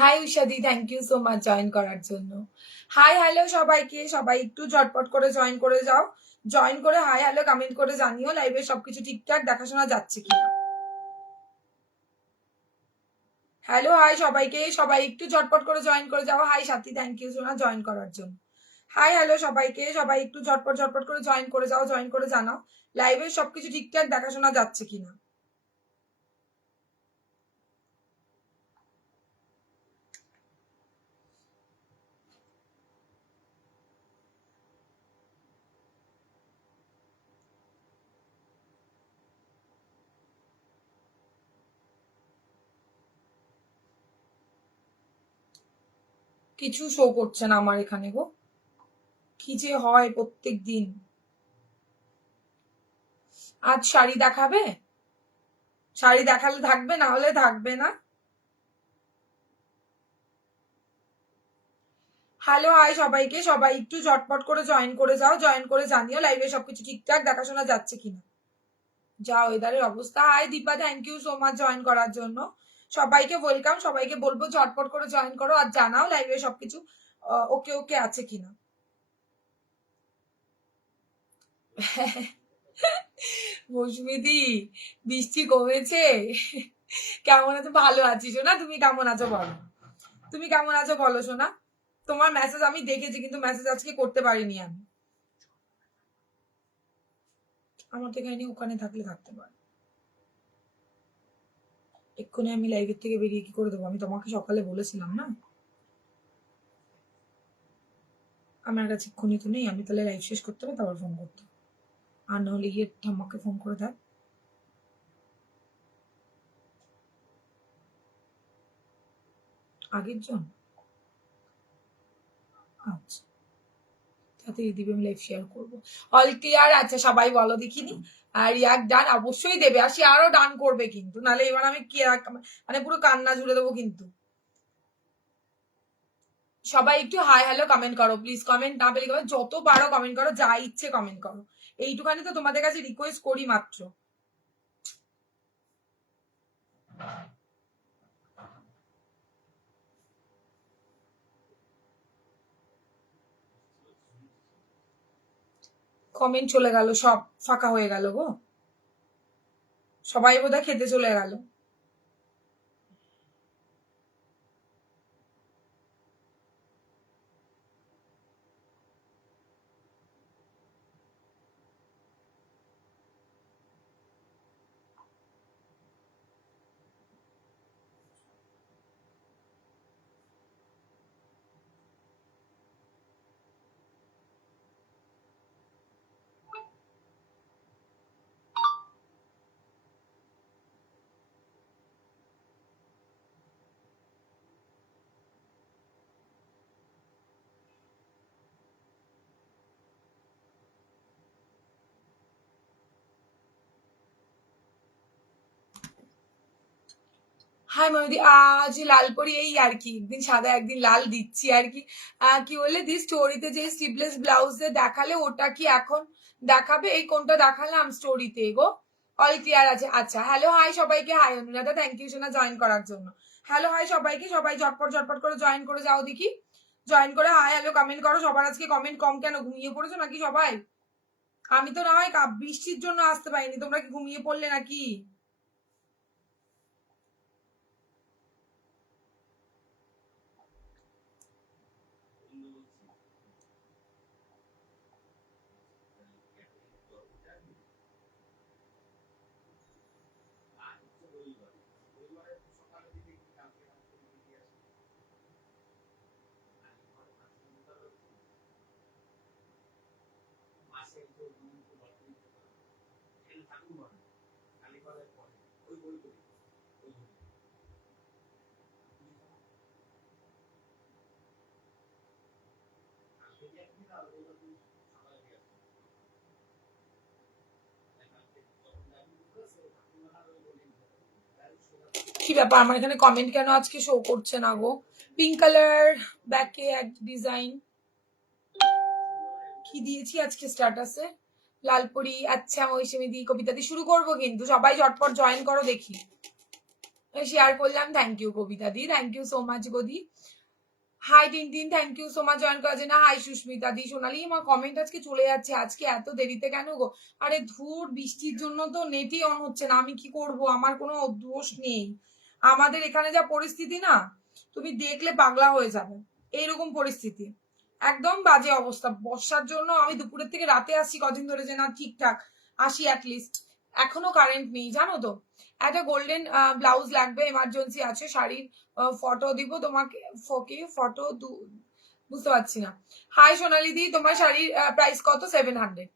High উষাদি, thank you so much join করার জন্য। হাই হ্যালো সবাইকে, সবাই একটু ঝটপট করে জয়েন করে যাও। জয়েন করে হাই হ্যালো কমেন্ট করে জানিও লাইভে সবকিছু ঠিকঠাক দেখাশোনা যাচ্ছে কিনা। হ্যালো হাই সবাইকে, সবাই একটু ঝটপট করে জয়েন করে যাও। Hi Sathi, thank you so much join করার জন্য। হাই হ্যালো সবাইকে, সবাই একটু ঝটপট ঝটপট করে জয়েন করে যাও, জয়েন করে জানাও লাইভে সবকিছু ঠিকঠাক দেখাশোনা যাচ্ছে কিনা। কিছু শো করছে না আমার এখানে গো, কি যে হয় প্রত্যেক দিন। আজ শাড়ি দেখাবে? শাড়ি দেখালে থাকবে, না হলে থাকবে না। হ্যালো হাই সবাইকে, সবাই একটু ঝটপট করে জয়েন করে যাও, জয়েন করে জানিও লাইভে সবকিছু ঠিকঠাক দেখাশোনা যাচ্ছে কিনা। যা ওয়েদারের অবস্থা। Hi Dipa, thank you so much join করার জন্য। সবাইকে ওয়েলকাম, সবাইকে বলবো ঝটপট করে জয়েন করো আর জানাও লাইভে সবকিছু ওকে ওকে আছে কিনা। মৌসুমিদি, বৃষ্টি কমেছে? কেমন আছো? ভালো আছি সোনা, তুমি কেমন আছো বলো? তুমি কেমন আছো বলো সোনা? তোমার মেসেজ আমি দেখেছি, কিন্তু মেসেজ আজকে করতে পারিনি আমি। আমার তো এখানে ওখানে থাকলে থাকতে পারে। এক্ষুনি আমি লাইভের থেকে বেরিয়ে কি করে দেবো? আমি তোমাকে সকালে বলেছিলাম না আমার কাছে এক্ষুনি তো নেই, আমি তাহলে লাইভ শেষ করতে হবে তারপর ফোন করতে, আর নাহলে গিয়ে ঠাম্মাকে ফোন করে দেয়। আগের জন? আচ্ছা, তাড়াতাড়ি দিবে, আমি লাইভ শেয়ার করবো। All clear? আচ্ছা সবাই বলো দেখিনি। আর রিয়াক ডান অবশ্যই দেবে, আর সে আরো ডান করবে কিন্তু, নাহলে এবার আমি কি মানে পুরো কান্না জুড়ে দেবো কিন্তু। সবাই একটু হাই হ্যালো কমেন্ট করো প্লিজ, কমেন্ট না পেলে যত পারো কমেন্ট করো, যা ইচ্ছে কমেন্ট করো, এইটুখানি তো তোমাদের কাছে রিকোয়েস্ট করি মাত্র। কমেন্ট চলে গেল, সব ফাঁকা হয়ে গেল গো, সবাই বোধহয় খেতে চলে গেল। হাই ময়ূরী, আজ লাল পরি, এই আর কি, একদিন সাদা একদিন লাল দিচ্ছি আর কি। কি বললে দি স্টোরিতে যে স্লিভলেস ব্লাউজে দেখালে ওটা কি এখন দেখাবে? এই কোনটা দেখালাম স্টোরিতে গো? অল ক্লিয়ার আছে। আচ্ছা হ্যালো হাই সবাইকে, হাই অনুরাধা, থ্যাংক ইউ সোনা জয়েন করার জন্য। হ্যালো হাই সবাইকে, সবাই ঝটপট ঝটপট করে জয়েন করে যাও দেখি। জয়েন করে হাই হ্যালো কমেন্ট করো। সবার আজকে কমেন্ট কম কেন? ঘুমিয়ে পড়েছো নাকি সবাই? আমি তো না হয় বৃষ্টির জন্য আসতে পারিনি, তোমরা কি ঘুমিয়ে পড়লে নাকি? কি ব্যাপার, আমার এখানে কমেন্ট কেন আজকে শো করছে না গো? পিঙ্ক কালার ব্যাকে এক ডিজাইন কি দিয়েছি আজকে স্ট্যাটাসে? লালপরি। আচ্ছা মৌসুমী দি, কবিতা দি শুরু করবো কিন্তু, সবাই ঝটপট জয়েন করো দেখি। শেয়ার করলাম, থ্যাংক ইউ কবিতা দি, থ্যাংক ইউ সো মাচ গদি। হাই টিন, thank you so much join করার জন্য। হাই সুস্মিতা দি, সোনালি আমার কমেন্ট আজকে চলে যাচ্ছে, আজকে এত দেরিতে কেন গো? আরে ধুর, বৃষ্টির জন্য তো নেটই অন হচ্ছে না, আমি কি করব, আমার কোনো দোষ নেই। আমাদের এখানে যা পরিস্থিতি না, তুমি দেখলে পাগলা হয়ে যাবে, এইরকম পরিস্থিতি, একদম বাজে অবস্থা। বর্ষার জন্য আমি দুপুরের থেকে রাতে আসছি কদিন ধরে, যে না ঠিকঠাক আসি অ্যাটলিস্ট, এখনো কারেন্ট নেই জানো তো। একটা গোল্ডেন ব্লাউজ লাগবে, এমার্জেন্সি আছে, শাড়ির ফটো দিব তোমাকে, ফটো বুঝতে পারছি না। হাই সোনালি দি, তোমার শাড়ির প্রাইস কত? 700।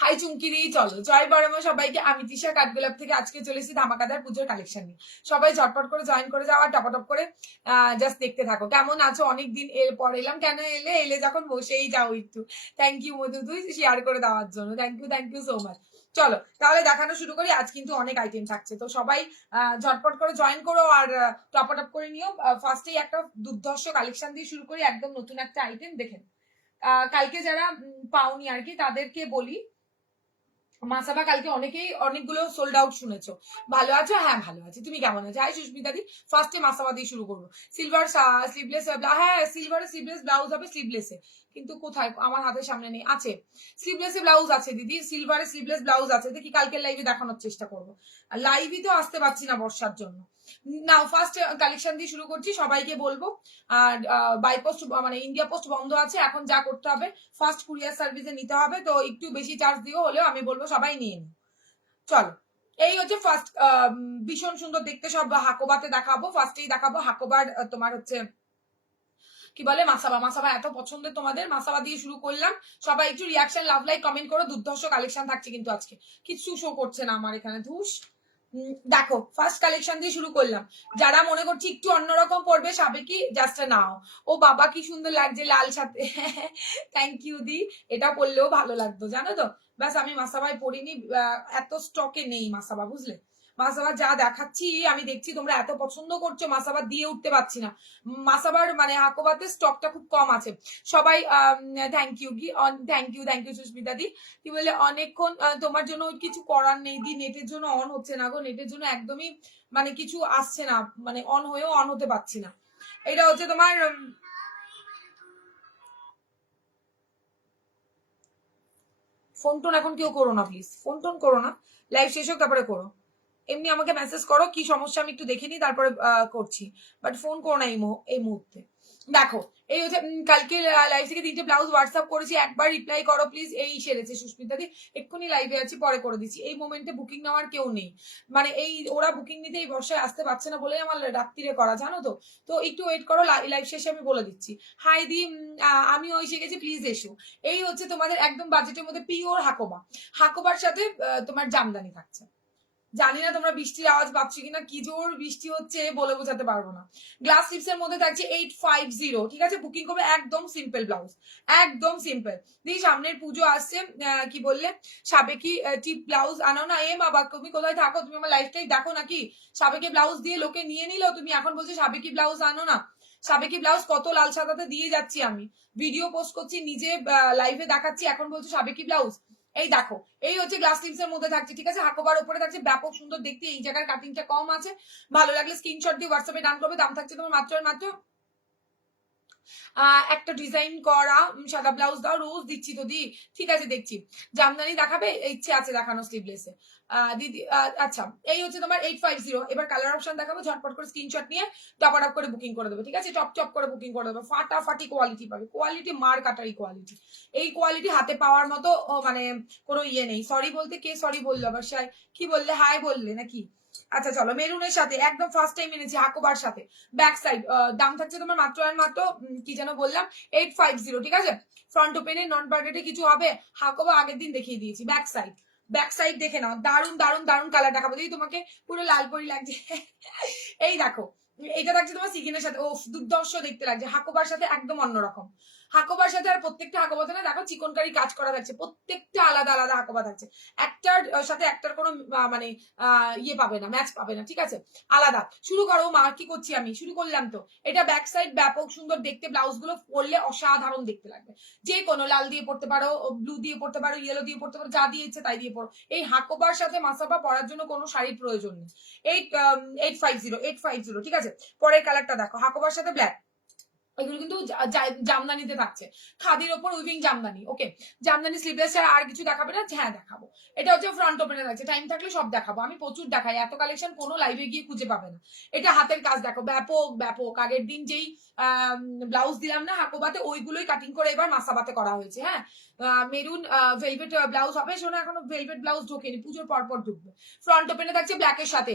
হাই চুমকি দি, চলো জয় বড়মা সবাইকে। আমি তিশা কাঠগোলাপ থেকে আজকে চলে এসেছি ধামাকাদার পুজোর কালেকশন নিয়ে। সবাই ঝটপট করে জয়েন করে যাও আর টপাটপ করে জাস্ট দেখতে থাকো। কেমন আছো? অনেকদিন পর এলাম। কেন এলে যখন বসেই যাও একটু। থ্যাংক ইউ মধু, তুই শেয়ার করে দেওয়ার জন্য, থ্যাংক ইউ সো মাচ। চলো তাহলে দেখানো শুরু করি। আজ কিন্তু অনেক আইটেম থাকছে, তো সবাই ঝটপট করে জয়েন করো আর টপাটপ করে নিও। ফার্স্টেই একটা দুর্ধর্ষ কালেকশন দিয়ে শুরু করি, একদম নতুন একটা আইটেম দেখেন। কালকে যারা পাওনি আর কি তাদেরকে বলি, মাসাবা কালকে অনেকগুলো সোল্ড আউট শুনেছো। ভালো আছো? হ্যাঁ ভালো আছি, তুমি কেমন আছো? হাই সুস্মিতা দি, ফার্স্টে মাসাবা দিয়ে শুরু করবো। সিলভার স্লিভলেস, হ্যাঁ সিলভারের স্লিভলেস ব্লাউজ হবে স্লিভলেসে, কিন্তু কোথায় আমার হাতের সামনে নেই। আছে স্লিভলেসে ব্লাউজ আছে দিদি, সিলভারের স্লিভলেস ব্লাউজ আছে, দেখি কালকে লাইভে দেখানোর চেষ্টা করবো। লাইভে তো আসতে পারছি না বর্ষার জন্য। নাও ফার্স্ট কালেকশন দিয়ে শুরু করছি, সবাইকে বলবো। আর বাই পোস্ট মানে ইন্ডিয়া পোস্ট বন্ধ আছে এখন, যা করতে হবে ফার্স্ট কুরিয়ার সার্ভিসে নিতে হবে, তো একটু বেশি চার্জ দিও হলেও আমি বলবো সবাই নিয়ে নিও। চলো, এই হচ্ছে ফার্স্ট। ভীষণ সুন্দর দেখতে, সব হাকোবাতে দেখাবো। ফার্স্টেই দেখাবো হাকোবার, তোমার হচ্ছে কি বলে মাসাবা এত পছন্দের তোমাদের, মাসাবা দিয়ে শুরু করলাম। সবাই একটু রিয়াকশন, লাভ, লাইক, কমেন্ট করো। দুর্ধর্ষ কালেকশন থাকছে কিন্তু আজকে, কিছু শো করছে না আমার এখানে, ধুস। দেখো ফার্স্ট কালেকশন দিয়ে শুরু করলাম। যারা মনে করছি একটু অন্যরকম পড়বে, সাবেকি জাস্ট নাও। ও বাবা কি সুন্দর লাগছে লাল সাথে, থ্যাংক ইউ দি। এটা পড়লেও ভালো লাগতো জানো তো। ব্যাস আমি মাসাবাই পড়িনি, এত স্টকে নেই মাসাবা, বুঝলে। মাসাবা যা দেখাচ্ছি আমি দেখছি তোমরা এত পছন্দ করছো, মাসাবা দিয়ে উঠতে পারছি না। মাসাবার মানে হাকোবাতে স্টকটা খুব কম আছে। সবাই থ্যাংক ইউ কি, থ্যাংক ইউ সুস্মিতা দি। কি বলে অনেকক্ষণ তোমার জন্য কিছু করার নেই দি, নেটের জন্য অন হচ্ছে না গো, নেটের জন্য একদমই মানে কিছু আসছে না, মানে অন হয়েও অন হতে পারছি না। এটা হচ্ছে তোমার ফোন টোন এখন কেউ করো না প্লিজ, ফোন টোন করো না, লাইভ শেষ হোক তারপরে করো। এমনি আমাকে মেসেজ করো কি সমস্যা, আমি একটু দেখে নিই তারপরে করছি, বাট ফোন করো না এই মুহূর্তে। দেখো এই হচ্ছে কালকে লাইভ থেকে 3টে ব্লাউজ হোয়াটসঅ্যাপ করেছি, একবার রিপ্লাই করো প্লিজ। এই সেরেছে সুস্মিতা দি, এক্ষুনি লাইভে আছি, পরে করে দিচ্ছি। এই মোমেন্টে বুকিং নেওয়ার কেউ নেই, মানে এই ওরা বুকিং নিতে এই বর্ষায় আসতে পারছে না বলেই আমার রাত্রিরে করা, জানো তো। তো একটু ওয়েট করো, লাইভ শেষে আমি বলে দিচ্ছি। হাই দি, আমিও এসে গেছি, প্লিজ এসো। এই হচ্ছে তোমাদের একদম বাজেটের মধ্যে পিওর হাকোবা, হাকোবার সাথে তোমার জামদানি থাকছে। জানি না তোমরা বৃষ্টির আওয়াজ পাচ্ছ কিনা, কি জোর বৃষ্টি হচ্ছে বলে বোঝাতে পারবো না। গ্লাস স্লিপস এর মধ্যে থাকছে 850, ঠিক আছে। বুকিং করবে, একদম সিম্পল ব্লাউজ, একদম সিম্পল। দিদি সামনের পুজো আসছে, কি বললে সাবেকি টিপ ব্লাউজ আনো না। এ মা বা তুমি কোথায় থাকো, তুমি আমার লাইফটাই দেখো নাকি? সাবেকি ব্লাউজ দিয়ে লোকে নিয়ে নিল, তুমি এখন বলছো সাবেকি ব্লাউজ আনো না। সাবেকি ব্লাউজ কত লাল সাদাতে দিয়ে যাচ্ছি আমি, ভিডিও পোস্ট করছি, নিজে লাইভে দেখাচ্ছি, এখন বলছো সাবেকি ব্লাউজ। এই দেখো এই হচ্ছে গ্লাস স্লিভস এর মধ্যে থাকছে, ঠিক আছে। হাকোবার উপরে থাকছে, ব্যাপক সুন্দর দেখতে। এই জায়গার কাটিংটা কম আছে, ভালো লাগলে স্ক্রিনশট দিয়ে হোয়াটসঅ্যাপে ডান করবে। দাম থাকছে তোমার মাত্র একটা ডিজাইন করা সাদা ব্লাউজ দাও, রোজ দিচ্ছি তো দি, ঠিক আছে দেখছি। জামদানি দেখাবে, ইচ্ছে আছে দেখানো স্লিভলেসে দিদি। আচ্ছা এই হচ্ছে তোমার 850। এবার কালার অপশন দেখাবো, ঝটপট করে স্ক্রিনশট নিয়ে টপ আপ করে বুকিং করে দেবে, ঠিক আছে। টপ করে বুকিং করে দেবে, ফাটাফাটি কোয়ালিটি পাবে, কোয়ালিটি মার কাটারি কোয়ালিটি। এই কোয়ালিটি হাতে পাওয়ার মতো মানে কোনো ইয়ে নেই। সরি বলতে কে সরি বললো আবার, কি বললে, হাই বললে নাকি? আচ্ছা চলো, মেরুনের সাথে একদম ফার্স্ট টাইম এনেছি, হাকোবার সাথে ব্যাক সাইড। দাম থাকছে তোমার মাত্র কি যেন বললাম 850, ঠিক আছে। ফ্রন্ট ওপেনে নন পার্টেটে কিছু হবে, হাকোবা আগের দিন দেখিয়ে দিয়েছি। ব্যাক সাইড দেখে নাও, দারুন দারুন দারুন কালার দেখাবো দিদি তোমাকে, পুরো লাল পরি লাগছে। এই দেখো এটা থাকছে তোমার সিগিনের সাথে, ও দুর্ধর্ষ দেখতে লাগছে, হাকোবার সাথে একদম অন্যরকম। হাকোবার সাথে আর প্রত্যেকটা হাকোবাতে না দেখো চিকনকারি কাজ করা থাকছে, প্রত্যেকটা আলাদা আলাদা হাকোবা থাকছে, একটার সাথে একটার কোনো মানে ইয়ে পাবে না, ম্যাচ পাবে না, ঠিক আছে, আলাদা। শুরু করো মা, কি করছি আমি, শুরু করলাম তো। এটা ব্যাক সাইড ব্যাপক সুন্দর দেখতে, ব্লাউজ গুলো পরলে অসাধারণ দেখতে লাগবে। যে কোনো লাল দিয়ে পড়তে পারো, ব্লু দিয়ে পড়তে পারো, ইয়েলো দিয়ে পড়তে পারো, যা দিয়ে ইচ্ছে তাই দিয়ে পড়ো। এই হাকোবার সাথে মাসাবা পরার জন্য কোনো শাড়ির প্রয়োজন নেই। 850 ঠিক আছে। পরের কালারটা দেখো, হাকোবার সাথে ব্ল্যাক, এগুলো কিন্তু জামদানিতে থাকছে, খাদির ওপর উইভিং জামদানি। ওকে, জামদানি স্লিভলেস ছাড়া আর কিছু দেখাবে না? হ্যাঁ দেখাবো। এটা হচ্ছে ফ্রন্ট ওপেনে থাকছে, টাইম থাকলে সব দেখাবো, আমি প্রচুর দেখাই, এত কালেকশন কোনো লাইভে গিয়ে খুঁজে পাবে না। এটা হাতের কাজ দেখো, ব্যাপক ব্যাপক। আগের দিন যেই ব্লাউজ দিলাম না হাকোবাতে, ওইগুলোই কাটিং করে এবার মাসাবাতে করা হয়েছে। হ্যাঁ, মেরুন ভেলভেট ব্লাউজ হবে, শোনা এখনো ভেলভেট ব্লাউজ ঢোকেনি, পুজোর পরপর ঢুকবে। ফ্রন্ট ওপেনে থাকছে ব্ল্যাকের সাথে।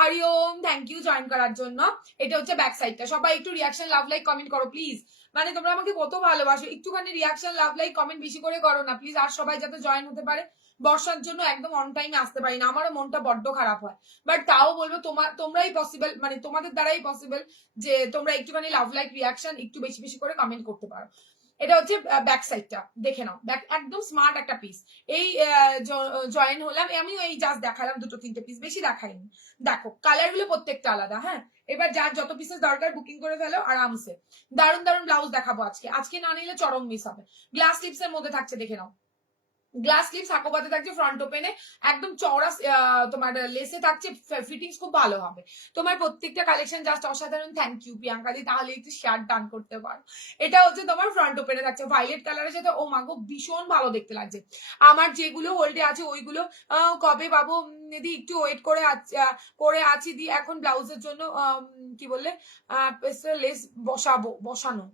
হরিওম, থ্যাংক ইউ জয়েন করার জন্য। এটা হচ্ছে ব্যাক সাইডটা। সবাই একটু রিয়াকশন লাভ লাইক কমেন্ট করো প্লিজ, মানে তোমরা আমাকে কত ভালোবাসো, একটুখানি রিয়াকশন লাভ লাইক কমেন্ট বেশি করে করো না প্লিজ, আর সবাই যাতে জয়েন হতে পারে। বর্ষার জন্য একদম অন টাইমে আসতে পারি না, আমারও মনটা বড্ড খারাপ হয়, বাট তাও বলবো তোমরাই পসিবল, মানে তোমাদের দ্বারাই পসিবল যে তোমরা একটুখানি লাভ লাইক রিয়াকশন একটু বেশি বেশি করে কমেন্ট করতে পারো। এটা হচ্ছে ব্যাক সাইডটা, দেখে নাও, ব্যাক একদম স্মার্ট একটা পিস। এই জয়েন হলাম, আমিও এই জাস্ট দেখালাম দুটো তিনটে পিস, বেশি দেখাইনি। দেখো কালার গুলো প্রত্যেকটা আলাদা। হ্যাঁ, এবার যার যত পিসেস দরকার বুকিং করে ফেলো আরামসে। দারুন দারুন ব্লাউজ দেখাবো আজকে, আজকে না নিলে চরম মিস হবে। গ্লাস লিপস এর মধ্যে থাকছে, দেখে নাও, গ্লাস স্লিভস হাকোবাতে থাকছে, ফ্রন্ট ওপেনে একদম চওড়া তোমার লেসে থাকছে, ফিটিংস খুব ভালো হবে। তোমার প্রত্যেকটা কালেকশন জাস্ট অসাধারণ। থ্যাংক ইউ প্রিয়াঙ্কা দি, তাহলে একটু শেয়ার ডান করতে পারো। এটা হচ্ছে তোমার ফ্রন্ট ওপেনে থাকছে ভাইলেট কালারের সাথে, ও মাগো ভীষণ ভালো দেখতে লাগছে। আমার যেগুলো হোল্ডে আছে ওইগুলো কবে পাবো দি, একটু ওয়েট করে আছি দি, এখন ব্লাউজের জন্য কি বললে লেস বসানো।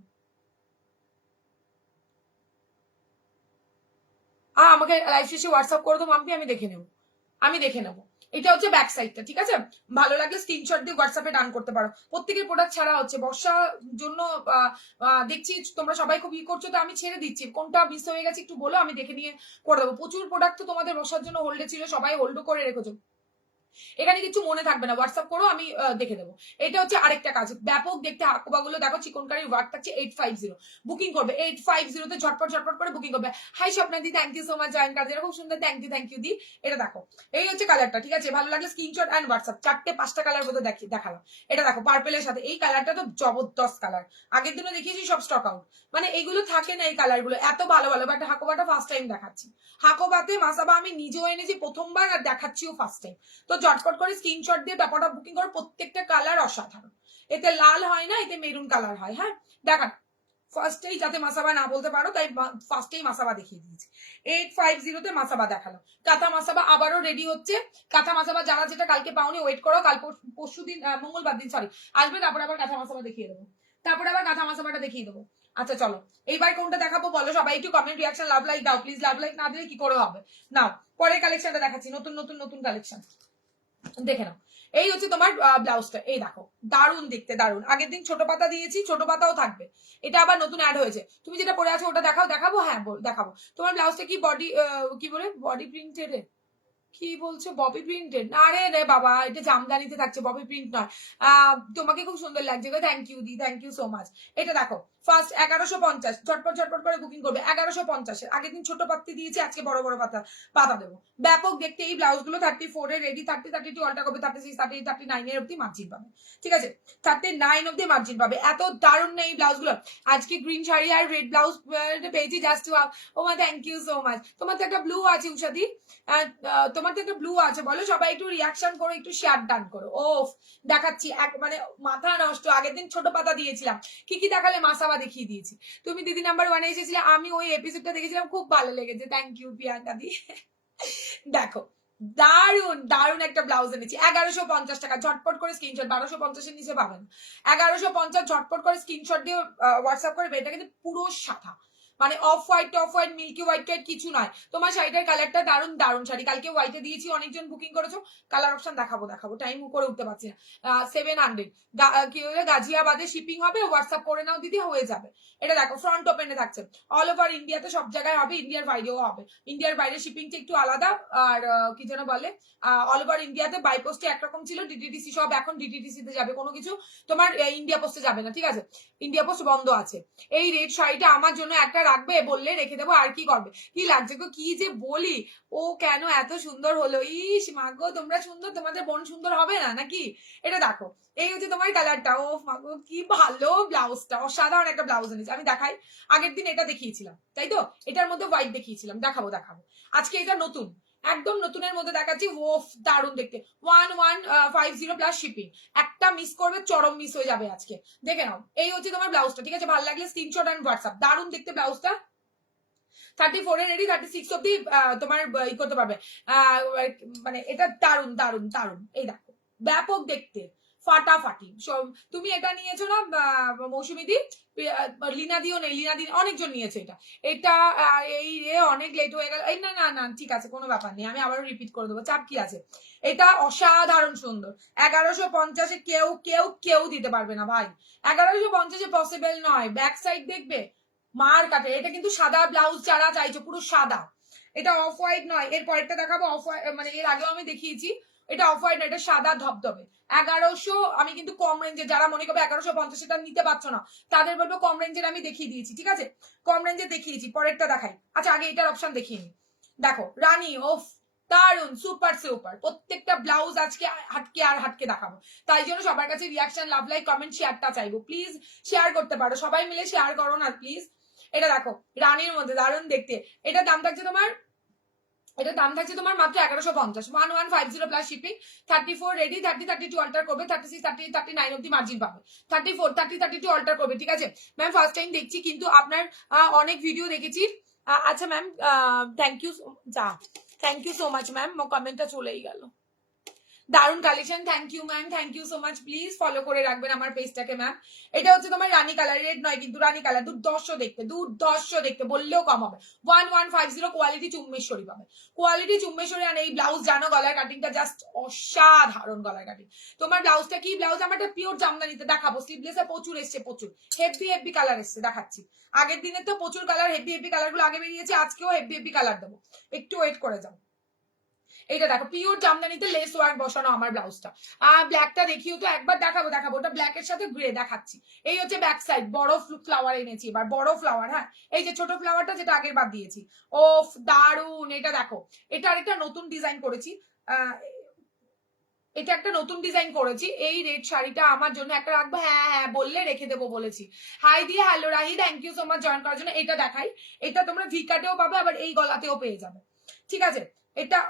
আমাকে লাইভ শেষে হোয়াটসঅ্যাপ করে দেবো মাম্পি, আমি দেখে নেবো। এটা হচ্ছে ব্যাক সাইডটা, ঠিক আছে। ভালো লাগলে স্ক্রিনশট দিয়ে হোয়াটসঅ্যাপে ডান করতে পারো। প্রত্যেকের প্রোডাক্ট ছাড়া হচ্ছে বর্ষার জন্য, দেখছি তোমরা সবাই খুব করছো, তো আমি ছেড়ে দিচ্ছি। কোনটা মিস হয়ে গেছে একটু বলো, আমি দেখে নিয়ে করে দেবো। প্রচুর প্রোডাক্ট তো তোমাদের বর্ষার জন্য হোল্ডে ছিল, সবাই হোল্ডও করে রেখেছো, এখানে কিছু মনে থাকবে না, হোয়াটসঅ্যাপ করো, আমি দেখে দেবো। এটা হচ্ছে আরেকটা কাজ, ব্যাপক দেখতে হাকুবাগুলো দেখো, চিকনকারির ওয়ার্ক থাকছে। 850 বুকিং করবে, 850 তে ঝটপট ঝটপট করে বুকিং করবে। হাই স্বপ্নাদি, thank you so much join কাজ, খুব সুন্দর, থ্যাংক ইউ দি। এটা দেখো, এই হচ্ছে কালারটা, ঠিক আছে। ভালো লাগলে স্ক্রিনশট এন্ড হোয়াটসঅ্যাপ, 4-5টা কালার মধ্যে দেখালাম। এটা দেখো পার্পেলের সাথে, এই কালারটা তো জবরদস্ত কালার, আগের দিনও দেখিয়েছি, সব স্টক আউট। মানে এইগুলো থাকে না এই কালার গুলো, এত ভালো ভালো, বাট হাকোবাটা ফার্স্ট টাইম দেখাচ্ছি। হাকোবাতে মাসাবা আমি নিজেও এনেছি প্রথমবার, আর দেখাচ্ছিও ফার্স্ট টাইম। তো ঝটপট করে স্ক্রিনশট দিয়ে ব্যাপারটা বুকিং করো, প্রত্যেকটা কালার অসাধারণ। এতে লাল হয় না, এতে মেরুন কালার হয়। হ্যাঁ দেখা, ফার্স্টেই যাতে মাসাবা না বলতে পারো, তাই ফার্স্টেই মাসাবা দেখিয়ে দিয়েছি। 850 তে মাসাবা দেখালো। কাঁথা মাসাবা আবারও রেডি হচ্ছে। কাঁথা মাসাবা যারা যেটা কালকে পাওনি ওয়েট করো, কাল পরশু দিন, মঙ্গলবার দিন সরি আসবে, তারপরে আবার কাঁথা মাসাবা দেখিয়ে দেবো, তারপরে আবার কাঁথা মাসাবাটা দেখিয়ে দেবো। আচ্ছা চলো, এইবার কোনটা দেখাবো বলো, সবাই একটু কমেন্ট রিয়াকশন লাভ লাইক দাও প্লিজ, লাভ লাইক না দিলে কি করে হবে। নাও পরের কালেকশনটা দেখাচ্ছি, নতুন নতুন নতুন কালেকশন দেখে নাও। এই হচ্ছে তোমার ব্লাউজটা, এই দেখো দারুন দেখতে, দারুন। আগের দিন ছোট পাতা দিয়েছি, ছোট পাতাও থাকবে, এটা আবার নতুন অ্যাড হয়েছে। তুমি যেটা পরে আছো ওটা দেখাবো, হ্যাঁ দেখাবো। তোমার ব্লাউজটা কি বডি, কি বলে বডি প্রিন্টেড, কি বলছো ববি প্রিন্টেড? আরে রে বাবা, এটা জামদানিতে থাকছে, ববি প্রিন্ট নয়। তোমাকে খুব সুন্দর লাগছে গো, thank you the, thank you so much. এটা দেখো ফার্স্ট 1150, ঝটপট ঝটপট করে বুকিং করবে। 1150 আগের দিন ছোট পাত্তি দিয়েছি, আজকে বড় বড় পাতা দেবো। ব্যাপক দেখতে এই ব্লাউজ গুলো 34 এ রেডি, 30, 32 অল্টা করবে, 36, 38, 39 এর অব্দি মার্জিন পাবে, ঠিক আছে। 39 অব্দি মার্জিন পাবে, এত দারুণ না এই ব্লাউজ গুলো। আজকে গ্রিন শাড়ি আর রেড ব্লাউজ পেয়েছি, জাস্ট ও মা, থ্যাংক ইউ সো মাচ। তোমার তো একটা ব্লু আছে উষাদি, তোমার তো একটা ব্লু আছে, বলো সবাই একটু রিয়াকশন করো, একটু শেয়ার ডান করো। ওফ দেখাচ্ছি, মানে মাথা নষ্ট। আগের দিন ছোট পাতা দিয়েছিলাম, কি কি দেখালে, মাসাবা দেখিয়ে দিয়েছি। তুমি দিদি নাম্বার 1 এসেছিলে, আমি ওই এপিসোডটা দেখেছিলাম, খুব ভালো লেগেছে, থ্যাংক ইউ প্রিয়াঙ্কা দি। দেখো দারুন দারুন একটা ব্লাউজ এনেছি, 1150 টাকা, ঝটপট করে স্ক্রিনশট, 1250 এর নিচে পাবেন। 1150 ঝটপট করে স্ক্রিনশট দিয়ে হোয়াটসঅ্যাপ করবে। এটা কিন্তু পুরো সাদা, মানে অফ হোয়াইট টফ হোয়াইট মিল্কি হোয়াইট টাইট কিছু নয়। তোমার শাড়িটার কালারটা দারুণ দারুণ শাড়ি, কালকে হোয়াইটে দিয়েছি, অনেকজন বুকিং করেছো। কালার অপশন দেখাবো টাইম করে উঠতে পারছি না। 700 কি হলো, গাজিয়াবাদে শিপিং হবে, হোয়াটসঅ্যাপ করে নাও দিদি, হয়ে যাবে। এটা দেখো ফ্রন্ট ওপেনে থাকছে, অল ওভার ইন্ডিয়াতে সব জায়গায় হবে, ইন্ডিয়ার বাইরেও হবে। ইন্ডিয়ার বাইরে শিপিংটা একটু আলাদা, আর কি যেন বলে, অল ওভার ইন্ডিয়াতে বাই পোস্টে একরকম ছিল, ডিটিডিসি সব এখন ডিটিডিসি তে যাবে, কোনো কিছু তোমার ইন্ডিয়া পোস্টে যাবে না, ঠিক আছে? ইন্ডিয়া পোস্ট বন্ধ আছে। এই রেড শাড়িটা আমার জন্য একটা রাখবে বললে রেখে দেবো, আর কি করবে? কি লাগছে গো, কি যে বলি, ও কেন এত সুন্দর হলো, ইস মাগো তোমরা সুন্দর, তোমাদের বোন সুন্দর হবে না নাকি? এটা দেখো, এই হচ্ছে তোমার কালারটা, ও মাগো কি ভালো, ব্লাউজটা অসাধারণ একটা ব্লাউজ এনেছে। আমি দেখাই, আগের দিন এটা দেখিয়েছিলাম তাই তো, এটার মধ্যে হোয়াইট দেখিয়েছিলাম, দেখাবো আজকে এটা নতুন, একদম নতুনের মধ্যে দেখাচ্ছি। ওফ দারুণ দেখতে, 1150 প্লাস শিপিং, একটা মিস করবে চরম মিস হয়ে যাবে আজকে। দেখে নাও, এই হচ্ছে তোমার ব্লাউজটা, ঠিক আছে? ভালো লাগলে স্ক্রিনশট অ্যান্ড হোয়াটসঅ্যাপ। দারুণ দেখতে ব্লাউজটা, 34 এর রেডি, 36 অব্দি তোমার ই করতে পারবে। মানে এটা দারুণ দারুণ দারুণ, এই দেখো ব্যাপক দেখতে, ফাটাফাটি। তুমি এটা নিয়েছো না মৌসুমী দি, লিনা দিও নেই, লিনা দি অনেকজন নিয়েছে এটা। এটা এই রে অনেক লেট হয়ে গেল, এই না না না ঠিক আছে, কোনো ব্যাপার নেই, আমি আবারও রিপিট করে দেবো, চাপ কি আছে। এটা অসাধারণ সুন্দর, 1150-এ কেউ কেউ কেউ দিতে পারবে না ভাই, 1150-এ পসিবল নয়। ব্যাক সাইড দেখবে মার কাটে, এটা কিন্তু সাদা ব্লাউজ যারা চাইছো পুরো সাদা, এটা অফ হোয়াইট নয়। এর পরেরটা দেখাবো অফ হোয়াইট, মানে এর আগেও আমি দেখিয়েছি, এটা অফ হোয়াইট না, এটা সাদা ধবধবে। 1100, আমি কিন্তু কম রেঞ্জে, যারা মনে করবে 1150 এটা নিতে পারছো না, তাদের বলবো কম রেঞ্জের আমি দেখিয়ে দিয়েছি, ঠিক আছে? কম রেঞ্জে দেখিয়েছি, পরেরটা দেখাই। আচ্ছা আগে এটার অপশন দেখিয়ে নি, দেখো রানী, ওফ দারুন, সুপার সুপার। প্রত্যেকটা ব্লাউজ আজকে হাটকে আর হাটকে দেখাবো, তাই জন্য সবার কাছে রিয়াকশন, লাভ, লাইক, কমেন্ট, শেয়ারটা চাইবো। প্লিজ শেয়ার করতে পারো, সবাই মিলে শেয়ার করো না প্লিজ। এটা দেখো রানীর মধ্যে দারুণ দেখতে, এটার দাম থাকছে তোমার, এটার দাম থাকছে তোমার মাত্র 1150, 1150 প্লাস শিপিং। 34 রেডি, 30 32 অল্টার করবে, 36 38 39 অব্দি মার্জিন পাবে, 34 30 32 অল্টার করবে, ঠিক আছে ম্যাম? ফার্স্ট টাইম দেখছি কিন্তু আপনার অনেক ভিডিও দেখেছি। আচ্ছা ম্যাম, থ্যাংক ইউ, যা thank you so much ma'am, কমেন্টটা চলেই গেল। দারুন collection, thank you ma'am, thank you so much. Please follow করে রাখবেন আমার পেজটাকে ম্যাম। এটা হচ্ছে তোমার রানী কালার, রেড নয় কিন্তু রানী কালার, দুর্ধর্ষ দেখতে, দুর্ধর্ষ দেখতে বললেও কম হবে। 1150 কোয়ালিটি চুম্বেশ্বরী পাবে, কোয়ালিটি চুম্বেশ্বরী। আর এই ব্লাউজ জানো, গলার কাটিংটা জাস্ট অসাধারণ গলার কাটিং। তোমার ব্লাউজটা কি ব্লাউজ, আমার একটা পিওর জামদানিতে দেখাবো, স্লিভলেসে প্রচুর এসছে, প্রচুর হেভি হেভি কালার এসছে, দেখাচ্ছি। আগের দিনে তো প্রচুর কালার, হেভি হেভি কালার গুলো আগে বেরিয়েছে, আজকেও হেভি হেভি কালার দেবো, একটু ওয়েট করে যাও। এটা দেখো পিওর জামদানিতে লেস ওয়ার্ক বসানো আমার ব্লাউজটা। ব্ল্যাকটা দেখিও তো একবার, দেখাবো ওটা ব্ল্যাকের সাথে গ্রে দেখাচ্ছি। এই হচ্ছে ব্যাক সাইড, বড় ফ্লাওয়ার এনেছি এবার, বড় ফ্লাওয়ার। হ্যাঁ, এই যে ছোট ফ্লাওয়ারটা যেটা আগের বার দিয়েছি, ওফ দারুন। এটা দেখো, এটা আরেকটা নতুন ডিজাইন করেছি, এটা একটা নতুন ডিজাইন করেছি। এই রেড শাড়িটা আমার জন্য একটা রাখবো, হ্যাঁ হ্যাঁ বললে রেখে দেবো বলেছি। হাই দিয়ে hello Rahi, thank you so much join করার জন্য। এটা দেখাই, এটা তোমরা ভি কাটেও পাবে, আবার এই গলাতেও পেয়ে যাবে, ঠিক আছে? এটা,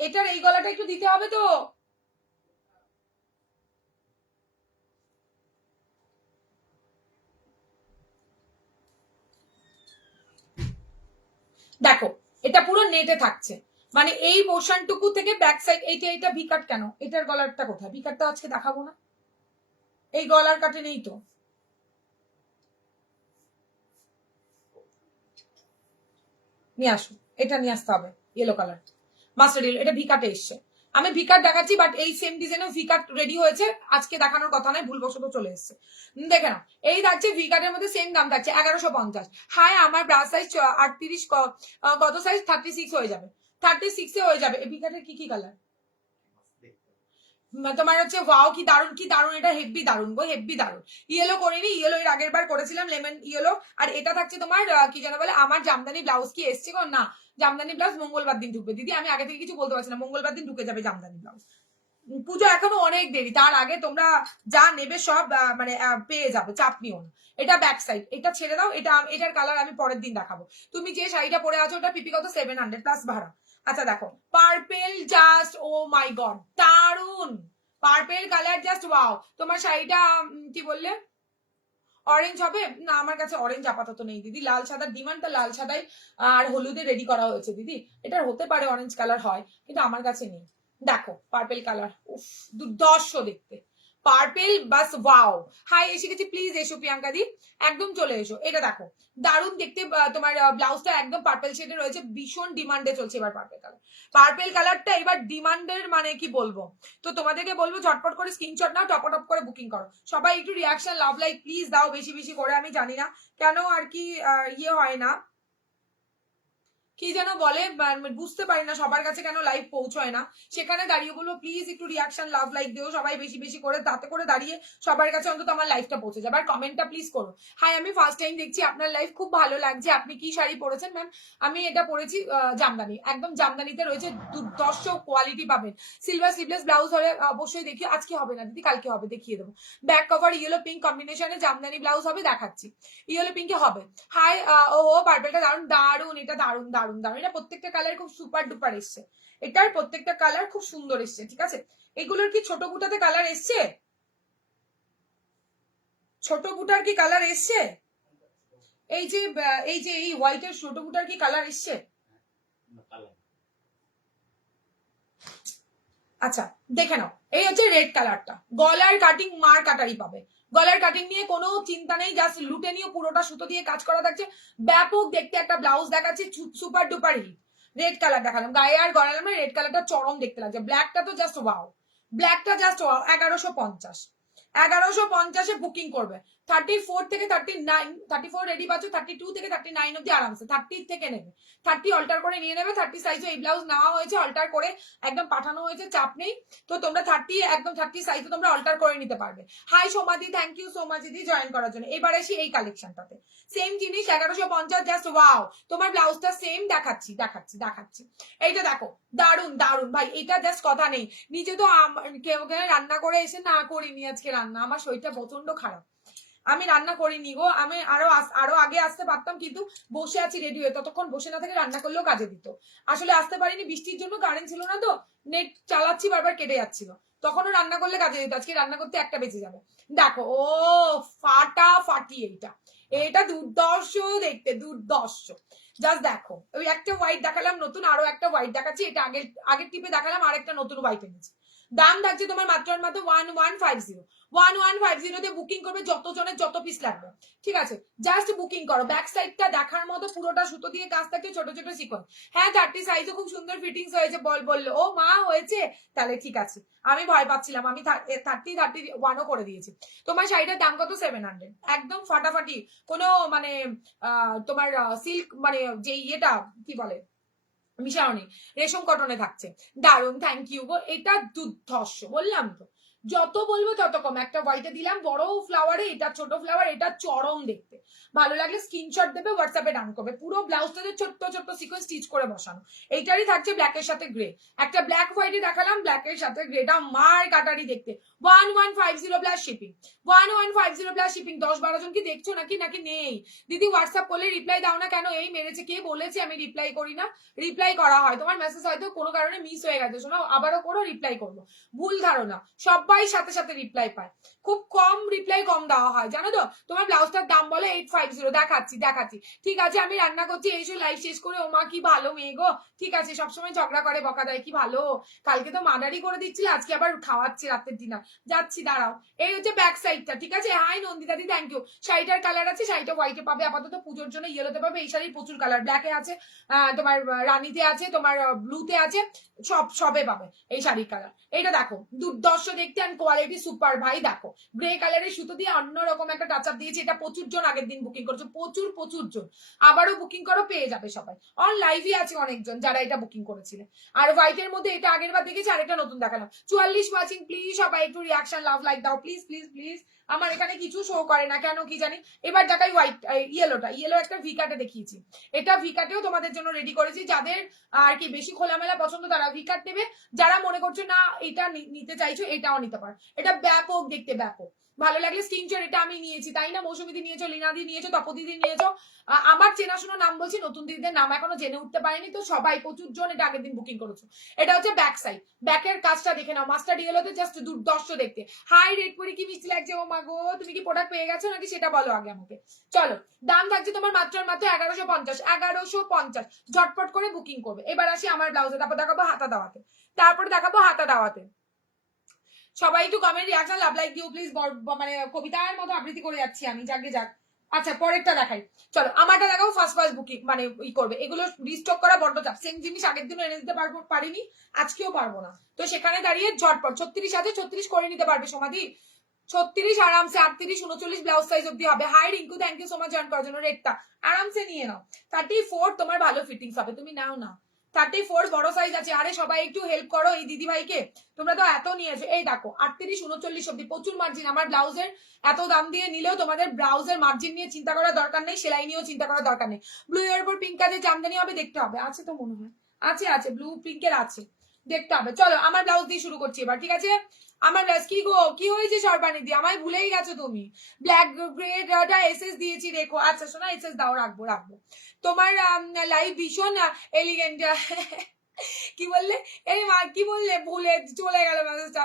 এটার এই গলাটা একটু দিতে হবে তো, দেখো এটা পুরো নেটে থাকছে, মানে এই পোর্শনটুকু থেকে ব্যাক সাইড। এইটা ভিকাট কেন, এটার গলারটা কোথায়? ভিকাটটা আজকে দেখাবো না, এই গলার কাটে নেই তো, নিয়ে আসো, এটা নিয়ে আসতে হবে, ইয়েলো কালার মাস্টার্ড ইয়েলো, এটা ভিকাটে এসছে। আমি ভিকাট দেখাচ্ছি, বাট এই সেম ডিজাইনেও ভিকাট রেডি হয়েছে, আজকে দেখানোর কথা নয়, ভুলবশত চলে এসছে। দেখে নাও, এই থাকছে ভিকাটের মধ্যে, সেম দাম থাকছে 1150। হাই, আমার ব্রাশ সাইজ 38, কত সাইজ? 36 হয়ে যাবে, 36 হয়ে যাবে। এই ভিকাটের কি কি কালার তোমার হচ্ছে? ওয়াও কি দারুন, কি দারুন, এটা হেভি দারুন গো, হেভি দারুন। ইয়েলো করিনি, ইয়েলো এর আগের বার করেছিলাম, লেমন ইয়েলো। আর এটা থাকছে তোমার কি যেন বলে, আমার জামদানি ব্লাউজ কি এসছে গো? না, জামদানি ব্লাউজ মঙ্গলবার দিন ঢুকবে দিদি, আমি আগে থেকে কিছু বলতে পারছি না, মঙ্গলবার দিন ঢুকে যাবে জামদানি ব্লাউজ। পুজো এখনো অনেক দেরি, তার আগে তোমরা যা নেবে সব মানে পেয়ে যাবে, চাপ নিও না। এটা ব্যাক সাইড, এটা ছেড়ে দাও, এটার কালার আমি পরের দিন দেখাবো। তুমি যে শাড়িটা পরে আছো ওটা পিপি কত? 700 প্লাস ভাড়া। আচ্ছা দেখো পার্পেল, জাস্ট ও মাই গড দারুন, পার্পেল কালার জাস্ট ওয়াও। তোমার শাড়িটা কি বললে, অরেঞ্জ হবে না? আমার কাছে অরেঞ্জ আপাতত নেই দিদি, লাল সাদার ডিমান্ডটা লাল সাদাই আর হলুদে রেডি করা হয়েছে দিদি। এটার হতে পারে অরেঞ্জ কালার হয়, কিন্তু আমার কাছে নেই। দেখো পার্পেল কালার, উফ দুর্ধর্ষ দেখতে, পার্পেল বাস ওয়াও। হাই এসে গেছি, প্লিজ এসো প্রিয়াঙ্কা দি, একদম চলে এসো। এটা দেখো দারুণ দেখতে, তোমার ব্লাউজটা একদম পার্পেল শেডে রয়েছে, ভীষণ ডিমান্ডে চলছে এবার পার্পেল কালার। পার্পেল কালারটা এবার ডিমান্ডের, মানে কি বলবো। তো তোমাদেরকে বলবো ঝটপট করে স্ক্রিনশট নাও, টপ করে বুকিং করো। সবাই একটু রিয়াকশন লাভ লাইক প্লিজ দাও বেশি বেশি করে। আমি জানি না কেন আর কি ইয়ে হয় না, কি যেন বলে, বুঝতে পারি না সবার কাছে কেন লাইভ পৌঁছয় না। সেখানে দাঁড়িয়ে বলবো প্লিজ একটু রিয়াকশন লাভ লাইক দিও সবাই বেশি বেশি করে, তাতে করে দাঁড়িয়ে সবার কাছে অন্তত আমার লাইভটা পৌঁছে যাবে। আর কমেন্টটা প্লিজ করো। হাই আমি ফার্স্ট টাইম দেখছি আপনার লাইভ, খুব ভালো লাগছে। আপনি কি শাড়ি পরেছেন ম্যাম? আমি এটা পরেছি জামদানি, একদম জামদানিতে রয়েছে, দুর্ধর্ষ কোয়ালিটি পাবেন। সিলভার স্লিভলেস ব্লাউজ হলে অবশ্যই দেখি, আজকে হবে না দিদি, কালকে হবে, দেখিয়ে দেবো। ব্যাক কভার ইয়েলো পিঙ্ক কম্বিনেশনে জামদানি ব্লাউজ হবে, দেখাচ্ছি। ইয়েলো পিঙ্কে হবে। হাই ও পার্পেলটা দারুন দারুন, এটা দারুন দারুন দারুন, এটা প্রত্যেকটা কালার খুব সুপার ডুপার এসছে, এটার প্রত্যেকটা কালার খুব সুন্দর এসছে। ঠিক আছে, এগুলোর কি ছোট বুটাতে কালার এসছে? ছোট বুটার কি কালার এসছে? এই যে এই হোয়াইটের ছোট বুটার কি কালার এসছে? আচ্ছা দেখে নাও, এই হচ্ছে রেড কালারটা। গলার কাটিং মার কাটারি পাবে, গলার কাটিং নিয়ে কোনো চিন্তা নেই, জাস্ট লুটে নিয়ে পুরোটা সুতো দিয়ে কাজ করা থাকছে। ব্যাপক দেখতে একটা ব্লাউজ দেখাচ্ছি, super duper hit. Red colour দেখালাম, গায়ে আর গড়ালাম না, রেড কালারটা চরম দেখতে লাগছে। ব্ল্যাকটা তো জাস্ট ওয়াও, ব্ল্যাকটা জাস্ট ওয়াও। 1150, 1150-এ বুকিং করবে। 34 থেকে 39, 34 রেডি পাচ্ছ, 32 থেকে 39 অব্দি আরামসে। 30 থেকে নেবে, 30 অল্টার করে নিয়ে নেবে। 30 সাইজে এই ব্লাউজ নেওয়া হয়েছে, অল্টার করে একদম পাঠানো হয়েছে, চাপ নেই। তো তোমরা 30, একদম 30 সাইজে তোমরা অল্টার করে নিতে পারবে। হাই সোমাদি, থ্যাংক ইউ সো মাচ দিদি জয়েন করার জন্য। এবার আসি এই কালেকশনটাতে, সেম জিনিস 1150, জাস্ট ওয়াও। তোমার ব্লাউজটা সেম, দেখাচ্ছি দেখাচ্ছি দেখাচ্ছি। এইটা দেখো দারুন দারুন ভাই, এটা জাস্ট কথা নেই। নিজে তো কেউ রান্না করে এসে না করিনি আজকে রান্না, আমার শরীরটা প্রচন্ড খারাপ, আমি রান্না করিনি গো। আমি আরো আগে আসতে পারতাম, কিন্তু বসে আছি রেডি হয়ে, ততক্ষণ বসে না থেকে রান্না করলেও কাজে দিত। আসলে আসতে পারিনি, বৃষ্টির জন্য কারেন্ট ছিল না, তো নেট চালাচ্ছি বারবার কেটে যাচ্ছিল, তখনও রান্না করলে কাজে দিত। আজকে রান্না করতে 1টা বেজে যাবে। দেখো ও ফাটাফাটি, এটা দুর্দর্শ দেখতে, দুর্দর্শ। জাস্ট দেখো, ওই একটা হোয়াইট দেখালাম নতুন, আরো একটা হোয়াইট দেখাচ্ছি। এটা আগের টিপে দেখালাম, আর একটা নতুন হোয়াইট এনেছি। দাম থাকছে তোমার মাত্র 1150, 1150 তে বুকিং করবে, যত জনের যত পিস লাগবে। ঠিক আছে, জাস্ট বুকিং করো। ব্যাক সাইডটা দেখার মতো, পুরোটা সুতো দিয়ে কাজ থাকে, ছোট ছোট সিকোয়েন্স। হ্যাঁ 30 সাইজও খুব সুন্দর ফিটিংস হয়েছে, বললো ও মা হয়েছে, তাহলে ঠিক আছে। আমি ভয় পাচ্ছিলাম, আমি 31ও করে দিয়েছি। তোমার শাড়িটার দাম কত? 700, একদম ফাটাফাটি। কোনো মানে তোমার সিল্ক, মানে যে ইয়েটা কি বলে, মিশাওনি, রেশম কটনে থাকছে, দারুন, থ্যাংক ইউ গো। এটা দুর্ধর্ষ, বললাম তো, যত বলবো তত কম। একটা হোয়াইটে দিলাম বড় ফ্লাওয়ারে, এটা ছোট ফ্লাওয়ার, এটা চরম দেখতে। ভালো লাগলে স্ক্রিনশট দেবে, হোয়াটসঅ্যাপে ডান করবে। পুরো ব্লাউজটাতে ছোট্ট ছোট্ট সিকোয়েন্স স্টিচ করে বসানো। এইটারই থাকছে ব্ল্যাকের সাথে গ্রে, একটা ব্ল্যাক হোয়াইটে দেখালাম, ব্ল্যাকের সাথে গ্রেটা মার কাটারি দেখতে। 1150 প্লাস শিপিং, 1150 প্লাস শিপিং। 10-12 জন কি দেখছো নাকি নাকি নেই? দিদি হোয়াটসঅ্যাপ করলে রিপ্লাই দাও না কেন? এই মেরেছে, কে বলেছে আমি রিপ্লাই করি না? রিপ্লাই করা হয়, তোমার মেসেজ হয়তো কোনো কারণে মিস হয়ে গেছে, শোনো আবারও করো, রিপ্লাই করবো। ভুল ধারণা, সবাই সাথে সাথে রিপ্লাই পায়, খুব কম রিপ্লাই, কম দেওয়া হয়, জানো তো। তোমার ব্লাউজটার দাম বলে 850, দেখাচ্ছি দেখাচ্ছি। ঠিক আছে, আমি রান্না করছি, এসে লাইভ শেষ করে। ও মা কি ভালো মেয়ে গো। ঠিক আছে, সবসময় ঝগড়া করে, বকা দেয়, কি ভালো। কালকে তো মার্ডারই করে দিচ্ছিল, আজকে আবার খাওয়াচ্ছি রাতের ডিনার। যাচ্ছি, দাঁড়াও। এই হচ্ছে ব্যাক সাইডটা। ঠিক আছে, hi Nandita di, thank you. শাড়িটার কালার আছে, শাড়িটা হোয়াইটে পাবে আপাতত, পুজোর জন্য ইয়েলোতে পাবে। এই শাড়ির প্রচুর কালার, ব্ল্যাকে আছে, তোমার রানীতে আছে, তোমার ব্লুতে আছে, সবে পাবে এই শাড়ির কালার। এইটা দেখো দুর্দর্শ দেখতে, অ্যান্ড কোয়ালিটি সুপার ভাই। দেখো গ্রে কালারের সুতো দিয়ে অন্যরকম একটা টাচ আপ দিয়েছে। এটা প্রচুর জন আগের দিন বুকিং করেছে, প্রচুর জন। আবারও বুকিং করো, পেয়ে যাবে সবাই। অন লাইভই আছে অনেকজন যারা এটা বুকিং করেছিলেন। আর হোয়াইটের মধ্যে এটা আগের বার দেখেছি, আরেকটা নতুন দেখালাম। 44 ওয়াচিং, প্লিজ সবাই একটু রিয়াকশন লাভ লাইক দাও, প্লিজ প্লিজ প্লিজ। আমার এখানে কিছু শো করে না কেন কি জানি। এবার দেখাই হোয়াইট, ইয়েলোটা। ইয়েলো একটা ভিকাটে দেখিয়েছি, এটা ভিকাটেও তোমাদের জন্য রেডি করেছি। যাদের আর কি বেশি খোলামেলা পছন্দ তারা ভিকাট নেবে, যারা মনে করছো না এটা নিতে চাইছো এটাও নিতে পারো। এটা ব্যাপক দেখতে, ব্যাপক। ভালো লাগলে স্ক্রিনশট। এটা আমি নিয়েছি, তাই না? মৌসুমীদি নিয়েছো, লীনাদি নিয়েছো, তপদিদি নিয়েছো। আমার চেনাশোনা নাম বলছি, নতুন দিদিদের নাম এখনো জেনে উঠতে পারেনি, তো সবাই প্রচুর জন এটা আগের দিন বুকিং করেছো। এটা হচ্ছে ব্যাক সাইড, ব্যাকের কাজটা দেখে নাও, মাস্টার ইয়েলোতে জাস্ট দুর্দর্শ দেখতে। হাই রেড পরে কি মিষ্টি লাগছে। ও মা গো, তুমি কি প্রোডাক্ট পেয়ে গেছো নাকি সেটা বলো আগে আমাকে। চলো, দাম থাকছে তোমার মাত্র 1150, 1150। ঝটপট করে বুকিং করবে। এবার আসি আমার ব্লাউজে, তারপর দেখাবো হাতা দেওয়াতে, সবাই একটু কমেন্ট রিয়াকশন লাভ লাইক দিও প্লিজ। মানে কবিতার মতো আবৃত্তি করে যাচ্ছি আমি, যাকে যাক। আচ্ছা পরেরটা দেখাই, চলো আমারটা দেখাবো। ফার্স্ট ফার্স্ট বুকিং মানে করবে, এগুলো রিস্টক করা বড্ড চাপ। সেম জিনিস আগের দিনও এনে দিতে পারিনি, আজকেও পারবো না। তো সেখানে দাঁড়িয়ে ঝটপট 36 আছে, 36 করে নিতে পারবে সমাধি। 36 আরামসে, 38 39 ব্লাউজ সাইজ অব্দি হবে। Hi Rinku, thank you so much join করার জন্য। রেটটা আরামসে নিয়ে নাও। 34 তোমার ভালো ফিটিংস হবে, তুমি নাও না। 34 বড় সাইজ আছে। আরে সবাই একটু হেল্প করো এই দিদি ভাইকে, তোমরা তো এত নিয়েছো। এই দেখো 38 39 অব্দি প্রচুর মার্জিন। আমার ব্লাউজের এত দাম দিয়ে নিলেও তোমাদের ব্লাউজের মার্জিন নিয়ে চিন্তা করার দরকার নেই, সেলাই নিয়েও চিন্তা করার দরকার নেই। ব্লু এর উপর পিঙ্ক কাজে জামদানি হবে, দেখতে হবে। আছে তো মনে হয়, আছে ব্লু পিঙ্কের আছে, দেখতে হবে। চলো আমার ব্লাউজ দিয়ে শুরু করছি এবার, ঠিক আছে? আমার ব্লাউজ কি গো, কি হয়েছে সর্বাণী দি, আমায় ভুলেই গেছো তুমি। ব্ল্যাক গ্রেটা এসএস দিয়েছি রেখো। আচ্ছা শোনা, এসএস দাও, রাখবো। তোমার লাইভ ভীষণ এলিগেন্ট। কি বললে এই মা, কি বললে, ভুলে চলে গেল মেসেজটা,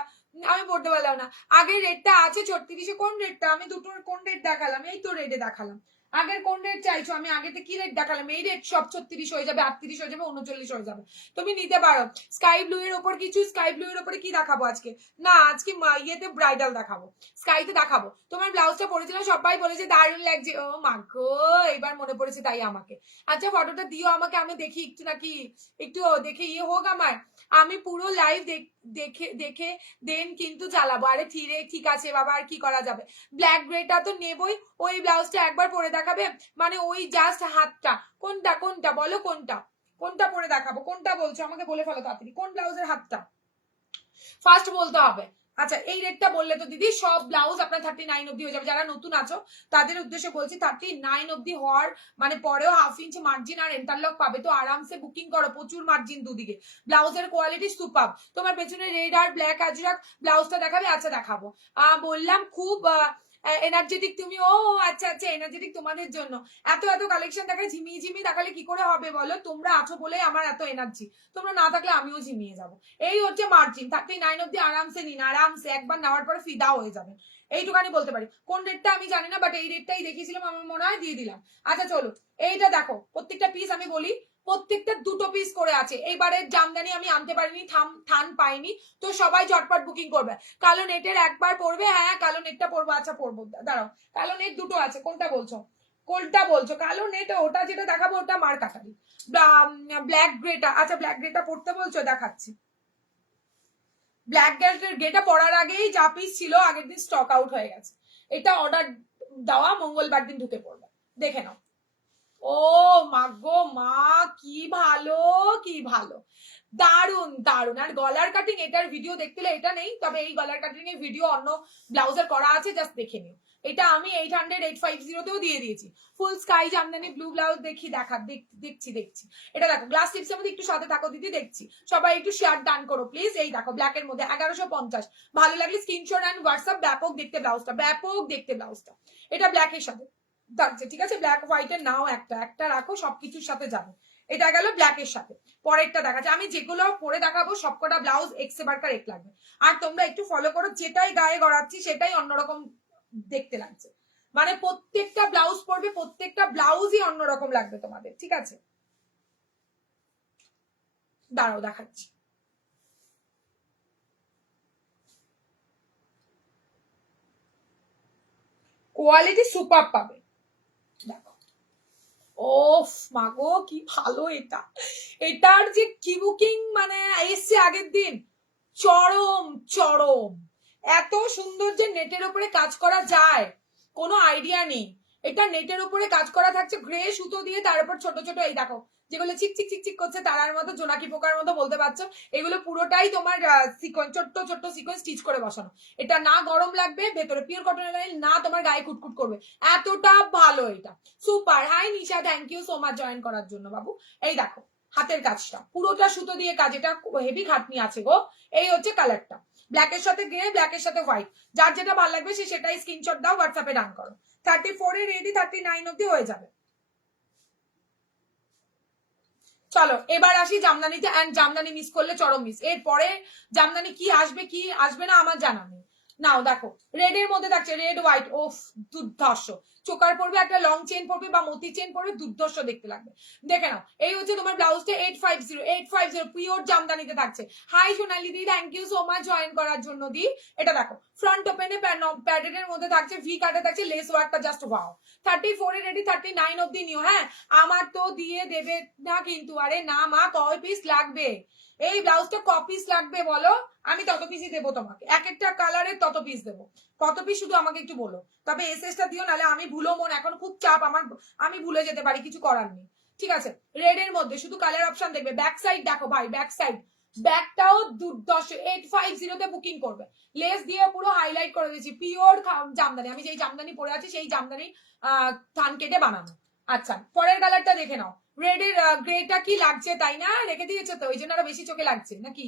আমি পড়তে পারলাম না। আগের রেটটা আছে 36-এ, কোন রেটটা? আমি দুটোর কোন রেট দেখালাম? এই তো রেটে দেখালাম। আগের কোন রেট চাইছো? আমি আগেতে কি রেট দেখালাম? এই রেট সব 36 হয়ে যাবে, 38 হয়ে যাবে, 39 হয়ে যাবে, তুমি নিতে পারো। স্কাই ব্লু এর উপর কিছু, স্কাই ব্লু এর উপরে কি দেখাবো আজকে? না আজকে ইয়েতে ব্রাইডাল দেখাবো, স্কাইতে দেখাবো। তোমার ব্লাউজটা পরেছিলাম, সবাই বলেছে দারুণ লাগছে। ও মা গো, এবার মনে পড়েছে তাই আমাকে। আচ্ছা ফটোটা দিও আমাকে, আমি দেখি একটু, নাকি একটু দেখে ইয়ে হোক আমার। আমি পুরো লাইভ দেখে দেখে দেন কিন্তু চালাবো। আরে ঠিক আছে বাবা, আর কি করা যাবে। ব্ল্যাক গ্রেটা তো নেবই। ওই ব্লাউজটা একবার পরে দেখাবে, মানে ওই জাস্ট হাতটা। কোনটা বলো, কোনটা পরে দেখাবো? কোনটা বলছো আমাকে বলে ফেলো তাড়াতাড়ি, কোন ব্লাউজের হাতটা ফার্স্ট বলতে হবে। আচ্ছা এই রেটটা বললে তো দিদি সব ব্লাউজ আপনার 39 অব্দি হয়ে যাবে। যারা নতুন আছো তাদের উদ্দেশ্যে বলছি, 39 অব্দি হওয়ার মানে পরেও হাফ ইঞ্চ মার্জিন আর ইন্টারলক পাবে, তো আরামসে বুকিং করো। প্রচুর মার্জিন দুদিকে, ব্লাউজের কোয়ালিটি সুপার। তোমার পেছনে রেড আর ব্ল্যাক আজরাক ব্লাউজটা দেখাবে? আচ্ছা দেখাবো। বললাম খুব এনার্জেটিক তুমি। ও আচ্ছা এনার্জেটিক তোমাদের জন্য। এত কালেকশন দেখায়, ঝিমিয়ে দেখালে কি করে হবে বলো? তোমরা আছো বলে আমার এত এনার্জি, তোমরা না থাকলে আমিও ঝিমিয়ে যাবো। এই হচ্ছে মার্জিন। 39 অব্দি আরামসে নিন, আরামসে একবার নেওয়ার পরে ফিদা হয়ে যাবে, এইটুকানি বলতে পারি। কোন রেটটা আমি জানি না, বাট এই রেটটাই দেখিয়েছিলাম, আমার মনে হয় দিয়ে দিলাম। আচ্ছা চলো এইটা দেখো, প্রত্যেকটা পিস আমি বলি, প্রত্যেকটা দুটো পিস করে আছে। এইবারের জামদানি আমি আনতে পারিনি, থান পাইনি, তো সবাই ঝটপট বুকিং করবে। কালো নেটের একবার পড়বে, হ্যাঁ কালো নেটটা পড়বো। আচ্ছা পড়বো, দাঁড়াও। কালো নেট দুটো আছে, কোনটা বলছো? কালো নেট ওটা যেটা দেখাবো ওটা মার কাটারি। ব্ল্যাক গ্রেটা, আচ্ছা ব্ল্যাক গ্রেটা পড়তে বলছো, দেখাচ্ছি। ব্ল্যাক গ্রেটা পড়ার আগেই যা পিস ছিল আগের দিন স্টক আউট হয়ে গেছে। এটা অর্ডার দেওয়া, মঙ্গলবার দিন ঢুকে পড়বে, দেখে নাও। ও মাগো মা, কি ভালো, দারুন। আর গলার কাটিং, এটার ভিডিও দেখতে হলে এটা নেই, তবে এই গলার কাটিং এর ভিডিও অন্য ব্লাউজের করা আছে, জাস্ট দেখে নিও। এটা আমি 800 850 তেও দিয়ে দিয়েছি। ফুল স্কাই জামদানি ব্লু ব্লাউজ দেখছি। এটা দেখো গ্লাস টিপস এর মধ্যে, একটু সাথে থাকো দিদি, দেখছি। সবাই একটু শেয়ার ডান করো প্লিজ। এই দেখো ব্ল্যাকের মধ্যে 1150, ভালো লাগলে স্ক্রিনশট এন্ড হোয়াটসঅ্যাপ। ব্যাপক দেখতে ব্লাউজটা, এটা ব্ল্যাকের সাথে থাকছে, ঠিক আছে? ব্ল্যাক হোয়াইটের নাও একটা রাখো, সবকিছুর সাথে যাবে। এটা গেল ব্ল্যাকের সাথে। পরেরটা দেখাচ্ছে, আমি যেগুলো পরে দেখাবো সবকটা ব্লাউজ এক্স বারকার এক লাগবে। আর তোমরা একটু ফলো করো, যেটাই গায়ে গড়াচ্ছি সেটাই অন্যরকম দেখতে লাগছে, মানে প্রত্যেকটা ব্লাউজ পরবে, প্রত্যেকটা ব্লাউজই অন্যরকম লাগবে তোমাদের, ঠিক আছে? দাঁড়াও দেখাচ্ছি। কোয়ালিটি সুপার পাবে, দেখো। ওফ মাগো কি ভালো এটা, এটার যে কি বুকিং মানে এসছে আগের দিন, চরম। এত সুন্দর যে নেটের উপরে কাজ করা যায়, কোনো আইডিয়া নেই। এটা নেটের উপরে কাজ করা থাকছে গ্রে সুতো দিয়ে, তার উপর ছোট এই দেখো যেগুলো চিক করছে তারার মতো, জোনাকি পোকার মতো বলতে পারছো। এগুলো পুরোটাই তোমার সিকোয়েন্স, ছোট্ট সিকোয়েন্স স্টিচ করে বসানো। এটা না গরম লাগবে, ভেতরে পিওর কটনের লাইন, না তোমার গায়ে কুটকুট করবে, এতটা ভালো এটা। Super. Hi Nisha, thank you so much join করার জন্য বাবু। এই দেখো হাতের কাজটা পুরোটা সুতো দিয়ে কাজ, এটা হেভি খাটনি আছে গো। এই হচ্ছে কালারটা, ব্ল্যাকের সাথে গ্রে, ব্ল্যাকের সাথে হোয়াইট, যার যেটা ভালো লাগবে সে সেটাই স্ক্রিনশট দাও, হোয়াটসঅ্যাপে ডান করো। 34 এ রেডি, 39 অব্দি হয়ে যাবে। চলো এবার আসি জামদানিতে। এন্ড জামদানি মিস করলে চরম মিস। এরপরে জামদানি কি আসবে না আমার জানা নেই। নাও দেখো রেড এর মধ্যে থাকছে রেড হোয়াইট, ওফ দুর্ধর্ষ। চোকার পড়বে, একটা লং চেন পড়বে বা মতি চেন পড়বে, দুর্ধর্ষ দেখতে লাগবে। দেখে নাও এই হচ্ছে তোমার ব্লাউজটা 850 পিওর জামদানিতে থাকছে। Hi Sonali di, thank you so much join করার জন্য দি। এটা দেখো ফ্রন্ট ওপেনে প্যাডের মধ্যে থাকছে, ভি কাটে থাকছে, লেস ওয়ার্কটা জাস্ট ওয়াও। 34 এ রেডি, 39 অব্দি নিও। হ্যাঁ আমার তো দিয়ে দেবে না কিন্তু, আরে না মা, কয় পিস লাগবে এই ব্লাউজটা, ক পিস লাগবে বলো, আমি তত পিসই দেবো তোমাকে, এক একটা কালারের তত পিস দেবো। কত পিস শুধু আমাকে একটু বলো, তবে এসএসটা দিও, নাহলে আমি ভুলো মন, এখন খুব চাপ আমার, আমি ভুলে যেতে পারি, কিছু করার নেই। ঠিক আছে রেড এর মধ্যে শুধু কালার অপশন দেখবে। ব্যাক সাইড দেখো ভাই, ব্যাক সাইড ব্যাকটাও দুর্দর্শ, 850 তে বুকিং করবে। লেস দিয়ে পুরো হাইলাইট করে দিয়েছি, পিওর জামদানি, আমি যেই জামদানি পরে আছি সেই জামদানি থান কেটে বানানো। আচ্ছা পরের কালারটা দেখে নাও, রেড এর গ্রেটা কি লাগছে তাই না, রেখে দিয়েছো তো ওই জন্য আরো বেশি চোখে লাগছে নাকি,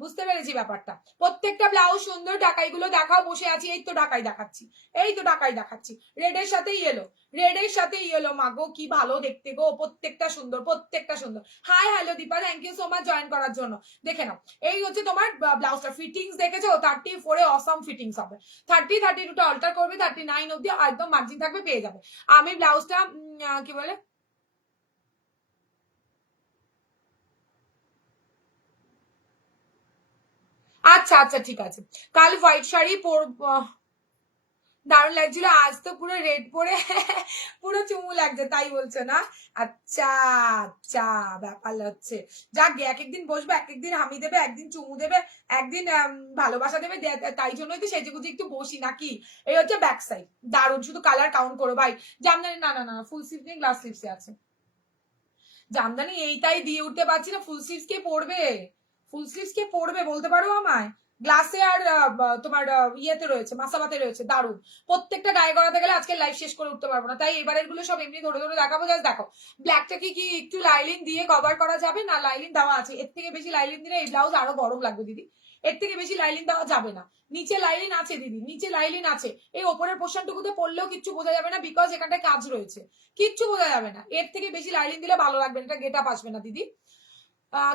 বুঝতে পেরেছি ব্যাপারটা। প্রত্যেকটা ব্লাউজ সুন্দর, ঢাকাইগুলো দেখাও, বসে আছি এই তো ঢাকাই দেখাচ্ছি, এই তো ঢাকাই দেখাচ্ছি। রেড এর সাথে ইয়েলো, রেড এর সাথে ইয়েলো, মাগো কি ভালো দেখতে গো, প্রত্যেকটা সুন্দর, প্রত্যেকটা সুন্দর। Hi hello Dipa, thank you so much join করার জন্য। দেখে নাও এই হচ্ছে তোমার ব্লাউজটা, ফিটিংস দেখেছো 34 এ অসাম ফিটিংস হবে। 32টা অল্টার করবে, 39 অব্দি একদম মার্জিন থাকবে, পেয়ে যাবে। আমি ব্লাউজটা কি বলে, আচ্ছা আচ্ছা ঠিক আছে, কাল হোয়াইট শাড়ি পরবো, দারুণ লাগছিল, আজ তো পুরো রেড পরে পুরো চুমু লাগছে তাই বলছো না। আচ্ছা আচ্ছা ব্যাপার হচ্ছে, যাক এক একদিন বসবে, এক একদিন হামি দেবে, একদিন চুমু দেবে, একদিন ভালোবাসা দেবে, তাই জন্যই তো সেজে গুজে একটু বসি নাকি। এই হচ্ছে ব্যাক সাইড, দারুণ, শুধু কালার কাউন্ট করো ভাই। জামদানি না না না, ফুল স্লিভ নেই, গ্লাস স্লিভসে আছে জামদানি, এইটাই দিয়ে উঠতে পারছি না, ফুল স্লিভস কে পড়বে, ফুল স্লিভস কে পড়বে বলতে পারো আমায়। গ্লাসে আর তোমার ইয়েতে রয়েছে, মাসাবাতে রয়েছে, দারুন। প্রত্যেকটা গায়ে গড়াতে গেলে আজকে লাইভ শেষ করে উঠতে পারবো না, তাই এবারের গুলো সব এমনি ধরে ধরে দেখাবো। জাস্ট দেখো ব্ল্যাকটা কি একটু লাইলিন দিয়ে কভার করা যাবে না, লাইলিন দেওয়া আছে, এর থেকে বেশি লাইলিন দিলে এই ব্লাউজ আরো গরম লাগবে দিদি, এর থেকে বেশি লাইলিন দেওয়া যাবে না। নিচে লাইলিন আছে দিদি, নিচে লাইলিন আছে, এই ওপরের পোর্শনটুকুতে পড়লেও কিচ্ছু বোঝা যাবে না, বিকজ এখানটায় কাজ রয়েছে, কিচ্ছু বোঝা যাবে না। এর থেকে বেশি লাইলিন দিলে ভালো লাগবে না, এটা গেট আপ আসবে না দিদি।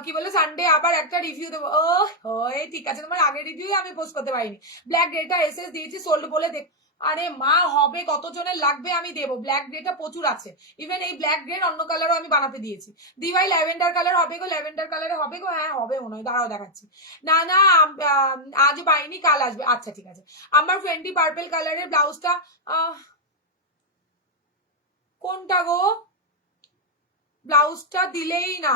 কি বলে সানডে আবার একটা রিভিউ দেবো, ও হয় ঠিক আছে, তোমার আগের রিভিউ আমি পোস্ট করতে পারিনি। ব্ল্যাক গ্রেটা এসএস দিয়েছি সোল্ড বলে দেখ, আরে মা হবে, কতজনের লাগবে আমি দেবো, ব্ল্যাক গ্রেটা প্রচুর আছে, ইভেন এই ব্ল্যাক গ্রেড অন্য কালারও আমি বানাতে দিয়েছি। দিভাই ল্যাভেন্ডার কালার হবে গো, ল্যাভেন্ডার কালারে হবে গো, হ্যাঁ হবে মনে হয়, দাঁড়াও দেখাচ্ছি। না না আজ পাইনি, কাল আসবে, আচ্ছা ঠিক আছে। আমার ফ্রেন্ডি পার্পেল কালারের ব্লাউজটা কোনটা গো, ব্লাউজটা দিলেই না,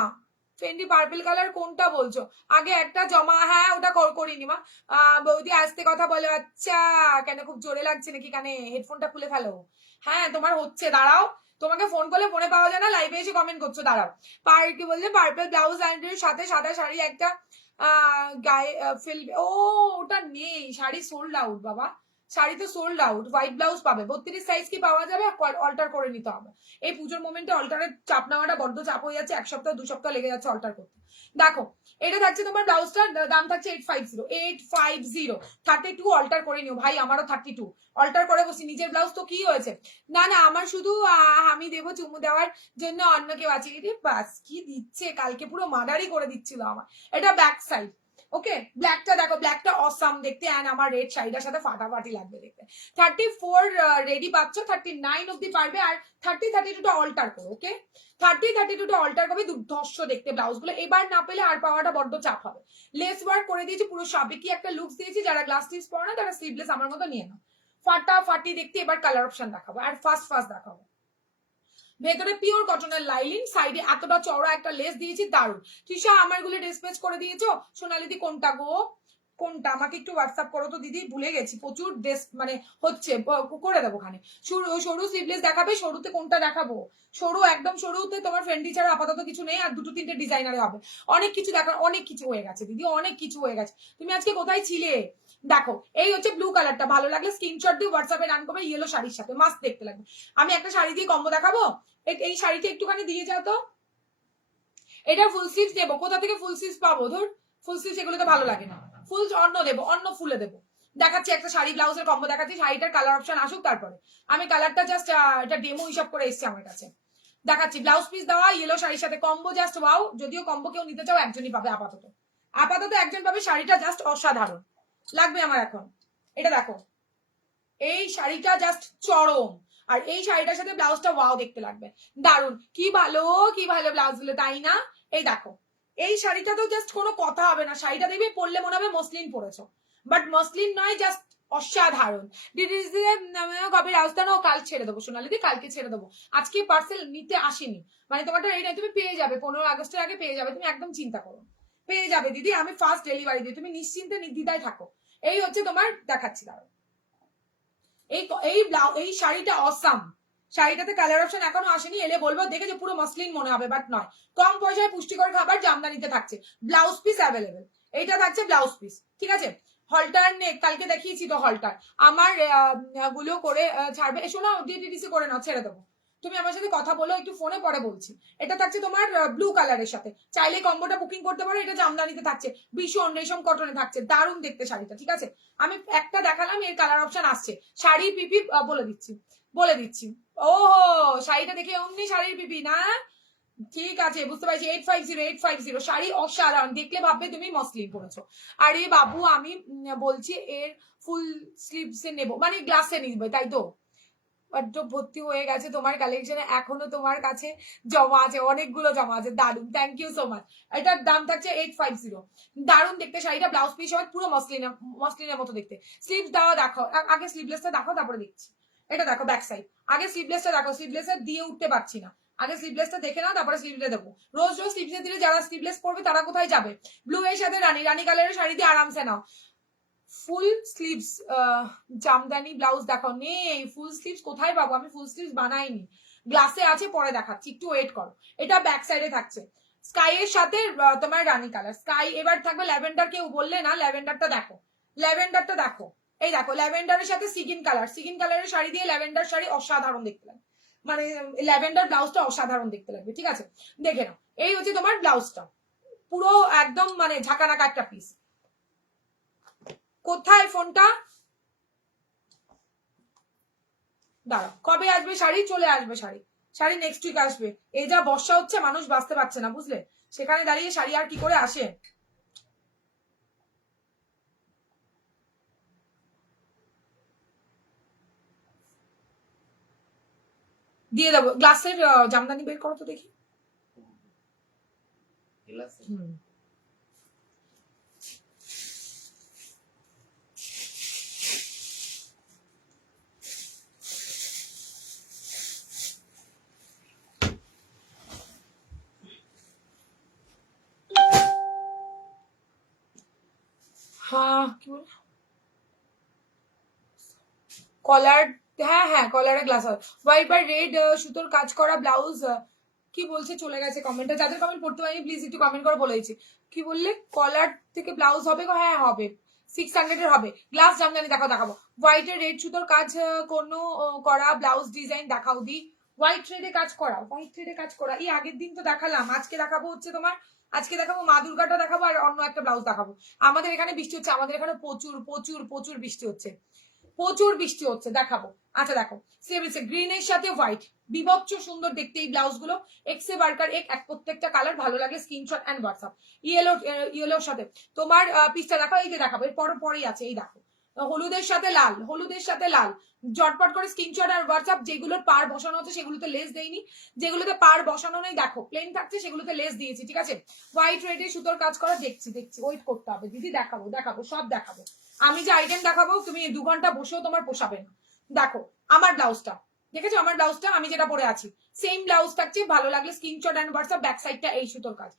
ফেন্ডি পার্পল কালার কোনটা বলছো, আগে একটা জমা, হ্যাঁ ওটা করিনি মা। বৌদি আসতে কথা বলে, আচ্ছা কেন খুব জোরে লাগছে নাকি, কানে হেডফোনটা খুলে ফেলো। হ্যাঁ তোমার হচ্ছে, দাঁড়াও, তোমাকে ফোন করলে মনে পাওয়া যায় না, লাইভে এসে কমেন্ট করছো, দাঁড়াও। কি বলছে, পার্পল ব্লাউজ অ্যান্ড সাথে সাদা শাড়ি একটা গায়ে ফেলবে, ও ওটা নেই, শাড়ি সোল্ড আউট বাবা, শাড়ি তো সোল্ড আউট, হোয়াইট ব্লাউজ পাবে, 32 সাইজ কি পাওয়া যাবে, অল্টার করে নিতে হবে। এই পুজোর মোমেন্টে অল্টারের চাপ নেওয়াটা বড্ড চাপ হয়ে যাচ্ছে, 1 সপ্তাহ 2 সপ্তাহ লেগে যাচ্ছে অল্টার করতে। দেখো এটা থাকছে তোমার ব্লাউজটার দাম থাকছে 850 32 অল্টার করে নিও ভাই, আমারও 32 অল্টার করে বসি, নিজের ব্লাউজ তো কি হয়েছে। না না আমার শুধু আমি দেবো চুমু দেওয়ার জন্য, অন্য কেউ আছে বাস, কি দিচ্ছে কালকে পুরো মার্ডারই করে দিচ্ছিল আমার। এটা ব্যাক সাইড, ওকে ব্ল্যাকটা দেখো, ব্ল্যাকটা অসাম দেখতে, অ্যান্ড আমার রেড শাড়িটার সাথে ফাটাফাটি লাগবে দেখতে। 34 রেডি পাচ্ছ, 39 অব্দি পারবে, আর 32টা অল্টার করো, ওকে 32টা অল্টার করবে, দুর্ধর্ষ দেখতে ব্লাউজ গুলো, এবার না পেলে আর পাওয়াটা বড্ড চাপ হবে। লেস ওয়ার্ক করে দিয়েছি, পুরো সাবেকি একটা লুকস দিয়েছি, যারা গ্লাস স্লিভস পরে না তারা স্লিভলেস আমার মতো নিয়ে নাও, ফাটাফাটি দেখতে। এবার কালার অপশন দেখাবো, আর ফার্স্ট দেখাবো। ভেতরে পিওর কটনের লাইলিং, সাইডে এতটা চওড়া একটা লেস দিয়েছি, দারুন। তৃষা আমার গুলো ডিসপ্যাচ করে দিয়েছো, সোনালিদি কোনটা গো, কোনটা আমাকে একটু হোয়াটসঅ্যাপ করো তো দিদি, ভুলে গেছি, প্রচুর ড্রেস মানে হচ্ছে, করে দেবো ওখানে। সরু স্লিভলেস দেখাবে, সরুতে কোনটা দেখাবো, সরু একদম সরুতে তোমার ফ্রেন্ডি ছাড়া আপাতত কিছু নেই, আর 2-3টে ডিজাইনারে হবে, অনেক কিছু দেখার, অনেক কিছু হয়ে গেছে দিদি, অনেক কিছু হয়ে গেছে। তুমি আজকে কোথায় ছিলে, দেখো এই হচ্ছে ব্লু কালারটা, ভালো লাগলে স্ক্রিনশট দিয়ে হোয়াটসঅ্যাপে রান করবে, ইয়েলো শাড়ির সাথে মাস্ট দেখতে লাগবে। আমি একটা শাড়ি দিয়ে কম্বো দেখাবো, এই শাড়িটা একটুখানি দিয়ে যাও তো, এটা ফুল স্লিভস দেবো, কোথা থেকে ফুল স্লিভস পাবো, ধর ফুল স্লিভস এগুলো তো ভালো লাগে না, ফুল অন্য দেবো, অন্য ফুলে দেবো। দেখাচ্ছি একটা শাড়ি ব্লাউজের কম্বো দেখাচ্ছি, শাড়িটার কালার অপশন আসুক তারপরে, আমি কালারটা জাস্ট এটা ডেমো হিসাব করে এসেছি আমার কাছে, দেখাচ্ছি। ব্লাউজ পিস দেওয়া ইয়েলো শাড়ির সাথে কম্বো, জাস্ট ওয়াও, যদিও কম্বো কেউ নিতে চাও একজনই পাবে, আপাতত একজন পাবে, শাড়িটা জাস্ট অসাধারণ লাগবে আমার এখন। এটা দেখো, এই শাড়িটা জাস্ট চরম, আর এই শাড়িটার সাথে ব্লাউজটা ওয়াও দেখতে লাগবে, দারুন, কি ভালো ব্লাউজ গুলো, তাই না? এই দেখো, এই শাড়িটা তো জাস্ট কোনো কথা হবে না, শাড়িটা দেখবে পরলে মনে হবে মসলিন পরেছো, বাট মসলিন নয়, জাস্ট অসাধারণ। কবে রাজস্থানও কাল ছেড়ে দেবো সোনালিদি, কালকে ছেড়ে দেবো, আজকে পার্সেল নিতে আসেনি, মানে তোমারটা রেডি, তুমি পেয়ে যাবে 15 আগস্টের আগে পেয়ে যাবে, তুমি একদম চিন্তা করো, পেয়ে যাবে দিদি, আমি ফার্স্ট ডেলিভারি দিই, তুমি নিশ্চিন্তে নির্দ্বিধায় থাকো। এই হচ্ছে তোমার, দেখাচ্ছি দাঁড়াও, এই এই শাড়িটা অসাম, শাড়িটাতে কালার অপশন এখনো আসেনি, এলে বলবো, দেখে যে পুরো মসলিন মনে হবে, বাট নয়, কম পয়সায় পুষ্টিকর খাবার জামদানিতে থাকছে, ব্লাউজ পিস অ্যাভেলেবেল, এইটা থাকছে ব্লাউজ পিস, ঠিক আছে। হলটার নেক কালকে দেখিয়েছি তো, হলটার আমার গুলো করে ছাড়বে, শোনো ডিটিডিসি করে নাও, ছেড়ে দেবো, তুমি আমার সাথে কথা বলো, একটু ফোনে পরে বলছি। এটা থাকছে তোমার ব্লু কালারের সাথে, চাইলে কম্বোটা বুকিং করতে পারো, এটা জামদানিতে থাকছে, ভীষণ রেশম কটনে থাকছে, দারুণ দেখতে শাড়িটা, ঠিক আছে। আমি একটা দেখালাম, এর কালার অপশন আসছে, শাড়ি পিপি বলে দিচ্ছি। ও শাড়িটা দেখে অমনি শাড়ির পিপি না, ঠিক আছে, বুঝতে পারছি, 850 শাড়ি অসাধারণ, দেখলে ভাববে তুমি মসলিন পরেছো। আরে বাবু আমি বলছি এর ফুল স্লিভস এ নেবো, মানে গ্লাসে নিবে, তাই তো? ওয়ার্ড্রপ ভর্তি হয়ে গেছে তোমার কালেকশনে, এখনো তোমার কাছে জমা আছে, অনেকগুলো জমা আছে, দারুন, থ্যাংক ইউ সো মাচ। এটার দাম থাকছে 850, দারুন দেখতে শাড়িটা, ব্লাউজ পিস সহ পুরো মসলিনের মতো দেখতে। স্লিভ দেওয়া দেখো, আগে স্লিভলেসটা দেখো, তারপরে দেখছি। এটা দেখো ব্যাক সাইড, আগে স্লিভলেসটা দেখো, স্লিভলেসটা দিয়ে উঠতে পারছি না, আগে স্লিভলেসটা দেখে নাও, তারপরে স্লিভলে দেবো। রোজ রোজ স্লিভলেস দিলে যারা স্লিভলেস পরবে তারা কোথায় যাবে? ব্লু এর সাথে রানী কালারের শাড়ি দিয়ে আরামসে নাও। ফুল স্লিভস জামদানি ব্লাউজ দেখাও, নেই ফুল স্লিভস, কোথায় পাবো? আমি ফুল স্লিভস বানাইনি, গ্লাসে আছে, পরে দেখাচ্ছি, একটু ওয়েট করো। এটা ব্যাক সাইডে থাকছে স্কাই এর সাথে তোমার রানী কালার, স্কাই এবার থাকবে ল্যাভেন্ডার, কেউ বললে না, ল্যাভেন্ডারটা দেখো, ল্যাভেন্ডারটা দেখো, এই দেখো ল্যাভেন্ডারের সাথে সিগিন কালারের শাড়ি দিয়ে ল্যাভেন্ডার শাড়ি অসাধারণ দেখতে লাগে, মানে ল্যাভেন্ডার ব্লাউজটা অসাধারণ দেখতে লাগবে, ঠিক আছে, দেখে নাও। এই হচ্ছে তোমার ব্লাউজটা, পুরো একদম মানে ঝাঁকানাকা একটা পিস। কোথায় ফোনটা? দাঁড়াও, কবে আসবে শাড়ি? চলে আসবে শাড়ি, শাড়ি নেক্সট উইক আসবে। এই যা বর্ষা হচ্ছে, মানুষ বাঁচতে পারছে না, বুঝলে, সেখানে দাঁড়িয়ে শাড়ি আর কি করে আসে। দিয়ে দেবো, গ্লাসের জামদানি বের করো তো দেখি। হ্যাঁ কি বল, কলার, হ্যাঁ কলারে গ্লাস হয়, হোয়াইট বা রেড সুতোর কাজ করা ব্লাউজ, কি বলছে চলে গেছে কমেন্টে, যাদের কমেন্ট পড়তে পারিনি প্লিজ একটু কমেন্ট করে বলেছি। কি বললে, কলার থেকে ব্লাউজ হবে গো? হ্যাঁ হবে, 600 হবে। গ্লাস জামদানি দেখাবো, হোয়াইট এর রেড সুতোর কাজ কোনো করা ব্লাউজ ডিজাইন দেখাও দি, হোয়াইট থ্রেডে কাজ করা, এই আগের দিন তো দেখালাম, আজকে দেখাবো হচ্ছে তোমার, আজকে দেখাবো মা দুর্গাটা দেখাবো, আর অন্য একটা ব্লাউজ দেখাবো। আমাদের এখানে বৃষ্টি হচ্ছে, আমাদের এখানে প্রচুর বৃষ্টি হচ্ছে, দেখাবো। আচ্ছা দেখো, গ্রিনের সাথে হোয়াইট, বিভৎস সুন্দর দেখতে এই ব্লাউজ গুলো, এক্সে বার্কার এক প্রত্যেকটা কালার ভালো লাগলে স্ক্রিনশট এন্ড হোয়াটসঅ্যাপ। ইয়েলোর সাথে তোমার পিসটা দেখো, এই যে দেখাবো, এর পরেই আছে, এই দেখো, হলুদের সাথে লাল, জটপট করে স্ক্রিনশট আর হোয়াটসঅ্যাপ। যেগুলোর পার বসানো হচ্ছে সেগুলোতে লেস দেইনি, যেগুলোতে পার বসানো নেই দেখো প্লেন থাকছে, সেগুলোতে লেস দিয়েছি, ঠিক আছে। হোয়াইট রেডে সুতোর কাজ করা, দেখছি ওয়েট করতে হবে দিদি, দেখাবো সব দেখাবো। আমি যে আইটেম দেখাবো তুমি 2 ঘন্টা বসেও তোমার পোষাবে না। দেখো আমার ব্লাউজটা, দেখেছো আমার ব্লাউজটা, আমি যেটা পরে আছি সেম ব্লাউজ থাকছে, ভালো লাগলে স্ক্রিনশট এন্ড হোয়াটসঅ্যাপ। ব্যাক সাইডটা এই সুতোর কাজ,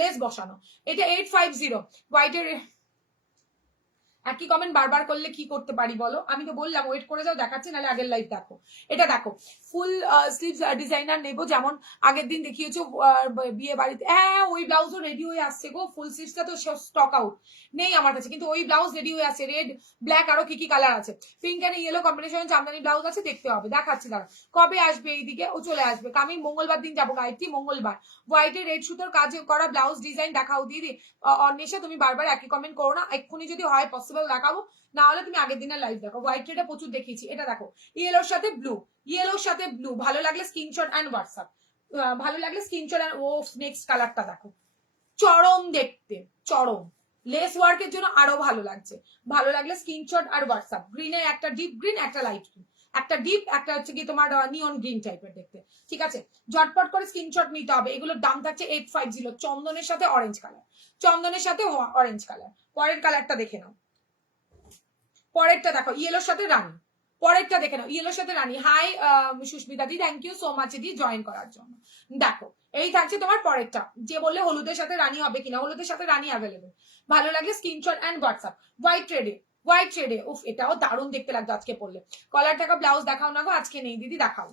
লেস বসানো, এটা 850 হোয়াইটের। একই কমেন্ট বারবার করলে কি করতে পারি বলো? আমি তো বললাম ওয়েট করে যাও, দেখাচ্ছি, নাহলে আগের লাইভ দেখো। এটা দেখো ফুল স্লিভস ডিজাইনার নেবো, যেমন আগের দিন দেখিয়েছো বিয়ে বাড়িতে, হ্যাঁ ওই ব্লাউজও রেডি হয়ে আসছে গো, ফুল স্লিভসটা তো স্টক আউট নেই আমার কাছে, কিন্তু ওই ব্লাউজ রেডি হয়ে আসছে, রেড ব্ল্যাক আরো কি কালার আছে, pink and yellow combination Jamdani blouse আছে, দেখতে হবে, দেখাচ্ছি দাঁড়া। কবে আসবে এইদিকে? ও চলে আসবে, আমি মঙ্গলবার দিন যাবো, গায়ত্রী মঙ্গলবার। হোয়াইটের রেড সুতোর কাজ করা ব্লাউজ ডিজাইন দেখাও দিদি। অন্বেষা তুমি বারবার একই কমেন্ট করো না, এক্ষুনি যদি হয় পসিবল দেখাবো, না হলে তুমি আগের দিনের লাইভ দেখো। হোয়াইট রেডে প্রচুর দেখিয়েছি, এটা দেখো ইয়েলোর সাথে ব্লু, ভালো লাগলে স্ক্রিনশট এন্ড হোয়াটসঅ্যাপ, ভালো লাগলে স্ক্রিনশট এন্ড ও নেক্সট কালারটা দেখো, চরম দেখতে, চরম, লেস ওয়ার্কের জন্য আরো ভালো লাগছে। ভালো লাগলে স্ক্রিনশট আর হোয়াটসঅ্যাপ। গ্রিনে একটা ডিপ গ্রিন, একটা লাইট গ্রিন, একটা ডিপ, একটা হচ্ছে কি তোমার নিয়ন গ্রিন টাইপের দেখতে। ঠিক আছে, ঝটপট করে স্ক্রিনশট নিতে হবে। এগুলোর দাম থাকছে 850। চন্দনের সাথে অরেঞ্জ কালার, চন্দনের সাথে অরেঞ্জ কালার। পরের কালারটা দেখে নাও, পরেরটা দেখো ইয়েলোর সাথে রানী। পরেরটা দেখে নাও ইয়েলোর সাথে রানী। হাই সুস্মিতা দি, thank you so much the join করার জন্য। দেখো এই থাকছে তোমার পরেরটা। যে বললে হলুদের সাথে রানী হবে কিনা, হলুদের সাথে রানী অ্যাভেলেবেল। ভালো লাগলে স্ক্রিনশট এন্ড হোয়াটসঅ্যাপ। হোয়াইট রেডে, হোয়াইট রেডে, উফ এটাও দারুণ দেখতে লাগতো আজকে পড়লে। কলার টাকা ব্লাউজ দেখাও না গো, আজকে নেই দিদি, দেখাও।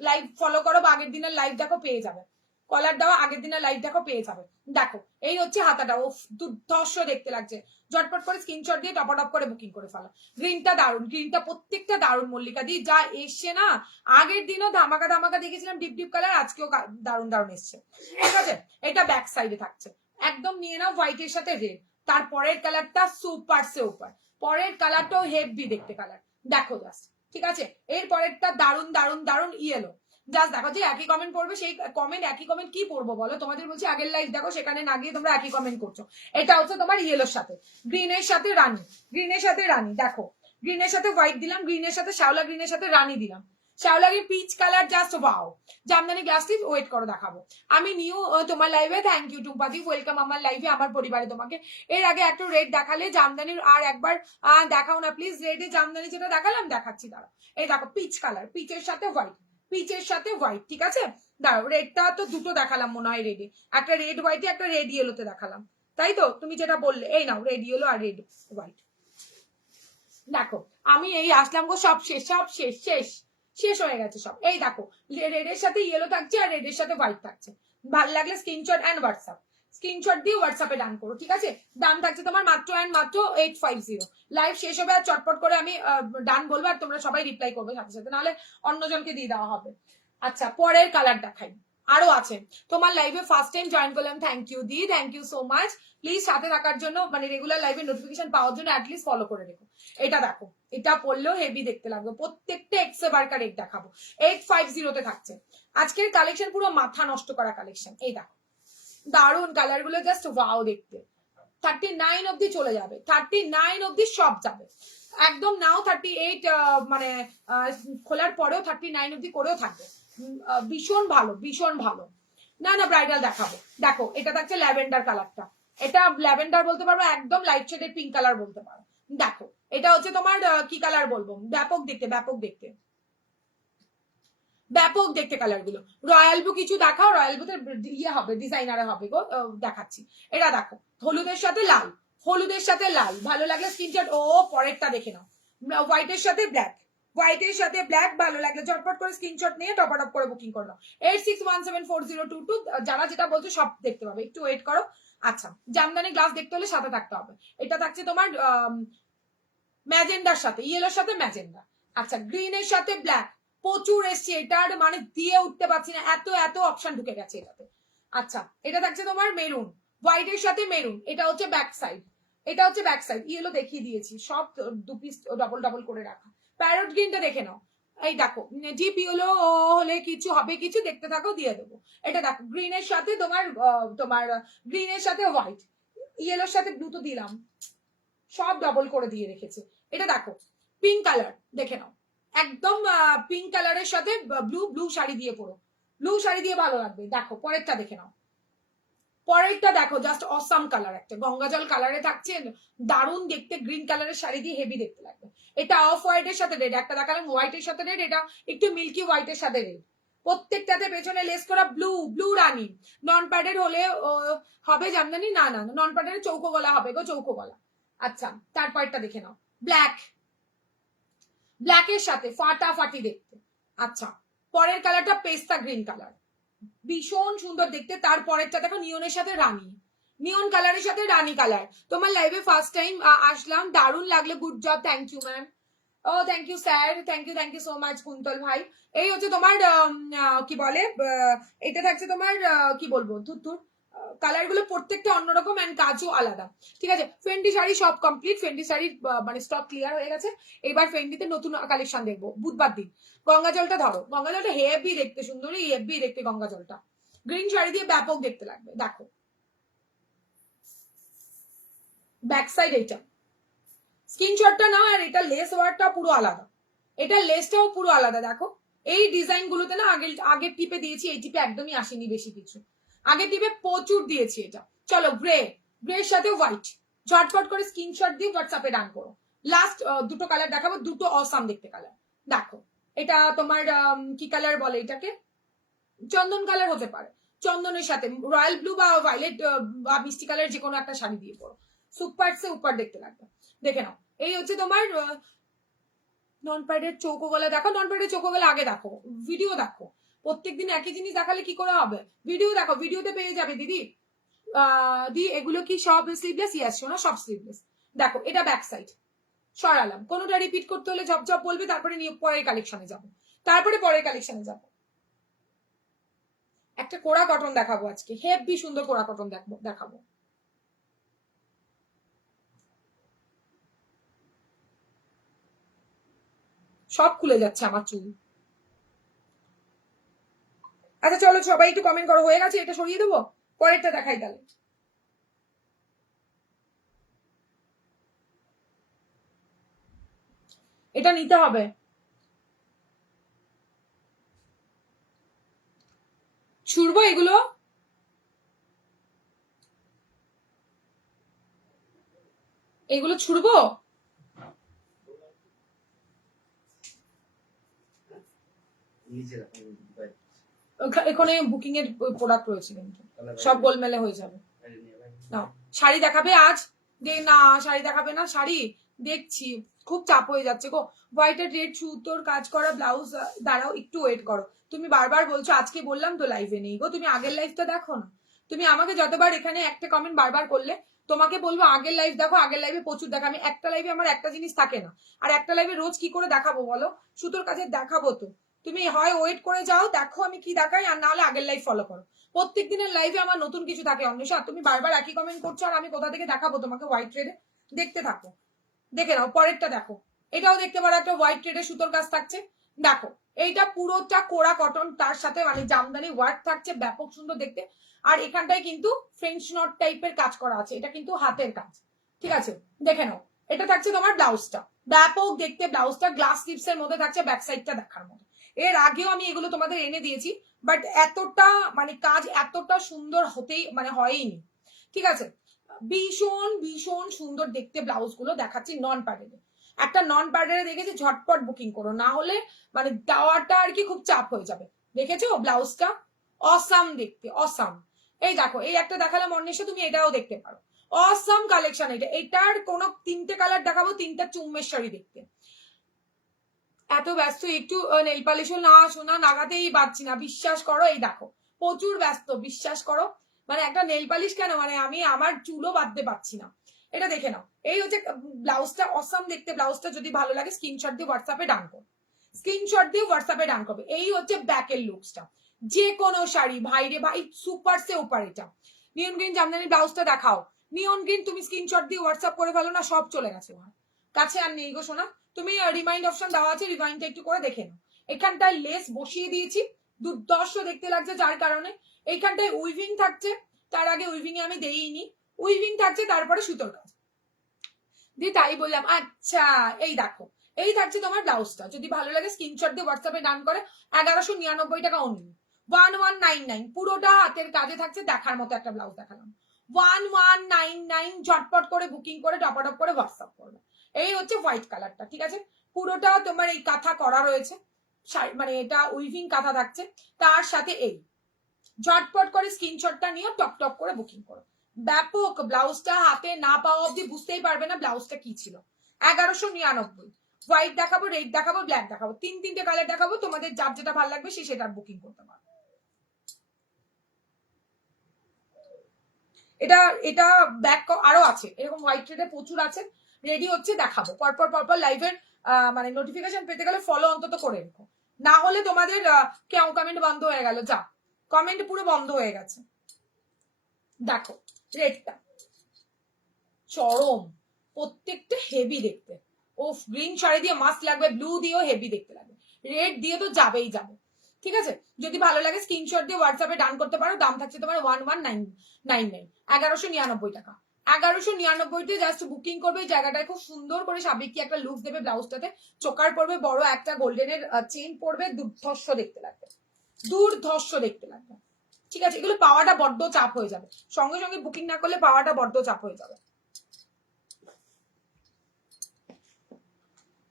লাইভ ফলো করো বা আগের দিনের লাইভ দেখো, পেয়ে যাবে। কলার দেওয়া আগের দিনের লাইভ দেখো, পেয়ে যাবে। দেখো এই হচ্ছে হাতাটা, উফ দুর্ধর্ষ দেখতে লাগছে। ঝটপট করে স্ক্রিনশট দিয়ে টপ আপ করে বুকিং করে ফেলো। গ্রিনটা দারুন, গ্রিনটা প্রত্যেকটা দারুন মল্লিকা দি, যা এসছে না। আগের দিনও ধামাকা ধামাকা দেখেছিলাম ডিপ ডিপ কালার, আজকেও দারুন দারুন এসছে। ঠিক আছে, এটা ব্যাক সাইডে থাকছে। একদম নিয়ে নাও হোয়াইটের সাথে রেড। তারপরের কালারটা সুপার সুপার, পরের কালারটাও হেভি দেখতে কালার। দেখো জাস্ট, ঠিক আছে। এর পরেরটা দারুন দারুন দারুন ইয়েলো। জাস্ট দেখো, যে একই কমেন্ট পড়বে সেই কমেন্ট, একই কমেন্ট কি পড়বো বলো, তোমাদের বলছি আগের লাইভ দেখো, সেখানে না গিয়ে তোমরা একই কমেন্ট করছো। এটা হচ্ছে তোমার ইয়েলোর সাথে, গ্রিনের সাথে রানী, গ্রিনের সাথে রানী। দেখো গ্রিনের সাথে হোয়াইট দিলাম, গ্রিনের সাথে শ্যাওলা গ্রিনের সাথে রানী দিলাম। শ্যাওলা green peach colour, just wow. Jamdani গ্লাসটি ওয়েট করো দেখাবো। আমি নিউ তোমার লাইভে, থ্যাংক ইউ টুম্পাদি, ওয়েলকাম আমার লাইভে, আমার পরিবারে তোমাকে। এর আগে একটা রেড দেখালে জামদানির, আর একবার দেখাও না প্লিজ। রেডে জামদানি যেটা দেখালাম দেখাচ্ছি, দাঁড়া। এই দেখো পিচ কালার, পিচের সাথে হোয়াইট, পিচের সাথে হোয়াইট। ঠিক আছে, দাঁড়াও রেডটা তো দুটো দেখালাম মনে হয় রেডে, একটা রেড হোয়াইটে, একটা রেড ইয়েলোতে দেখালাম, তাই তো তুমি যেটা বললে। এই নাও রেড ইয়েলো আর রেড হোয়াইট। দেখো আমি এই আসলাম গো, সব শেষ, সব শেষ, শেষ শেষ হয়ে গেছে সব। এই দেখো রেডের সাথে ইয়েলো থাকছে আর রেডের সাথে হোয়াইট থাকছে। ভালো লাগলে স্ক্রিনশট এন্ড হোয়াটসঅ্যাপ, স্ক্রিনশট দিয়ে হোয়াটসঅ্যাপে ডান করো। ঠিক আছে, দাম থাকছে তোমার মাত্র এন্ড মাত্র 850। লাইভ শেষ হবে আর চটপট করে আমি ডান বলবো, আর তোমরা সবাই রিপ্লাই করবে সাথে সাথে, নাহলে অন্যজনকে দিয়ে দেওয়া হবে। আচ্ছা পরের কালার দেখাই, আরো আছে। তোমার লাইভে ফার্স্ট টাইম জয়েন করলাম, thank you the, thank you so much. Please সাথে থাকার জন্য, মানে রেগুলার লাইভে নোটিফিকেশন পাওয়ার জন্য অ্যাটলিস্ট ফলো করে রেখো। এটা দেখো, এটা পড়লেও হেভি দেখতে লাগবে। প্রত্যেকটা এক্সে বারকার রেট দেখাবো, 850 থাকছে। আজকের কালেকশন পুরো মাথা নষ্ট করা কালেকশন। এই দেখো দারুন কালার গুলো, জাস্ট ওয়াও দেখতে। 39 অব্দি চলে যাবে, 39 অব্দি সব যাবে একদম। নাও 38 মানে খোলার পরেও 39 অব্দি করেও থাকবে। ভীষণ ভালো, ভীষণ ভালো। না না ব্রাইডাল দেখাবো। দেখো এটা থাকছে ল্যাভেন্ডার কালারটা, এটা ল্যাভেন্ডার বলতে পারবো, একদম লাইট শেডের পিঙ্ক কালার বলতে পারো। দেখো এটা হচ্ছে তোমার কি কালার বলবো, ব্যাপক দেখতে, ব্যাপক দেখতে, ব্যাপক দেখতে কালার গুলো। রয়্যাল ব্লু কিছু দেখাও, রয়্যাল ব্লুতে ইয়ে হবে, ডিজাইনারে হবে গো, দেখাচ্ছি। এটা দেখো হলুদের সাথে লাল, হলুদের সাথে লাল। ভালো লাগলে স্ক্রিনশট, ও পরেরটা দেখে নাও, হোয়াইটের সাথে ব্ল্যাক, হোয়াইটের সাথে ব্ল্যাক। ভালো লাগলে ঝটপট করে স্ক্রিনশট নিয়ে টপ আপ করে বুকিং করো। 86174022। যারা যেটা বলছো সব দেখতে পাবে, একটু ওয়েট করো। আচ্ছা জামদানি গ্লাস দেখতে হলে সাথে থাকতে হবে। এটা থাকছে তোমার ম্যাজেন্ডার সাথে, ইয়েলোর সাথে ম্যাজেন্ডা। আচ্ছা গ্রিনের সাথে ব্ল্যাক, প্রচুর এসছে, এটার মানে দিয়ে উঠতে পারছি না, এত এত অপশন ঢুকে গেছে এটাতে। আচ্ছা এটা থাকছে তোমার মেরুন, হোয়াইটের সাথে মেরুন। এটা হচ্ছে ব্যাক সাইড, এটা হচ্ছে ব্যাক সাইড। ইয়েলো দেখিয়ে দিয়েছি, সব দু পিস ডবল ডবল করে রাখা। প্যারট গ্রিনটা দেখে নাও। এই দেখো ডিপ ইয়েলো হলে কিছু হবে, কিছু দেখতে থাকো, দিয়ে দেবো। এটা দেখো গ্রিনের সাথে তোমার তোমার গ্রিনের সাথে হোয়াইট, ইয়েলোর সাথে ব্লু তো দিলাম, সব ডবল করে দিয়ে রেখেছে। এটা দেখো পিঙ্ক কালার দেখে নাও, একদম পিঙ্ক কালারের সাথে ব্লু, ব্লু শাড়ি দিয়ে পরো, ব্লু শাড়ি দিয়ে ভালো লাগবে। দেখো পরেরটা দেখে নাও, পরেরটা দেখো জাস্ট অসাম কালার, একটা গঙ্গা জল কালারে থাকছে, দারুণ দেখতে। গ্রিন কালারের শাড়ি দিয়ে হেভি দেখতে লাগবে। এটা অফ হোয়াইটের সাথে রেড, একটা দেখালাম হোয়াইটের সাথে রেড, এটা একটু মিল্কি হোয়াইটের সাথে রেড। প্রত্যেকটাতে পেছনে লেস করা ব্লু, ব্লু রানী। নন প্যাডের হলে হবে জামদানি, না না নন প্যাডের চৌকো গলা হবে গো, চৌকো গলা। আচ্ছা তারপরটা দেখে নাও, ব্ল্যাক, ব্ল্যাকের সাথে ফাটাফাটি দেখতে। আচ্ছা পরের কালারটা পেস্তা গ্রিন কালার, ভীষণ সুন্দর দেখতে। তারপরেরটা দেখো নিয়নের সাথে রানী, নিয়ন কালারের সাথে রানী কালার। তোমার লাইভে ফার্স্ট টাইম আসলাম, দারুণ লাগলে, good job, thank you ma'am. ও thank you sir, thank you so much Kuntal ভাই। এই হচ্ছে তোমার কি বলে, এটা থাকছে তোমার কি বলবো, ধুর কালার গুলো প্রত্যেকটা অন্যরকম এন্ড কাজও আলাদা। ঠিক আছে, ফেন্ডি শাড়ি সব কমপ্লিট, ফেন্ডি শাড়ির মানে স্টক ক্লিয়ার হয়ে গেছে। এবার ফেন্ডিতে নতুন কালেকশন দেখবো বুধবার দিন। গঙ্গা জলটা ধরো, গঙ্গা জলটা হেভি দেখতে, সুন্দরী হেভি দেখতে গঙ্গা জলটা, গ্রিন শাড়ি দিয়ে ব্যাপক দেখতে লাগবে। দেখো ব্যাক সাইড এইটা, স্ক্রিনশটটা নাও। আর এটা লেস ওয়ার্কটা পুরো আলাদা, এটা লেসটাও পুরো আলাদা। দেখো এই ডিজাইন গুলোতে না আগের টিপে দিয়েছি, এই টিপে একদমই আসেনি বেশি কিছু, আগের টিপে প্রচুর দিয়েছি এটা। চলো গ্রের সাথে হোয়াইট, ঝটপট করে স্ক্রিনশট দিয়ে হোয়াটসঅ্যাপে ডান করো। লাস্ট দুটো কালার দেখাবো, দুটো অসাম দেখতে কালার। দেখো এটা তোমার কি কালার বলে এটাকে, চন্দন কালার হতে পারে, চন্দনের সাথে রয়্যাল ব্লু বা ভায়োলেট বা মিষ্টি কালার যে কোনো একটা শাড়ি দিয়ে পরো, সুপার সে উপর দেখতে লাগবে। দেখে নাও এই হচ্ছে তোমার নন প্যাডের চৌকো গলা। দেখো নন প্যাডের চৌকো গলা আগে দেখো, ভিডিও দেখো। প্রত্যেকদিন একই জিনিস দেখালে কি করে হবে, ভিডিও দেখো, ভিডিওতে পেয়ে যাবে দিদি। দি এগুলো কি সব স্লিভলেস? ইয়াস শোনা, সব স্লিভলেস। দেখো এটা ব্যাক সাইড, সরালাম, কোনোটা রিপিট করতে হলে ঝপঝপ বলবে, তারপরে পরের কালেকশনে যাবো, পরের কালেকশনে যাবো। একটা কোড়া কটন দেখাবো আজকে, হেভি সুন্দর কোড়া কটন দেখাবো। সব খুলে যাচ্ছে আমার চুল। আচ্ছা চলো সবাই একটু কমেন্ট করো, হয়ে গেছে? এটা সরিয়ে দেবো, পরেরটা দেখাই তাহলে। এটা নিতে হবে, ছুড়বো এগুলো। এগুলো ছুড়বো, এখানে বুকিং এর প্রোডাক্ট রয়েছে কিন্তু সব গোলমেলে হয়ে যাবে। না শাড়ি দেখাবে আজ? না শাড়ি দেখাবে না, শাড়ি দেখছি খুব চাপ হয়ে যাচ্ছে গো। হোয়াইট আর রেড সুতোর কাজ করা ব্লাউজ, দাঁড়াও একটু ওয়েট করো। তুমি বারবার বলছো, আজকে বললাম তো লাইভে নেই গো, তুমি আগের লাইভটা দেখো না। তুমি আমাকে যতবার এখানে একটা কমেন্ট বারবার করলে, তোমাকে বলবো আগের লাইভ দেখো, আগের লাইভে প্রচুর দেখা। আমি একটা লাইভে আমার একটা জিনিস থাকে না, আর একটা লাইভে রোজ কি করে দেখাবো বলো? সুতোর কাছে দেখাবো তো, তুমি হয় ওয়েট করে যাও দেখো আমি কি দেখাই, আর না হলে আগের লাইভ ফলো করো। প্রত্যেক দিনের লাইভে আমার নতুন কিছু থাকে অন্বেষা, তুমি বারবার একই কমেন্ট করছো, আর আমি কোথা থেকে দেখাবো তোমাকে হোয়াইট রেডে? দেখতে থাকো, দেখে নাও পরেরটা দেখো। এটাও দেখতে পারো, একটা হোয়াইট রেডে সুতোর কাজ থাকছে। দেখো এইটা পুরোটা কোরা কটন, তার সাথে মানে জামদানি ওয়ার্ক থাকছে, ব্যাপক সুন্দর দেখতে। আর এখানটায় কিন্তু ফ্রেঞ্চ নট টাইপের কাজ করা আছে, এটা কিন্তু হাতের কাজ, ঠিক আছে? দেখে নাও এটা থাকছে তোমার ব্লাউজটা, ব্যাপক দেখতে ব্লাউজটা, গ্লাস স্লিপস এর মধ্যে থাকছে, ব্যাক সাইডটা দেখার মতো। এর আগেও আমি এগুলো তোমাদের এনে দিয়েছি, বাট এতটা মানে কাজ এতটা সুন্দর হতেই মানে হয়নি, ঠিক আছে? ভীষণ ভীষণ সুন্দর দেখতে ব্লাউজ গুলো দেখাচ্ছি নন প্যাডেলে। একটা নন প্যাডেলে দেখেছি, ঝটপট বুকিং করো, না হলে মানে দেওয়াটা আর কি খুব চাপ হয়ে যাবে। দেখেছো ব্লাউজটা? অসাম দেখতে, অসাম। এই দেখো এই একটা দেখালাম অন্বেষা, তুমি এটাও দেখতে পারো, অসাম কালেকশন। এটা এটার কোনো তিনটে কালার দেখাবো, তিনটা চুম্বেশ্বরী দেখতে। এত ব্যস্ত একটু নেল পালিশও না শোনা নাগাতেই পাচ্ছি না, বিশ্বাস করো। এই দেখো প্রচুর ব্যস্ত, বিশ্বাস করো। মানে একটা নেল পালিশ কেন, মানে আমি আমার চুলও বাঁধতে পারছি না। এটা দেখে নাও, এই হচ্ছে ব্লাউজটা, অসাম দেখতে ব্লাউজটা। যদি ভালো লাগে স্ক্রিনশট দিয়ে হোয়াটসঅ্যাপে ডান করো, স্ক্রিনশট দিয়ে হোয়াটসঅ্যাপে ডান করবে। এই হচ্ছে ব্যাকের লুকসটা, যে কোনো শাড়ি ভাই রে ভাই, সুপার সে উপর। এটা নিয়ন গ্রিন জামদানি ব্লাউজটা দেখাও, নিয়ন গ্রিন তুমি স্ক্রিনশট দিয়ে হোয়াটসঅ্যাপ করে ফেলো না, সব চলে গেছে আমার কাছে, আর নেই গো শোনা। তুমি রিমাইন্ড অপশন দেওয়া আছে, রিমাইন্ডটা একটু করে দেখে নাও। এখানটায় লেস বসিয়ে দিয়েছি, দুর্দর্শ দেখতে লাগছে, যার কারণে এইখানটায় উইভিং থাকছে। তার আগে উইভিং এ আমি দেইনি, উইভিং থাকছে, তারপরে সুতোর কাজ দিয়ে, তাই বললাম। আচ্ছা এই দেখো এই থাকছে তোমার ব্লাউজটা, যদি ভালো লাগে স্ক্রিনশট দিয়ে হোয়াটসঅ্যাপে ডান করে। 1199 টাকা অনলি, 1199, পুরোটা হাতের কাজে থাকছে, দেখার মতো একটা ব্লাউজ দেখালাম। 1199, ঝটপট করে বুকিং করে টপাটপ করে হোয়াটসঅ্যাপ করবে। এই হচ্ছে হোয়াইট কালারটা, ঠিক আছে? পুরোটা তোমার এই কাঁথা করা রয়েছে, মানে এটা উইভিং কাঁথা থাকছে, তার সাথে এই ঝটপট করে স্ক্রিনশটটা নিয়ে টপ টপ করে বুকিং করো। ব্যাপক ব্লাউজটা, হাতে না পাওয়া অব্দি বুঝতেই পারবে না ব্লাউজটা কি ছিল। 1199, হোয়াইট দেখাবো, রেড দেখাবো, ব্ল্যাক দেখাবো, তিনটে কালার দেখাবো, তোমাদের যার যেটা ভালো লাগবে সে সেটা বুকিং করতে পারো। এটা এটা ব্যাক আরো আছে, এরকম হোয়াইট রেডে প্রচুর আছে, রেডি হচ্ছে, দেখাবো পরপর লাইভের মানে নোটিফিকেশন পেতে গেলে ফলো অন্তত করে রেখো, না হলে তোমাদের কেউ কমেন্ট বন্ধ হয়ে গেল, যা কমেন্ট পুরো বন্ধ হয়ে গেছে। দেখো রেডটা চরম, প্রত্যেকটা হেভি দেখতে। ও গ্রিন শাড়ি দিয়ে মাস্ট লাগবে, ব্লু দিয়েও হেভি দেখতে লাগবে, রেড দিয়ে তো যাবেই যাবে, ঠিক আছে? যদি ভালো লাগে স্ক্রিনশট দিয়ে হোয়াটসঅ্যাপে ডান করতে পারো। দাম থাকছে তোমার 1199, 1199 টাকা। 1199 জাস্ট বুকিং করবে। জায়গাটায় খুব সুন্দর করে সাবেকি একটা লুক দেবে ব্লাউজটাতে। চোকার পরবে বড় একটা গোল্ডেনের চেইন পরবে, দুর্ধর্ষ দেখতে লাগবে, দুর্ধর্ষ দেখতে লাগবে। ঠিক আছে, এগুলো পাওয়াটা বড্ড চাপ হয়ে যাবে, সঙ্গে সঙ্গে বুকিং না করলে পাওয়াটা বড্ড চাপ হয়ে যাবে।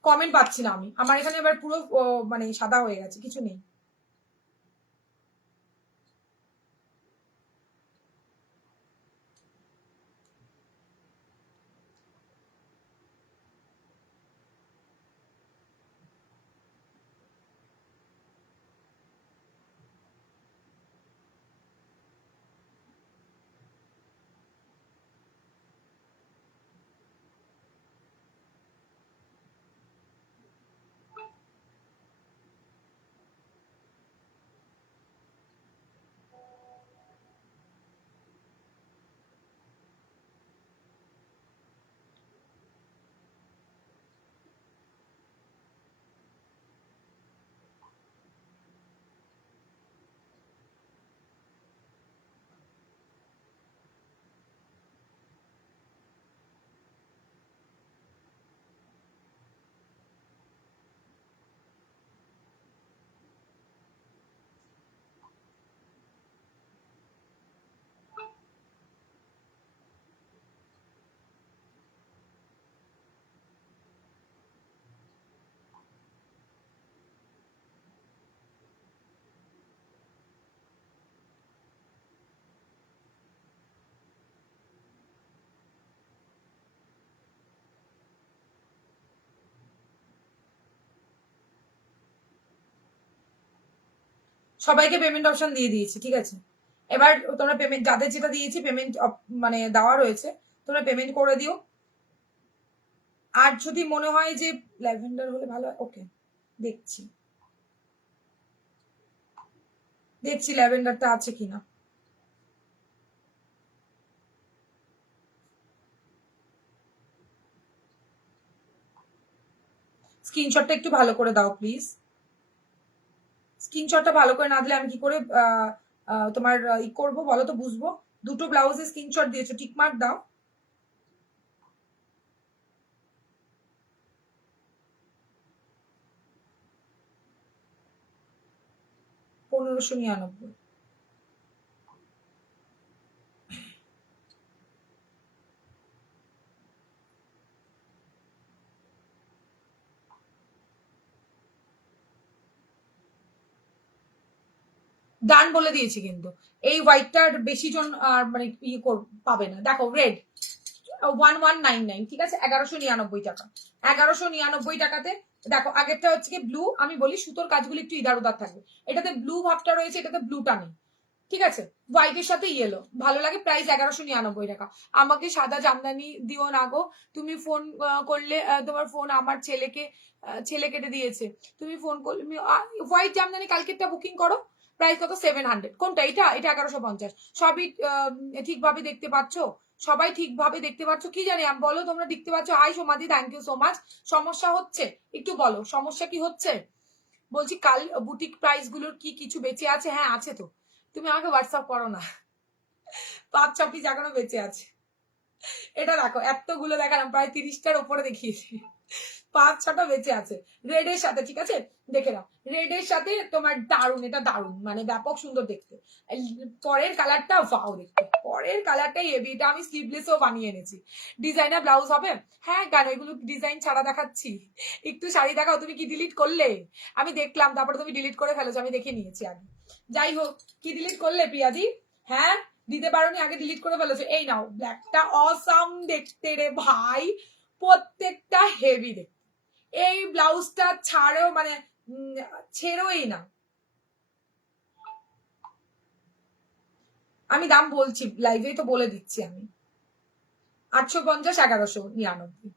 কমেন্ট পাচ্ছি না আমি, আমার এখানে এবার পুরো মানে সাদা হয়ে গেছে, কিছু নেই। সবাইকে পেমেন্ট অপশন দিয়ে দিয়েছি, ঠিক আছে। এবার তোমরা পেমেন্ট, যাদের যেটা দিয়েছি পেমেন্ট মানে দেওয়া রয়েছে, তোমরা পেমেন্ট করে দিও। আর যদি মনে হয় যে ল্যাভেন্ডার হলে ভালো হয়, ওকে দেখছি দেখছি ল্যাভেন্ডারটা আছে কিনা। স্ক্রিনশটটা একটু ভালো করে দাও প্লিজ। স্ক্রিনশটটা ভালো করে না দিলে আমি কি করে তোমার ই করবো বলো তো, বুঝবো। দুটো ব্লাউজে স্ক্রিনশট দিয়েছো, টিকমার্ক দাও। 1599। ডান বলে দিয়েছি, কিন্তু এই হোয়াইটটার বেশি জন মানে ইয়ে পাবে না। দেখো রেড 1199, ঠিক আছে, 1199 টাকা। 1199 টাকাতে দেখো, আগেরটা হচ্ছে কি ব্লু, আমি বলি সুতোর কাজগুলো একটু ইদার উদার থাকবে, এটাতে ব্লু ভাবটা রয়েছে, এটাতে ব্লুটা নেই, ঠিক আছে। হোয়াইটের সাথে ইয়েলো ভালো লাগে, প্রাইস 1199 টাকা। আমাকে সাদা জামদানি দিও না গো, তুমি ফোন করলে তোমার ফোন আমার ছেলে কেটে দিয়েছে, তুমি ফোন করলে হোয়াইট জামদানি কালকেরটা বুকিং করো, প্রাইস কত 700। কোনটা, এটা 1150। সবই ঠিকভাবে দেখতে পাচ্ছ, সবাই ঠিকভাবে দেখতে পাচ্ছ কি জানি আমি, বলো তোমরা দেখতে পাচ্ছ। হাই সমাধি, থ্যাংক ইউ সো মাচ। সমস্যা হচ্ছে একটু বলো, সমস্যা কি হচ্ছে। বলছি কাল বুটিক প্রাইস গুলোর কি কিছু বেঁচে আছে? হ্যাঁ আছে তো, তুমি আমাকে হোয়াটসঅ্যাপ করো না। 5-6 পিস এখনো বেঁচে আছে। এটা দেখো, এতগুলো দেখালাম, প্রায় 30টার উপরে দেখিয়েছি, 5-6টা বেঁচে আছে রেড এর সাথে, ঠিক আছে। দেখে নাও, রেড এর সাথে তোমার দারুন, এটা দারুন, মানে ব্যাপক সুন্দর দেখতে। পরের কালারটা ভাও দেখতে, পরের কালারটাই হেভি, এটা আমি স্লিভলেসও বানিয়ে এনেছি। ডিজাইনার ব্লাউজ হবে। হ্যাঁ কেন, এগুলো ডিজাইন ছাড়া দেখাচ্ছি, একটু শাড়ি দেখাও। তুমি কি ডিলিট করলে? আমি দেখলাম, তারপরে তুমি ডিলিট করে ফেলেছো, আমি দেখে নিয়েছি আগে। যাই হোক, কি ডিলিট করলে প্রিয়াদি? হ্যাঁ দিতে পারোনি, আগে ডিলিট করে ফেলেছো। এই নাও, ব্ল্যাকটা অসাম দেখতে রে ভাই, প্রত্যেকটা হেভি দেখতে। এই ব্লাউজটা ছাড়েও মানে ছেড়োই না। আমি দাম বলছি, লাইভেই তো বলে দিচ্ছি আমি। 850, 1199।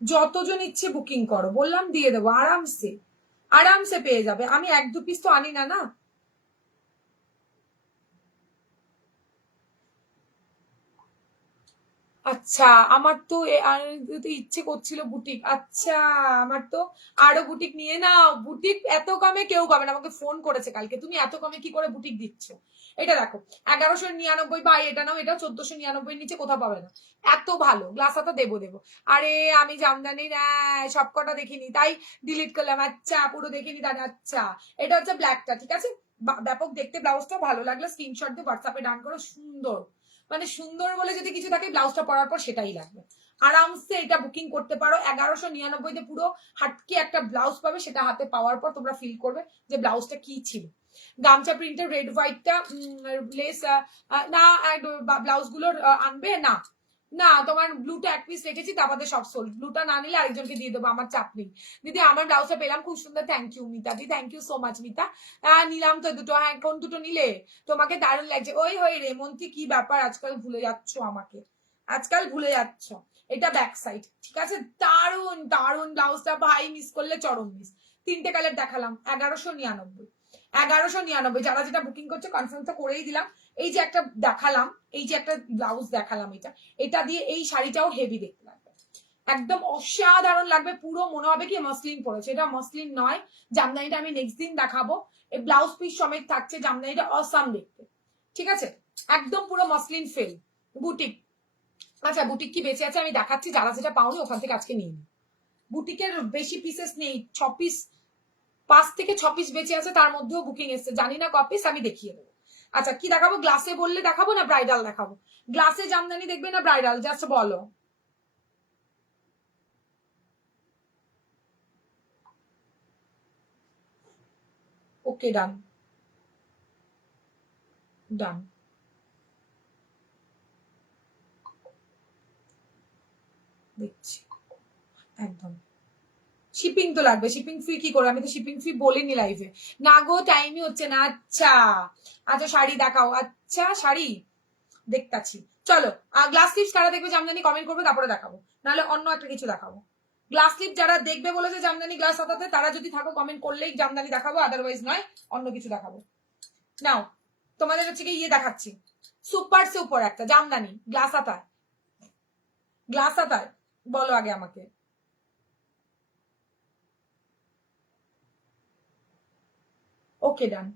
যতজন ইচ্ছে বুকিং করো, বললাম দিয়ে দেবো আরামসে, আরামসে পেয়ে যাবে। আমি 1-2 পিস তো আনি না, না। আচ্ছা, আমার তো ইচ্ছে করছিল বুটিক। আচ্ছা, আমার তো আরো বুটিক নিয়ে নাও। বুটিক এত কমে কেউ পাবে না। আমাকে ফোন করেছে কালকে, তুমি এত কমে কি করে বুটিক দিচ্ছ? এটা দেখো, 1199 ভাই, এটা নাও, এটা 1499 নিচে কোথাও পাবে না। এত ভালো গ্লাস হাতা, দেবো দেবো। আরে আমি জামদানির সব কটা দেখিনি, তাই ডিলিট করলাম। আচ্ছা, পুরো দেখিনি দাদা। আচ্ছা, এটা হচ্ছে ব্ল্যাকটা, ঠিক আছে। ব্যাপক দেখতে, ব্লাউজটা ভালো লাগলো স্ক্রিনশট দিয়ে হোয়াটসঅ্যাপে ডান করো। সুন্দর, মানে সুন্দর বলে যদি কিছু থাকে, ব্লাউজটা পরার পর সেটাই লাগবে। আরামসে এটা বুকিং করতে পারো। 1199 পুরো হাটকে একটা ব্লাউজ পাবে, সেটা হাতে পাওয়ার পর তোমরা ফিল করবে যে ব্লাউজটা কি ছিল। গামছা প্রিন্টের রেড হোয়াইটটা লেস না, ব্লাউজ গুলোর আনবে না। না, তোমার ব্লুটা এক পিস রেখেছি, তা বাদে সব সোল্ড। ব্লুটা না নিলে আরেকজনকে দিয়ে দেবো, আমার চাপ নেই। দিদি আমার ব্লাউজটা পেলাম, খুব সুন্দর, thank you Mita di, thank you so much Mita. নিলাম তো দুটো। হ্যাঁ, কোন দুটো নিলে? তোমাকে দারুণ লাগছে। ওই হই রেমন্তি, কি ব্যাপার, আজকাল ভুলে যাচ্ছ আমাকে, আজকাল ভুলে যাচ্ছ। এটা ব্যাক সাইড, ঠিক আছে। দারুণ দারুণ ব্লাউজটা ভাই, মিস করলে চরম মিস। তিনটে কালার দেখালাম, 1199। 1199, যারা যেটা বুকিং করছে কনফার্ম তো করেই দিলাম। এই যে একটা দেখালাম, এই যে একটা ব্লাউজ দেখালাম, এটা দিয়ে এই শাড়িটাও হেভি দেখতে লাগবে, একদম অসাধারণ লাগবে। পুরো মনে হবে কি মসলিন পরেছে। এটা মসলিন নয়, জামদানিটা আমি নেক্সট দিন দেখাবো। এই ব্লাউজ পিস সমেত থাকছে, জামদানিটা অসাম দেখতে, ঠিক আছে। একদম পুরো মসলিন ফেল। বুটিক, আচ্ছা বুটিক কি বেঁচে আছে আমি দেখাচ্ছি, যারা যেটা পাওনি ওখান থেকে আজকে নিয়ে নিই। বুটিকের বেশি পিসেস নেই, 6 পিস, 5 থেকে 6 পিস বেঁচে আছে, তার মধ্যেও বুকিং এসছে, জানি না কপিস, আমি দেখিয়ে দেবো। আচ্ছা, কি দেখাবো? গ্লাসে বললে দেখাবো না ব্রাইডাল দেখাবো? গ্লাসে জামদানি দেখবে না ব্রাইডাল, জাস্ট বলো। ওকে, ডান ডান। দেখছি, একদম। শিপিং তো লাগবে, শিপিং ফ্রি কি করে? আমি তো শিপিং ফ্রি বলিনি লাইভে। না গো, টাইমই হচ্ছে না। আচ্ছা, আচ্ছা শাড়ি দেখাও। আচ্ছা শাড়ি দেখতাছি, চলো। গ্লাস স্লিপস কারা দেখবে জামদানি কমেন্ট করবে, তারপরে দেখাবো। নাহলে অন্য একটা কিছু দেখাবো। গ্লাস স্লিপ যারা দেখবে বলেছে জামদানি গ্লাস হাতাতে, তারা যদি থাকো কমেন্ট করলেই জামদানি দেখাবো, আদারওয়াইজ নয়, অন্য কিছু দেখাবো। নাও, তোমাদের হচ্ছে কি ইয়ে দেখাচ্ছি, সুপার সুপার একটা জামদানি গ্লাস হাতায়। গ্লাস হাতায় বলো আগে আমাকে। ওকে, ডান।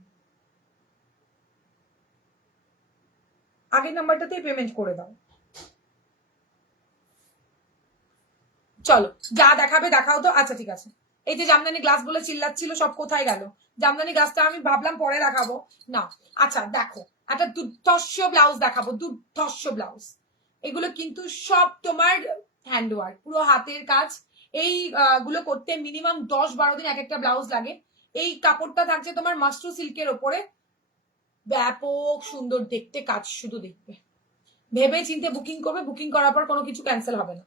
আগের নাম্বারটাতেই পেমেন্ট করে দাও। চলো, যা দেখাবে দেখাও তো। আচ্ছা ঠিক আছে। এই যে জামদানি গ্লাস বলে চিল্লাচ্ছিল, সব কোথায় গেল? জামদানি গ্লাসটা আমি ভাবলাম পরে দেখাবো, না। আচ্ছা দেখো, একটা দুর্ধর্ষ ব্লাউজ দেখাবো, দুর্ধর্ষ ব্লাউজ। এগুলো কিন্তু সব তোমার হ্যান্ডওয়ার্ক, পুরো হাতের কাজ। এই গুলো করতে মিনিমাম 10-12 দিন এক একটা ব্লাউজ লাগে। এই কাপড়টা থাকছে তোমার মাশরু সিল্কের ওপরে, ব্যাপক সুন্দর দেখতে কাজ, শুধু দেখবে। ভেবে চিন্তে বুকিং করবে, বুকিং করার পর কোনো কিছু ক্যান্সেল হবে না।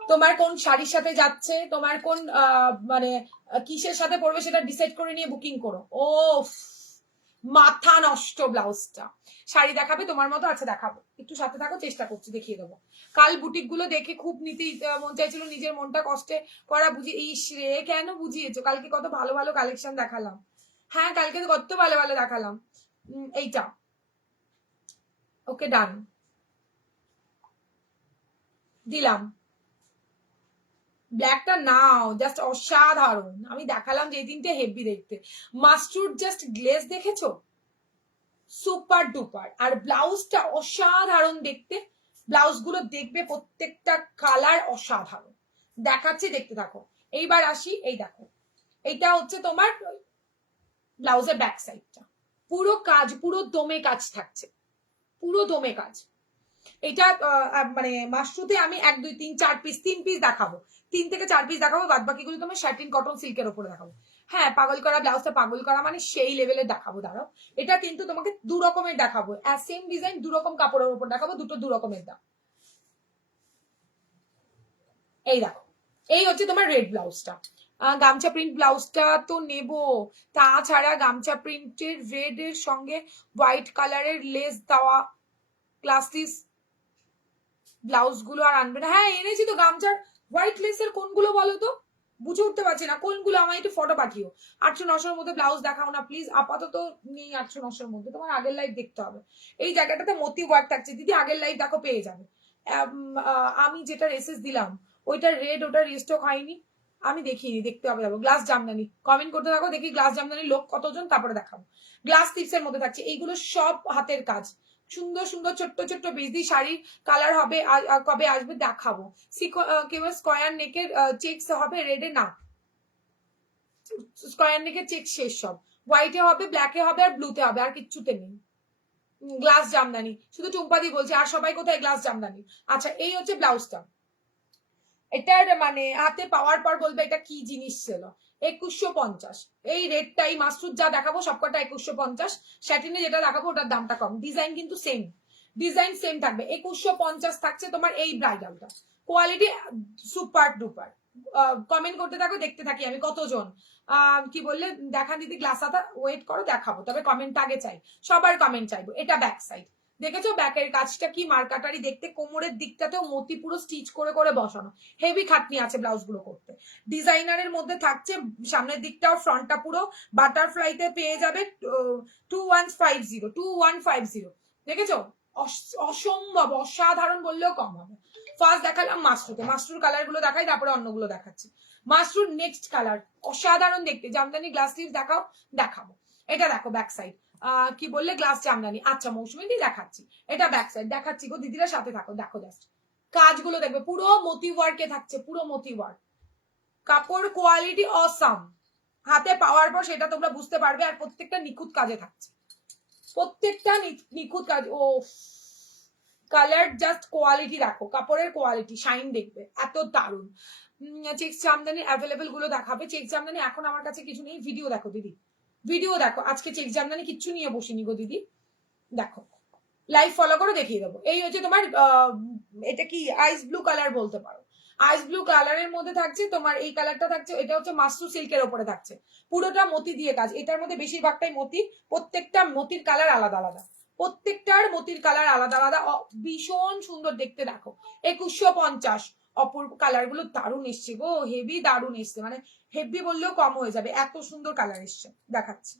তোমার কোন শাড়ির সাথে যাচ্ছে, তোমার কোন মানে কিসের সাথে পড়বে সেটা ডিসাইড করে নিয়ে বুকিং করো। ও, মাথা নষ্ট ব্লাউজটা। শাড়ি দেখাবে তোমার মতো? আচ্ছা দেখাবো, একটু সাথে থাকো, চেষ্টা করছি দেখিয়ে দেবো। কাল বুটিক গুলো দেখে খুব নিতে মন চাইছিল, নিজের মনটা কষ্টে করা বুঝি। ইস রে, কেন বুঝিয়েছো? কালকে কত ভালো ভালো কালেকশন দেখালাম। হ্যাঁ, কালকে তো কত ভালো ভালো দেখালাম। এইটা ওকে, ডান, দিলাম। ব্ল্যাকটা নাও, জাস্ট অসাধারণ। আমি দেখালাম যে এই তিনটে হেভি দেখতে। মাস্টার্ড জাস্ট গ্লেজ দেখেছো, সুপার ডুপার। আর ব্লাউজটা অসাধারণ দেখতে। ব্লাউজ গুলো দেখবে, প্রত্যেকটা কালার অসাধারণ। দেখাচ্ছি, দেখতে থাকো। এইবার আসি, এই দেখো, এইটা হচ্ছে তোমার ব্লাউজের ব্যাক সাইডটা। পুরো কাজ, পুরো দমে কাজ থাকছে, পুরো দমে কাজ। এটা মানে মাশরুতে আমি 1 2 3 4 পিস, 3 পিস দেখাবো। 3 থেকে 4 পিস দেখাবো, বাদ বাকিগুলো তোমার শার্টিন কটন সিল্কের উপরে দেখাবো। হ্যাঁ, পাগল করা ব্লাউজটা, পাগল করা মানে সেই লেভেলের দেখাবো, দাঁড়াও। এটা কিন্তু তোমাকে 2 রকমের দেখাবো, সেম ডিজাইন 2 রকম কাপড়ের উপর দেখাবো, দুটো 2 রকমের দাম। এই দেখো, এই হচ্ছে তোমার রেড ব্লাউজটা। গামছা প্রিন্ট ব্লাউজটা তো নেব, তাছাড়া গামছা প্রিন্টের রেড এর সঙ্গে হোয়াইট কালারের লেস দেওয়া ক্লাসিস ব্লাউজ গুলো আর আনবে না? হ্যাঁ এনেছি তো, গামছার হোয়াইট লেসের কোনগুলো বলো তো, বুঝে উঠতে পারছি না কোনগুলো। আমার একটু ফটো পাঠিও। 800-900 মধ্যে ব্লাউজ দেখাও না প্লিজ, আপাতত নেই 800-900 মধ্যে, তোমার আগের লাইভ দেখতে হবে। এই জায়গাটাতে মতি ওয়ার্ক থাকছে দিদি, আগের লাইভ দেখো, পেয়ে যাবে। আমি যেটা রেসেস দিলাম ওইটা রেড, ওটা রিস্টক হয়নি, আমি দেখিনি, দেখতে হবে। যাবো গ্লাস জামদানি, কমেন্ট করতে থাকো, দেখি গ্লাস জামদানি লোক কতজন, তারপরে দেখাবো। গ্লাস টিপসের মধ্যে থাকছে এইগুলো সব হাতের কাজ, সুন্দর সুন্দর ছোট্ট ছোট্ট বেজি শাড়ির কালার হবে, কবে আসবে দেখাবো। কেবল স্কয়ার নেকের চেকস হবে, রেডে না, স্কয়ার নেকের চেক শেষ, সব হোয়াইটে হবে, ব্ল্যাকে হবে আর ব্লুতে হবে, আর কিচ্ছুতে নেই। গ্লাস জামদানি, শুধু টুম্পাদি বলছে, আর সবাই কোথায় গ্লাস জামদানি। আচ্ছা, এই হচ্ছে ব্লাউজটা, এটার মানে হাতে পাওয়ার পর বলবে এটা কি জিনিস ছিল। 2150, এই রেটটাই মাসুদ যা দেখাবো সবকটা 2150, স্যাটিনে যেটা দেখাবো ওটার দামটা কম, ডিজাইন কিন্তু সেম, ডিজাইন সেম থাকবে। 2150 থাকছে তোমার এই ব্রাইডালটা, কোয়ালিটি সুপার ডুপার। কমেন্ট করতে থাকো, দেখতে থাকি আমি কতজন কি বললে দেখা দিদি গ্লাস হাতা, ওয়েট করো দেখাবো, তবে কমেন্ট আগে চাই, সবার কমেন্ট চাইবো। এটা ব্যাক সাইড, দেখেছো ব্যাকের কাজটা কি মার্কাটারি দেখতে, কোমরের দিকটাতেও মতি পুরো স্টিচ করে করে বসানো, হেভি খাটনি আছে ব্লাউজ গুলো করতে। ডিজাইনারের মধ্যে থাকছে, সামনের দিকটাও ফ্রন্টটা পুরো বাটারফ্লাইতে পেয়ে যাবে 2150, দেখেছো অসম্ভব অসাধারণ বললেও কম হবে। ফার্স্ট দেখালাম মাশরুতে, মাশরুর কালার গুলো দেখাই, তারপরে অন্যগুলো দেখাচ্ছি। মাশরুর নেক্সট কালার অসাধারণ দেখতে, জামদানি গ্লাস স্লিভ দেখাও, দেখাবো। এটা দেখো ব্যাক সাইড, কি বললে গ্লাস জামদানি, আচ্ছা মৌসুমী দি দেখাচ্ছি, এটা ব্যাক সাইড দেখাচ্ছি গো, দিদিরা সাথে থাকো, দেখো জাস্ট কাজগুলো দেখবে, পুরো মতি ওয়ার্কে থাকছে, পুরো মতি ওয়ার্ক, কাপড় কোয়ালিটি অসাম, হাতে পাওয়ার পর সেটা তোমরা বুঝতে পারবে, আর প্রত্যেকটা নিখুঁত কাজে থাকছে, প্রত্যেকটা নিখুঁত কাজ। ও কালার জাস্ট কোয়ালিটি দেখো, কাপড়ের কোয়ালিটি শাইন দেখবে, এত দারুণ। চেক জামদানি অ্যাভেলেবেল গুলো দেখাবে, চেক জামদানি এখন আমার কাছে কিছু নেই, ভিডিও দেখো দিদি, ভিডিও দেখো, আজকে চেক জামদানি কিচ্ছু নিয়ে বসিনি গো দিদি, দেখো লাইভ ফলো করো, দেখিয়ে দেবো। এই হচ্ছে তোমার এটা কি আইস ব্লু কালার বলতে পারো, আইস ব্লু কালারের মধ্যে থাকছে তোমার এই কালারটা থাকছে, এটা হচ্ছে মাসরু সিল্কের ওপরে থাকছে, পুরোটা মতি দিয়ে কাজ, এটার মধ্যে বেশিরভাগটাই মতি, প্রত্যেকটা মতির কালার আলাদা আলাদা, প্রত্যেকটার মতির কালার আলাদা আলাদা, ভীষণ সুন্দর দেখতে, দেখো 2150, অপূর্ব কালার গুলো দারুণ এসছে গো, হেভি দারুণ এসছে, মানে হেভি বললেও কম হয়ে যাবে, এত সুন্দর কালার এসছে, দেখাচ্ছি।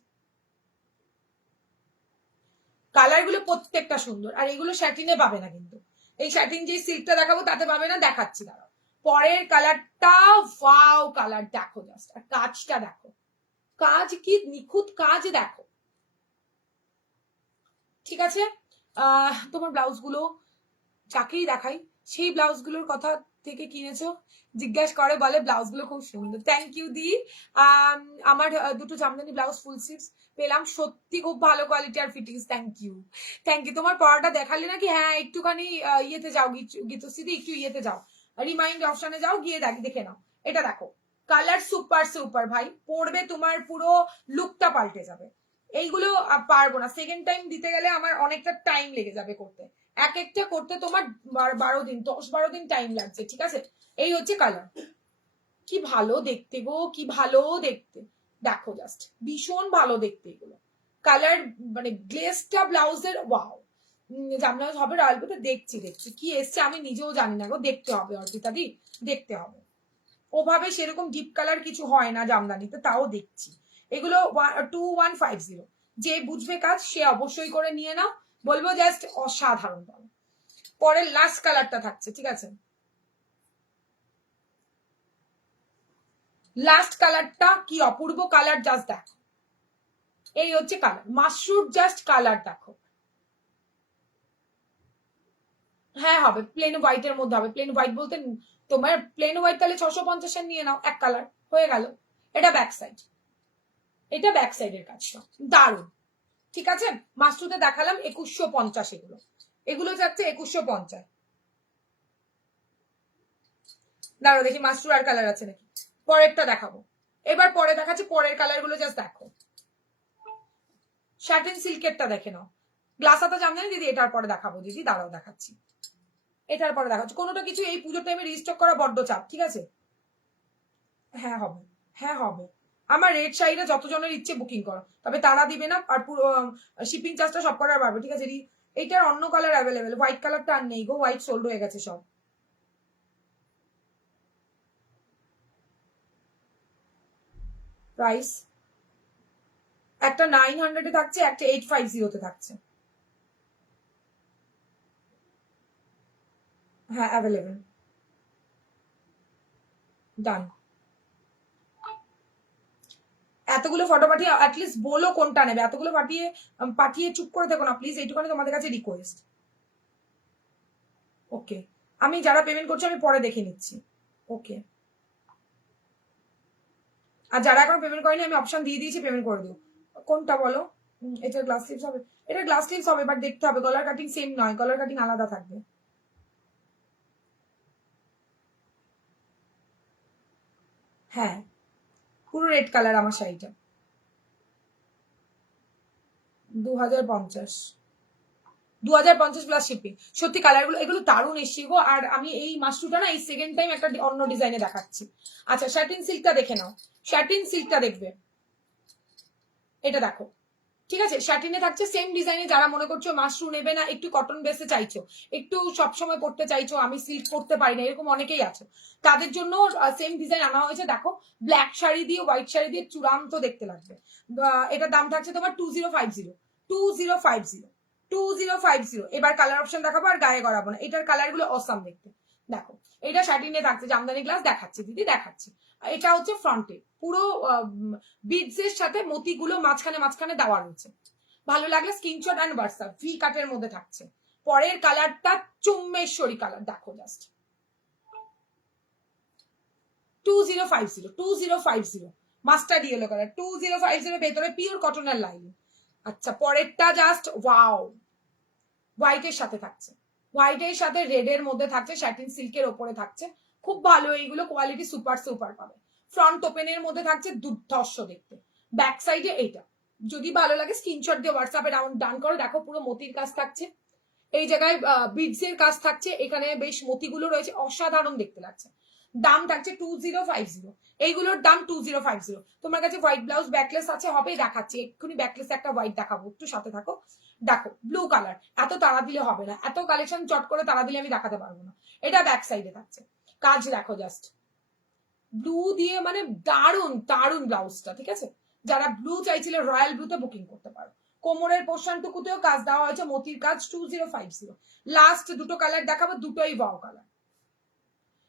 কালার গুলো প্রত্যেকটা সুন্দর, আর এগুলো স্যাটিনে পাবে না কিন্তু, এই স্যাটিন যে সিল্কটা দেখাবো তাতে পাবে না, দেখাচ্ছি দাঁড়াও। পরের কালারটা ওয়াও কালার দেখো জাস্ট, আর কাজটা দেখো, কাজ কি নিখুঁত কাজ দেখো, ঠিক আছে। তোমার ব্লাউজ গুলো যাকেই দেখাই সেই ব্লাউজ গুলোর কথা থেকে কিনেছো জিজ্ঞাসা করে, বলে ব্লাউজ গুলো খুব সুন্দর, থ্যাংক ইউ দি। আমার দুটো জামদানি ব্লাউজ ফুল স্লিভস পেলাম, সত্যি খুব ভালো কোয়ালিটি আর fittings, thank you, thank you. তোমার পড়াটা দেখালে নাকি, হ্যাঁ একটুখানি ইয়েতে যাও, গীতশ্রীতে একটু ইয়েতে যাও, রিমাইন্ড অপশনে যাও, গিয়ে দেখে নাও, এটা দেখো কালার সুপার সুপার ভাই, পড়বে তোমার পুরো লুকটা পাল্টে যাবে। এইগুলো পারবো না, সেকেন্ড টাইম দিতে গেলে আমার অনেকটা টাইম লেগে যাবে করতে, এক একটা করতে তোমার 12 দিন 10-12 দিন টাইম লাগছে, ঠিক আছে। এই হচ্ছে কালার, কি ভালো দেখতে গো, কি ভালো দেখতে, দেখো জাস্ট ভীষণ ভালো দেখতে এগুলো কালার, মানে গ্লেসটা ব্লাউজের ওয়াও। জামদানি হবে রয়্যাল ব্লুতে, দেখছি কি এসছে আমি নিজেও জানি না গো, দেখতে হবে অর্পিতা দি, দেখতে হবে। ওভাবে সেরকম ডিপ কালার কিছু হয় না জামদানিতে, তাও দেখছি। এগুলো 2150, যে বুঝবে কাজ সে অবশ্যই করে নিয়ে নাও, বলবো জাস্ট অসাধারণ। পরের লাস্ট কালারটা থাকছে, ঠিক আছে, লাস্ট কালারটা কি অপূর্ব কালার, জাস্ট দেখো, এই হচ্ছে কালার মাশরুর, জাস্ট কালার দেখো। হ্যাঁ হবে, প্লেন হোয়াইটের মধ্যে হবে, প্লেন হোয়াইট বলতে তোমার প্লেন হোয়াইট তাহলে 650 নিয়ে নাও, এক কালার হয়ে গেল। এটা ব্যাক সাইড, এটা ব্যাক সাইডের কাজটা দারুণ, ঠিক আছে। মাশরুতে দেখালাম 2150, এগুলো এগুলো যাচ্ছে 2150। দাঁড়ো দেখি মাশরুর আর কালার আছে নাকি, পরেরটা দেখাবো, এবার পরে দেখাচ্ছি, পরের কালার গুলো জাস্ট দেখো। শার্টেন সিল্কেরটা দেখে নাও, গ্লাস হাতা জামদানি দিদি, এটার পরে দেখাবো দিদি, দাঁড়াও দেখাচ্ছি, এটার পরে দেখাচ্ছি। কোনোটা কিছু এই পুজোর টাইমে রিস্টক করা বড্ড চাপ, ঠিক আছে। হ্যাঁ হবে, হ্যাঁ হবে, আমার রেড শাড়িটা যতজনের ইচ্ছে বুকিং করো, তবে তারা দিবে না, আর পুরো শিপিং চার্জটা সব করার পারবে, ঠিক আছে। এইটার অন্য কালার অ্যাভেলেবেল, হোয়াইট কালারটা আর নেই গো, হোয়াইট সোল্ড হয়ে গেছে সব। প্রাইস একটা 900 থাকছে, একটা 850 থাকছে। হ্যাঁ অ্যাভেলেবেল। ডান। এতগুলো ফটো পাঠিয়ে অ্যাটলিস্ট বলো কোনটা নেবে, এতগুলো পাঠিয়ে পাঠিয়ে চুপ করে দেখো না প্লিজ, এইটুখানি তোমাদের কাছে রিকোয়েস্ট। ওকে, আমি যারা পেমেন্ট করছে আমি পরে দেখে নিচ্ছি। ওকে, আর যারা এখনো পেমেন্ট করেনি আমি অপশন দিয়ে দিয়েছি পেমেন্ট করে দিও। কোনটা বলো? এটা গ্লাস স্লিভস হবে, এটা গ্লাস স্লিভস হবে, বাট দেখতে হবে গলার কাটিং সেম নয়, গলার কাটিং আলাদা থাকবে। হ্যাঁ, পুরো রেড কালার আমার শাড়িটা। 2050। 2050 প্লাস শিপিং। সত্যি কালারগুলো এগুলো দারুণ এসছে গো। আর আমি এই মাশরুটা না এই সেকেন্ড টাইম একটা অন্য ডিজাইনে দেখাচ্ছি। আচ্ছা শার্টিন সিল্কটা দেখে নাও, শার্টিন সিল্কটা দেখবে, এটা দেখো। ঠিক আছে, শার্টিনে থাকছে সেম ডিজাইনে। যারা মনে করছো মাশরু নেবে না, একটু কটন বেসে চাইছো, একটু সবসময় পড়তে চাইছো, আমি সিল্ক পড়তে পারি না, এরকম অনেকেই আছে, তাদের জন্য সেম ডিজাইন আনা হয়েছে। দেখো ব্ল্যাক শাড়ি দিয়ে হোয়াইট শাড়ি দিয়ে চূড়ান্ত দেখতে লাগবে। এটার দাম থাকছে তোমার 2050। 2050। 2050। এবার কালার অপশন দেখাবো আর গায়ে গড়াবো না, এটার কালার গুলো অসাম দেখতে। দেখো এটা শার্টিনে থাকছে, জামদানি গ্লাস দেখাচ্ছি দিদি দেখাচ্ছি। এটা হচ্ছে ফ্রন্টে পুরো বিডস এর সাথে মতিগুলো মাঝখানে মাঝখানে দেওয়া রয়েছে। ভালো লাগলে স্ক্রিনশট অ্যান্ড হোয়াটসঅ্যাপ। ভি কাটের মধ্যে থাকছে। পরের কালারটা চুম্বেশ্বরী কালার, দেখো জাস্ট 2050। 2050 মাস্টার্ড ইয়েলো কালার 2050 ভেতরে পিওর কটনের লাইন। আচ্ছা পরেরটা জাস্ট ওয়াও, হোয়াইটের সাথে থাকছে, হোয়াইটের সাথে রেড এর মধ্যে থাকছে, স্যাটিন সিল্কের ওপরে থাকছে। খুব ভালো, এইগুলো কোয়ালিটি সুপার সুপার পাবে। ফ্রন্ট ওপেনের মধ্যে থাকছে দুর্ধর্ষ দেখতে। ব্যাক সাইডে এইটা, যদি ভালো লাগে স্ক্রিনশট দিয়ে হোয়াটসঅ্যাপে ডান করো। দেখো পুরো মতির কাজ থাকছে, এই জায়গায় বিডস এর কাজ থাকছে, এখানে বেশ মতিগুলো রয়েছে, অসাধারণ দেখতে লাগছে। দাম থাকছে 2050। এইগুলোর দাম 2050। তোমার কাছে হোয়াইট ব্লাউজ ব্যাকলেস আছে, হবে দেখাচ্ছি এক্ষুনি, ব্যাকলেস একটা হোয়াইট দেখাবো, একটু সাথে থাকো। দেখো ব্লু কালার, এত তাড়া দিলে হবে না, এত কালেকশন চট করে তাড়া দিলে আমি দেখাতে পারবো না। এটা ব্যাক সাইডে থাকছে, কাজ দেখো জাস্ট ব্লু দিয়ে, মানে দারুন দারুন ব্লাউজটা। ঠিক আছে, যারা ব্লু চাইছিলে রয়্যাল ব্লুতে বুকিং করতে পারো। কোমরের পোর্শনটুকুতেও কাজ দেওয়া হয়েছে, মতির কাজ 2050। লাস্ট দুটো কালার দেখাবো, দুটোই ওয়াও কালার।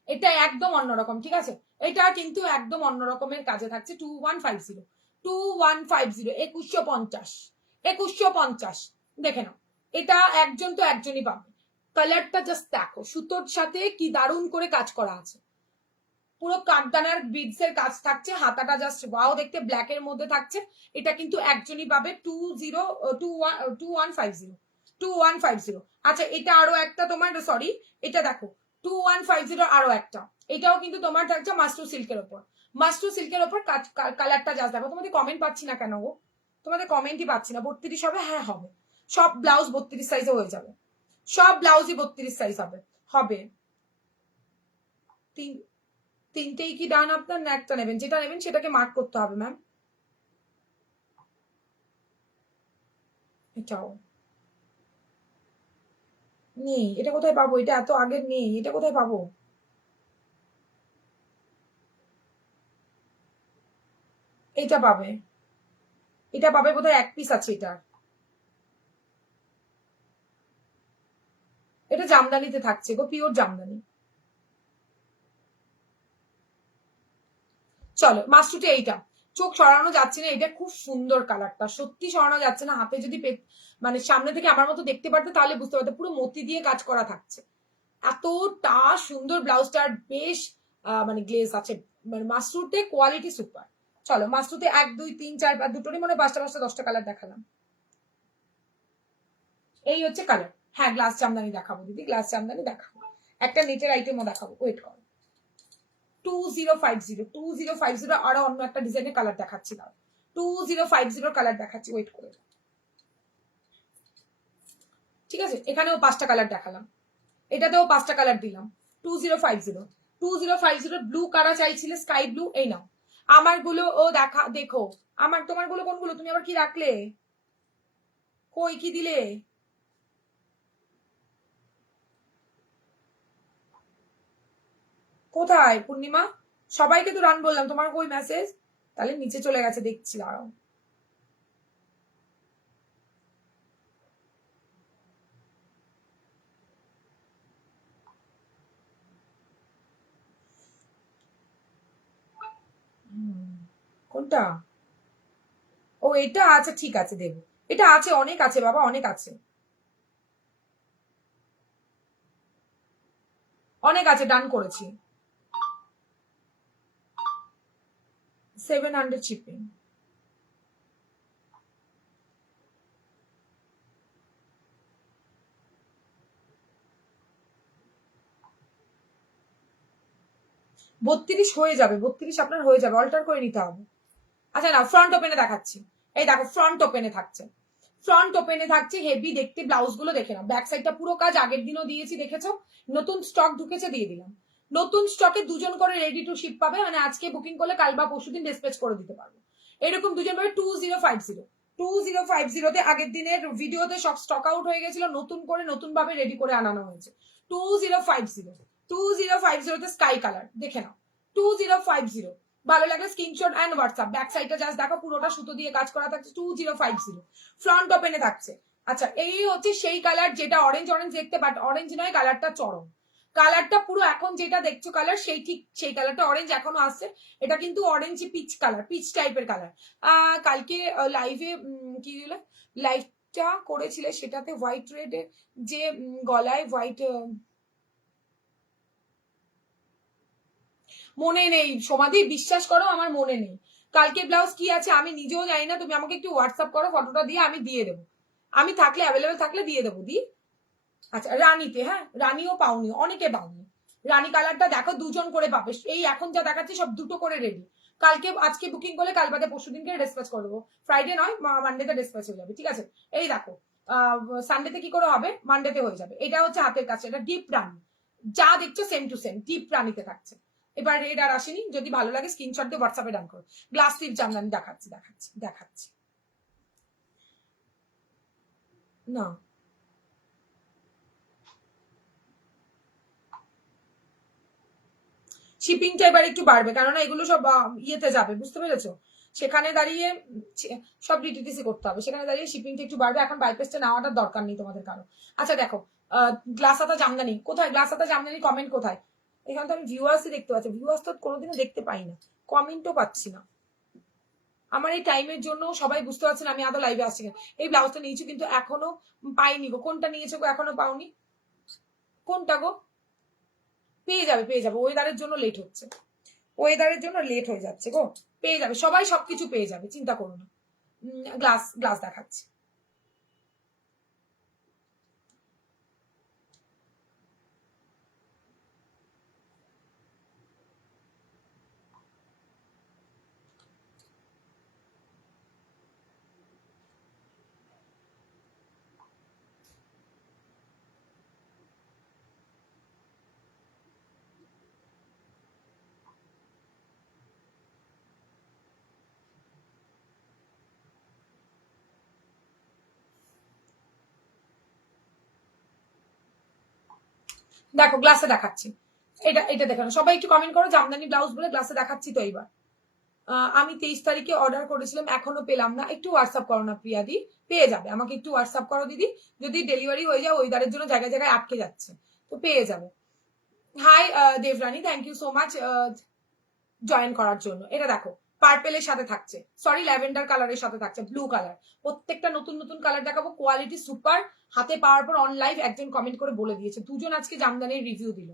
এটা একদম অন্যরকম, ঠিক আছে, এটা কিন্তু একদম অন্যরকমের কাজে থাকছে। 2150। 2150 2150। 2150 দেখে নাও, এটা একজন তো একজনই পাবে। কালারটা জাস্ট দেখো, সুতোর সাথে কি দারুণ করে কাজ করা আছে, পুরো কাঠদানার বিডস এর কাজ থাকছে, হাতাটা জাস্ট ওয়াও দেখতে, ব্ল্যাক এর মধ্যে থাকছে। এটা কিন্তু একজনই পাবে 2150। আচ্ছা এটা আরো একটা তোমার, সরি এটা দেখো 2150 আরো একটা, এটাও কিন্তু তোমার থাকছে মাস্টু সিল্কের ওপর। মাস্টু সিল্কের ওপর কালারটা জাস্ট দেখো। তোমাদের কমেন্ট পাচ্ছি না কেন গো, তোমাদের কমেন্টই পাচ্ছি না। 32 হবে? হ্যাঁ হবে, সব ব্লাউজ 32 সাইজে হয়ে যাবে, সব ব্লাউজই 32 সাইজ হবে। হবে তিন তিনটেই কি ডান আপনার, না একটা নেবেন? যেটা নেবেন সেটাকে মার্ক করতে হবে ম্যাম। এটাও নেই, এটা কোথায় পাবো? এটা এত আগের নেই, এটা কোথায় পাবো? এটা পাবে, এটা পাবে বোধহয় এক পিস আছে এটা। এটা জামদানিতে থাকছে গো, পিওর জামদানি। চলো মাস্টুটে এইটা, চোখ সরানো যাচ্ছে না, এটা খুব সুন্দর কালারটা, সত্যি সরানো যাচ্ছে না। হাতে যদি মানে সামনে থেকে আমার মতো দেখতে পারতে তাহলে বুঝতে পারতে, পুরো মতি দিয়ে কাজ করা থাকছে, এতটা সুন্দর ব্লাউজটার। বেশ মানে গ্লেজ আছে, মানে মাসরুটে কোয়ালিটি সুপার। চলো মাসরুতে 1 2 3 4 5 দুটোরই মনে 5টা 5টা 10টা কালার দেখালাম। এই হচ্ছে কালার। হ্যাঁ গ্লাস জামদানি দেখাবো দিদি, গ্লাস জামদানি দেখাবো, একটা নেটের আইটেমও দেখাবো, ওয়েট করো। 2050 আরো অন্য একটা ডিজাইনের কালার দেখাচ্ছি, দাও 2050 কালার দেখাচ্ছি, ওয়েট করে। ঠিক আছে, এখানেও 5টা কালার দেখালাম, এটাতেও 5টা কালার দিলাম। 2050। 2050 ব্লু কারা চাইছিলে, স্কাই ব্লু, এই নাও। আমার গুলো ও দেখা দেখো, আমার তোমার গুলো কোনগুলো, তুমি আবার কি রাখলে, কই কি দিলে? কোথায় পূর্ণিমা? সবাইকে তো রান বললাম, তোমার কই মেসেজ? তাহলে নিচে চলে গেছে দেখছি, দাঁড়াও। কোনটা? ও এটা আচ্ছা ঠিক আছে দেব, এটা আছে, অনেক আছে বাবা, অনেক আছে, অনেক আছে, ডান করেছি। 700 শিপিং। বত্রিশ হয়ে যাবে, 32 আপনার হয়ে যাবে, অল্টার করে নিতে হবে। আচ্ছা না, ফ্রন্ট ওপেনে দেখাচ্ছি। এই দেখো ফ্রন্ট ওপেনে থাকছে, ফ্রন্ট ওপেনে থাকছে, হেভি দেখতে। ব্লাউজ গুলো দেখে নাও, ব্যাক সাইডটা পুরো কাজ আগের দিনও দিয়েছি, দেখেছো? নতুন স্টক ঢুকেছে, দিয়ে দিলাম। নতুন স্টকে দুজন করে রেডি টু শিপ পাবে, মানে আজকে বুকিং করলে কাল বা পরশুদিন ডিসপ্যাচ করে দিতে পারবো। এরকম দুজন পাবে 2050। 2050 তে আগের দিনের ভিডিওতে সব স্টক আউট হয়ে গেছিল, নতুন করে নতুন ভাবে রেডি করে আনানো হয়েছে। 2050, 2050 তে স্কাই কালার দেখে নাও। 2050 ভালো লাগলে স্ক্রিনশট এন্ড হোয়াটসঅ্যাপ। ব্যাক সাইডটা জাস্ট দেখো, পুরোটা সুতো দিয়ে কাজ করা থাকছে। 2050 ফ্রন্ট ওপেনে থাকছে। আচ্ছা এই হচ্ছে সেই কালার যেটা অরেঞ্জ অরেঞ্জ দেখতে, বাট অরেঞ্জ নয়, কালারটা চরম। কালারটা পুরো এখন যেটা দেখছো কালার, সেই ঠিক সেই কালারটা অরেঞ্জ এখনো আসছে। এটা কিন্তু অরেঞ্জ পিচ কালার, পিচ টাইপের কালার। কালকে লাইভে কি দিলে, লাইভটা করেছিলে সেটাতে হোয়াইট রেড যে গলায় হোয়াইট, মনে নেই সমাধি, বিশ্বাস করো আমার মনে নেই। কালকে ব্লাউজ কি আছে আমি নিজেও জানি না, তুমি আমাকে একটু হোয়াটসঅ্যাপ করো ফটোটা দিয়ে, আমি দিয়ে দেবো। আমি থাকলে অ্যাভেলেবেল থাকলে দিয়ে দেবো দি। আচ্ছা রানীতে, হ্যাঁ রানীও পাওনি, অনেকে পাওনি। রানী কালারটা দেখো, দুজন করে পাবে। এই এখন যা দেখাচ্ছি সব দুটো করে রেডি। কালকে আজকে বুকিং করলে কাল বাদে পরশু দিনকে ডিসপ্যাচ করে দেবো। ফ্রাইডে নয়, মানডেতে ডিসপ্যাচ হয়ে যাবে, ঠিক আছে? এই দেখো, সানডেতে কি করে হবে, মানডেতে হয়ে যাবে। এটা হচ্ছে হাতের কাছে, এটা ডিপ রানী, যা দেখছো সেম টু সেম ডিপ রানীতে থাকছে। এবার রেড আর আসেনি, যদি ভালো লাগে স্ক্রিনশট দিয়ে হোয়াটসঅ্যাপে ডান করো। গ্লাস স্লিভ জামদানি দেখাচ্ছি, দেখাচ্ছি, দেখাচ্ছি। না শিপিংটা এবার একটু বাড়বে, কারণ এগুলো সব ইয়েতে যাবে, বুঝতে পেরেছো? সেখানে দাঁড়িয়ে সব ডিটিটিসি করতে হবে, সেখানে দাঁড়িয়ে শিপিংটা একটু বাড়বে। এখন বাইপেসটা নেওয়াটার দরকার নেই তোমাদের কারো। আচ্ছা দেখো, গ্লাস হাতা জামদানি কোথায়, গ্লাস হাতা জামদানি কমেন্ট কোথায়? এখানে তো আমি ভিউয়ার্সই দেখতে পাচ্ছি, ভিউয়ার্স তো কোনোদিনও দেখতে পাই না, কমেন্টও পাচ্ছি না। আমার এই টাইমের জন্য সবাই বুঝতে পারছেন আমি আদৌ লাইভে আসছি না। এই ব্লাউজটা নিয়েছি কিন্তু এখনো পাইনি গো। কোনটা নিয়েছো গো, এখনো পাওনি? কোনটা গো? পেয়ে যাবে, পেয়ে যাবে, ওয়েদারের জন্য লেট হচ্ছে, ওয়েদারের জন্য লেট হয়ে যাচ্ছে গো। পেয়ে যাবে, সবাই সবকিছু পেয়ে যাবে, চিন্তা করো না। গ্লাস গ্লাস দেখাচ্ছি। দেখো গ্লাসে দেখাচ্ছি, এটা এটা দেখো, সবাই একটু কমেন্ট করো জামদানি ব্লাউজ বলে, গ্লাসে দেখাচ্ছি তো এইবার। আমি 23 তারিখে অর্ডার করেছিলাম, এখনো পেলাম না, একটু হোয়াটসঅ্যাপ করো না প্রিয়াদি। পেয়ে যাবে, আমাকে একটু হোয়াটসঅ্যাপ করো দিদি। যদি ডেলিভারি হয়ে যায়, ওয়েদারের জন্য জায়গায় জায়গায় আটকে যাচ্ছে, তো পেয়ে যাবে। Hi Debrani, thank you so much join করার জন্য। এটা দেখো পার্পেলের সাথে থাকছে, সরি ল্যাভেন্ডার কালারের সাথে থাকছে, ব্লু কালার। প্রত্যেকটা নতুন নতুন কালার দেখাবো, কোয়ালিটি সুপার। হাতে পাওয়ার পর অন লাইভ একজন কমেন্ট করে বলে দিয়েছে, দুজন আজকে জামদানির রিভিউ দিল।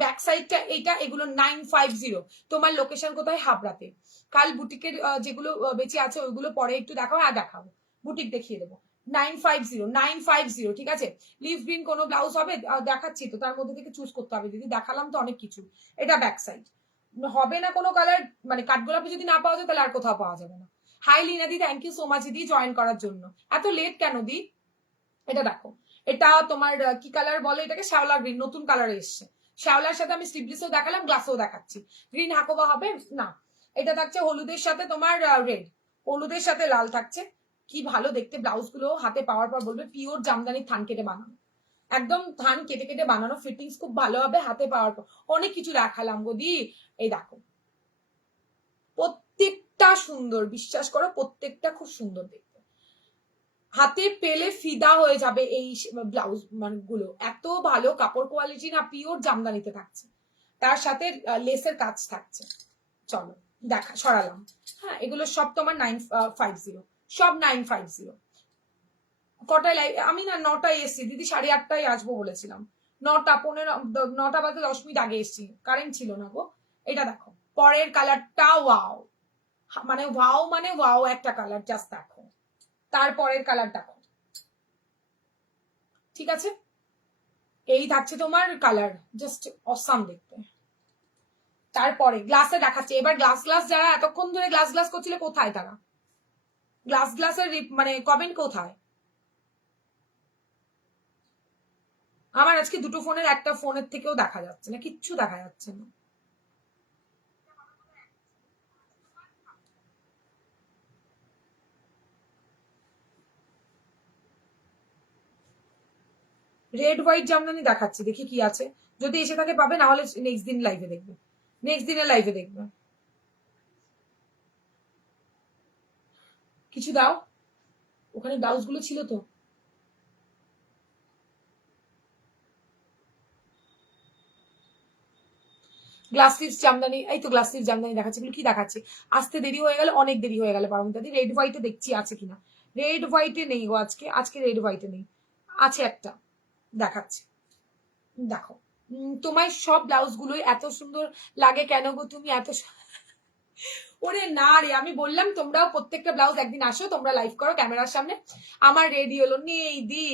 ব্যাক সাইডটা এইটা, এগুলো 950। তোমার লোকেশন কোথায়? হাবড়াতে। কাল বুটিকের যেগুলো বেঁচে আছে ওইগুলো পরে একটু দেখাও, আর দেখাবো, বুটিক দেখিয়ে দেবো। 950, ঠিক আছে? লিভ গ্রিন কোনো ব্লাউজ হবে দেখাচ্ছি তো, তার মধ্যে থেকে চুজ করতে হবে দিদি, দেখালাম তো অনেক কিছু। এটা ব্যাক সাইড, হবে না কোনো কালার, মানে কাঠগোলাপি যদি না পাওয়া যায় তাহলে আর কোথাও পাওয়া যাবে না। Hi Lina di, thank you so much the join করার জন্য। এত লেট কেন দি? এটা দেখো, এটা তোমার কি কালার বলে এটাকে, শ্যাওলা গ্রিন, নতুন কালার এসছে। শ্যাওলার সাথে আমি স্লিভলেসও দেখালাম, গ্লাসও দেখাচ্ছি। গ্রিন হাকোবা হবে না। এটা থাকছে হলুদের সাথে তোমার রেড, হলুদের সাথে লাল থাকছে। কি ভালো দেখতে ব্লাউজ গুলো, হাতে পাওয়ার পর বলবে পিওর জামদানির থান কেটে বানানো, একদম থান কেটে কেটে বানানো, ফিটিংস খুব ভালো হবে হাতে পাওয়ার পর। অনেক কিছু দেখালাম গদি, এই দেখো প্রত্যেকটা সুন্দর, বিশ্বাস করো প্রত্যেকটা খুব সুন্দর দেখতে। হাতে পেলে ফিদা হয়ে যাবে এই ব্লাউজ মানে গুলো, এত ভালো কাপড় কোয়ালিটি না, পিওর জামদানিতে থাকছে, তার সাথে লেসের কাজ থাকছে। চলো দেখা সরালাম। হ্যাঁ, এগুলো সব তোমার 950, সব 950। কটায় লাইভ? আমি না 9টায় এসছি দিদি, 8:30টায় আসবো বলেছিলাম। 9টা বাজে 10 মিনিট আগে এসছি, কারেন্ট ছিল না গো। এটা দেখো পরের কালারটা, ওয়াও, মানে ওয়াও, মানে ওয়াও একটা কালার, জাস্ট দেখো। তারপরের কালার দেখো, ঠিক আছে? এই থাকছে তোমার কালার, জাস্ট অসাম দেখতে। তারপরে গ্লাসে দেখাচ্ছে, এবার গ্লাস গ্লাস যারা এতক্ষণ ধরে গ্লাস গ্লাস করছিল, কোথায় তারা? গ্লাস গ্লাসের মানে কমেন্ট কোথায়? আমার আজকে দুটো ফোনের, একটা ফোনের থেকেও দেখা যাচ্ছে না, কিচ্ছু দেখা যাচ্ছে না। রেড হোয়াইট জামদানি দেখাচ্ছি, দেখি কি আছে, যদি এসে থাকে পাবে, না হলে নেক্সট দিন লাইভে দেখবে, নেক্সট দিনের লাইভে দেখবে। কিছু দাও, ওখানে ব্লাউজ গুলো ছিল তো। গ্লাস স্লিভস জামদানি, এই তো গ্লাস স্লিভস জামদানি দেখাচ্ছে, এগুলো কি দেখাচ্ছে? আসতে দেরি হয়ে গেল, অনেক দেরি হয়ে গেল পারমিতাদি। রেড হোয়াইটে দেখছি আছে কিনা। রেড হোয়াইটে নেই গো, আজকে আজকে রেড হোয়াইটে নেই, আছে একটা, দেখাচ্ছে, দেখো। তোমার সব ব্লাউজ গুলোই এত সুন্দর লাগে কেন গো, তুমি এত ওরে না রে, আমি বললাম তোমরাও প্রত্যেকটা ব্লাউজ একদিন আসো, তোমরা লাইভ করো ক্যামেরার সামনে। আমার রেডি হলো নেই দি,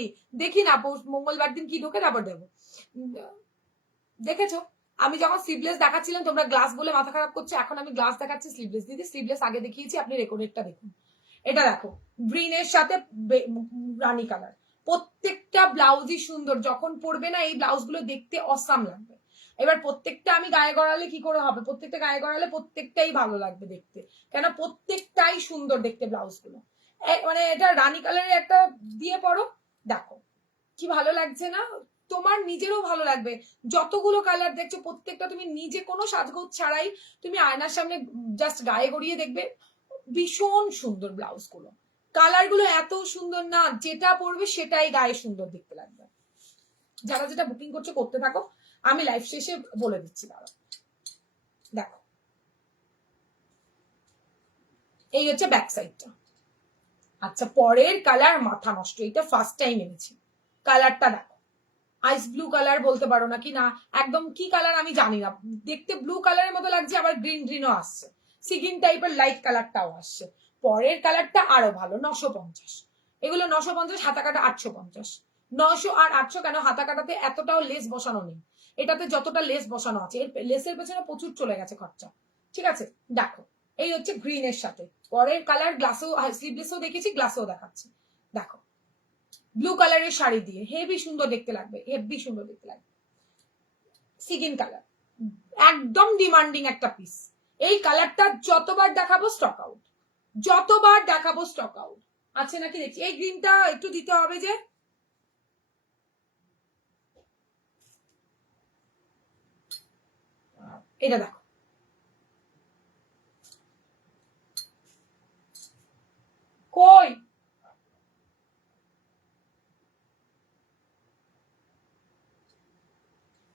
দেখি না মঙ্গলবার দিন কি ঢোকে, তারপর দেবো। দেখেছো, আমি যখন স্লিভলেস দেখাচ্ছিলাম তোমরা গ্লাস বলে মাথা খারাপ করছো, এখন আমি গ্লাস দেখাচ্ছি স্লিভলেস। দিদি স্লিভলেস আগে দেখিয়েছি, আপনি রেকর্ডেডটা দেখুন। এটা দেখো, গ্রিনের সাথে রানী কালার, প্রত্যেকটা ব্লাউজই সুন্দর, যখন পরবে না এই ব্লাউজ গুলো দেখতে অসাম লাগবে। এবার প্রত্যেকটা আমি গায়ে গড়ালে কি করে হবে, প্রত্যেকটা গায়ে গড়ালে প্রত্যেকটাই ভালো লাগবে দেখতে, কেন প্রত্যেকটাই সুন্দর দেখতে ব্লাউজ গুলো। মানে এটা রানী কালারের একটা দিয়ে পড়ো, দেখো কি ভালো লাগছে না? তোমার নিজেরও ভালো লাগবে। যতগুলো কালার দেখছো প্রত্যেকটা তুমি নিজে কোনো সাজগোজ ছাড়াই তুমি আয়নার সামনে জাস্ট গায়ে গড়িয়ে দেখবে, ভীষণ সুন্দর ব্লাউজ গুলো, কালার গুলো এত সুন্দর না, যেটা পরবে সেটাই গায়ে সুন্দর দেখতে লাগবে। যারা যেটা বুকিং করছো করতে থাকো, আমি লাইভ শেষে বলে দিচ্ছি দাঁড়াও। দেখো, এই হচ্ছে ব্যাক সাইডটা। আচ্ছা, পরের কালার মাথা নষ্ট, এটা ফার্স্ট টাইম এনেছি। কালারটা দেখো, আইস ব্লু কালার বলতে পারো নাকি না, একদম কি কালার আমি জানি না, দেখতে ব্লু কালারের মতো লাগছে, আবার গ্রিন গ্রিনও আসছে, সিগিন টাইপের লাইট কালারটাও আসছে। পরের কালারটা আরো ভালো, 950। এগুলো 950, হাতা কাটা 850। 900 আর 800 কেন, হাতা কাটাতে এতটাও লেস বসানো নেই, এটাতে যতটা লেস বসানো আছে, এর লেসের পেছনে প্রচুর চলে গেছে খরচা, ঠিক আছে? দেখো, এই হচ্ছে গ্রিনের সাথে। পরের কালার গ্লাসেও, স্লিভলেসও দেখেছি, গ্লাসেও দেখাচ্ছি, দেখো ব্লু কালারের শাড়ি দিয়ে হেভি সুন্দর দেখতে লাগবে, হেভি সুন্দর দেখতে লাগবে। সিগিন কালার, একদম ডিমান্ডিং একটা পিস। এই কালারটা যতবার দেখাবো স্টক আউট, যতবার দেখাবো স্টক আউট। আছে নাকি দেখছি, এই গ্রিনটা একটু দিতে হবে যে, এটা দেখো, কই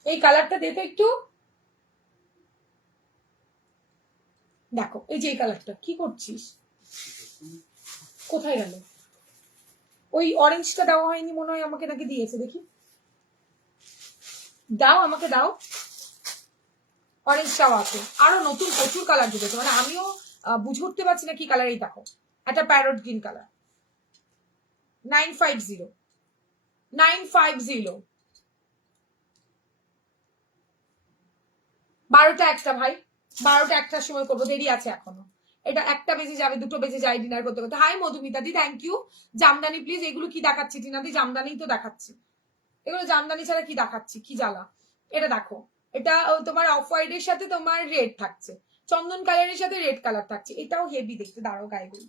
এই কালারটা দিতে একটু, দেখো এই যে এই কালারটা, কি করছিস, কোথায় গেল? ওই অরেঞ্জটা দেওয়া হয়নি মনে হয়, আমাকে নাকি দিয়েছে, দেখি দাও, আমাকে দাও। অরেঞ্জটাও আছে, আরো নতুন প্রচুর কালার ঢুকেছে, মানে আমিও বুঝে উঠতে পারছি না কি কালার। এই দেখো একটা প্যারট গ্রিন কালার, 950, 950। 12টা একটা ভাই, 12টা একটার সময় করবো, দেরি আছে এখনো। এটা 1টা বেজে যাবে, 2টো বেজে যায় ডিনার করতে করতে। Hi Madhumita di, thank you. Jamdani please, এগুলো কি দেখাচ্ছি টিনাদি? জামদানি তো দেখাচ্ছি, এগুলো জামদানি ছাড়া কি দেখাচ্ছি, কি জ্বালা। এটা দেখো, এটা তোমার অফ হোয়াইটের সাথে তোমার রেড থাকছে, চন্দন কালারের সাথে রেড কালার থাকছে, এটাও হেভি দেখতে, দাঁড়াও গায়ে বলি,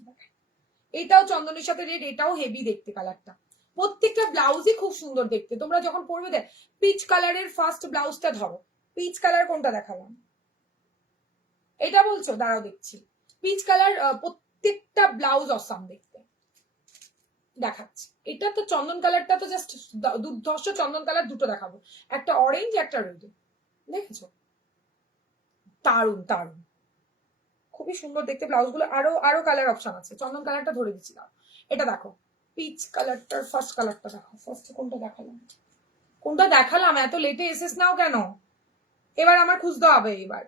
এটাও চন্দনের সাথে রেড, এটাও হেভি দেখতে কালারটা। প্রত্যেকটা ব্লাউজই খুব সুন্দর দেখতে, তোমরা যখন পরবে দেখ। পিচ কালারের ফার্স্ট ব্লাউজটা ধরো, পিচ কালার কোনটা দেখালাম, এটা বলছো, দাঁড়াও দেখছি। পিচ কালার, প্রত্যেকটা ব্লাউজ অসাম দেখতে, দেখাচ্ছি। এটা তো চন্দন কালারটা তো জাস্ট দুর্ধর্ষ চন্দন কালার, দুটো দেখাবো, একটা অরেঞ্জ একটা রেড, দেখেছো? দারুন দারুন, খুবই সুন্দর দেখতে ব্লাউজ গুলো। আরো আরো কালার অপশন আছে, চন্দন কালারটা ধরে দিচ্ছি না। এটা দেখো পিচ কালারটার ফার্স্ট কালারটা দেখো, ফার্স্ট কোনটা দেখালাম এত লেটে এসেস নাও কেন? এবার আমার খুঁজতে হবে। এবার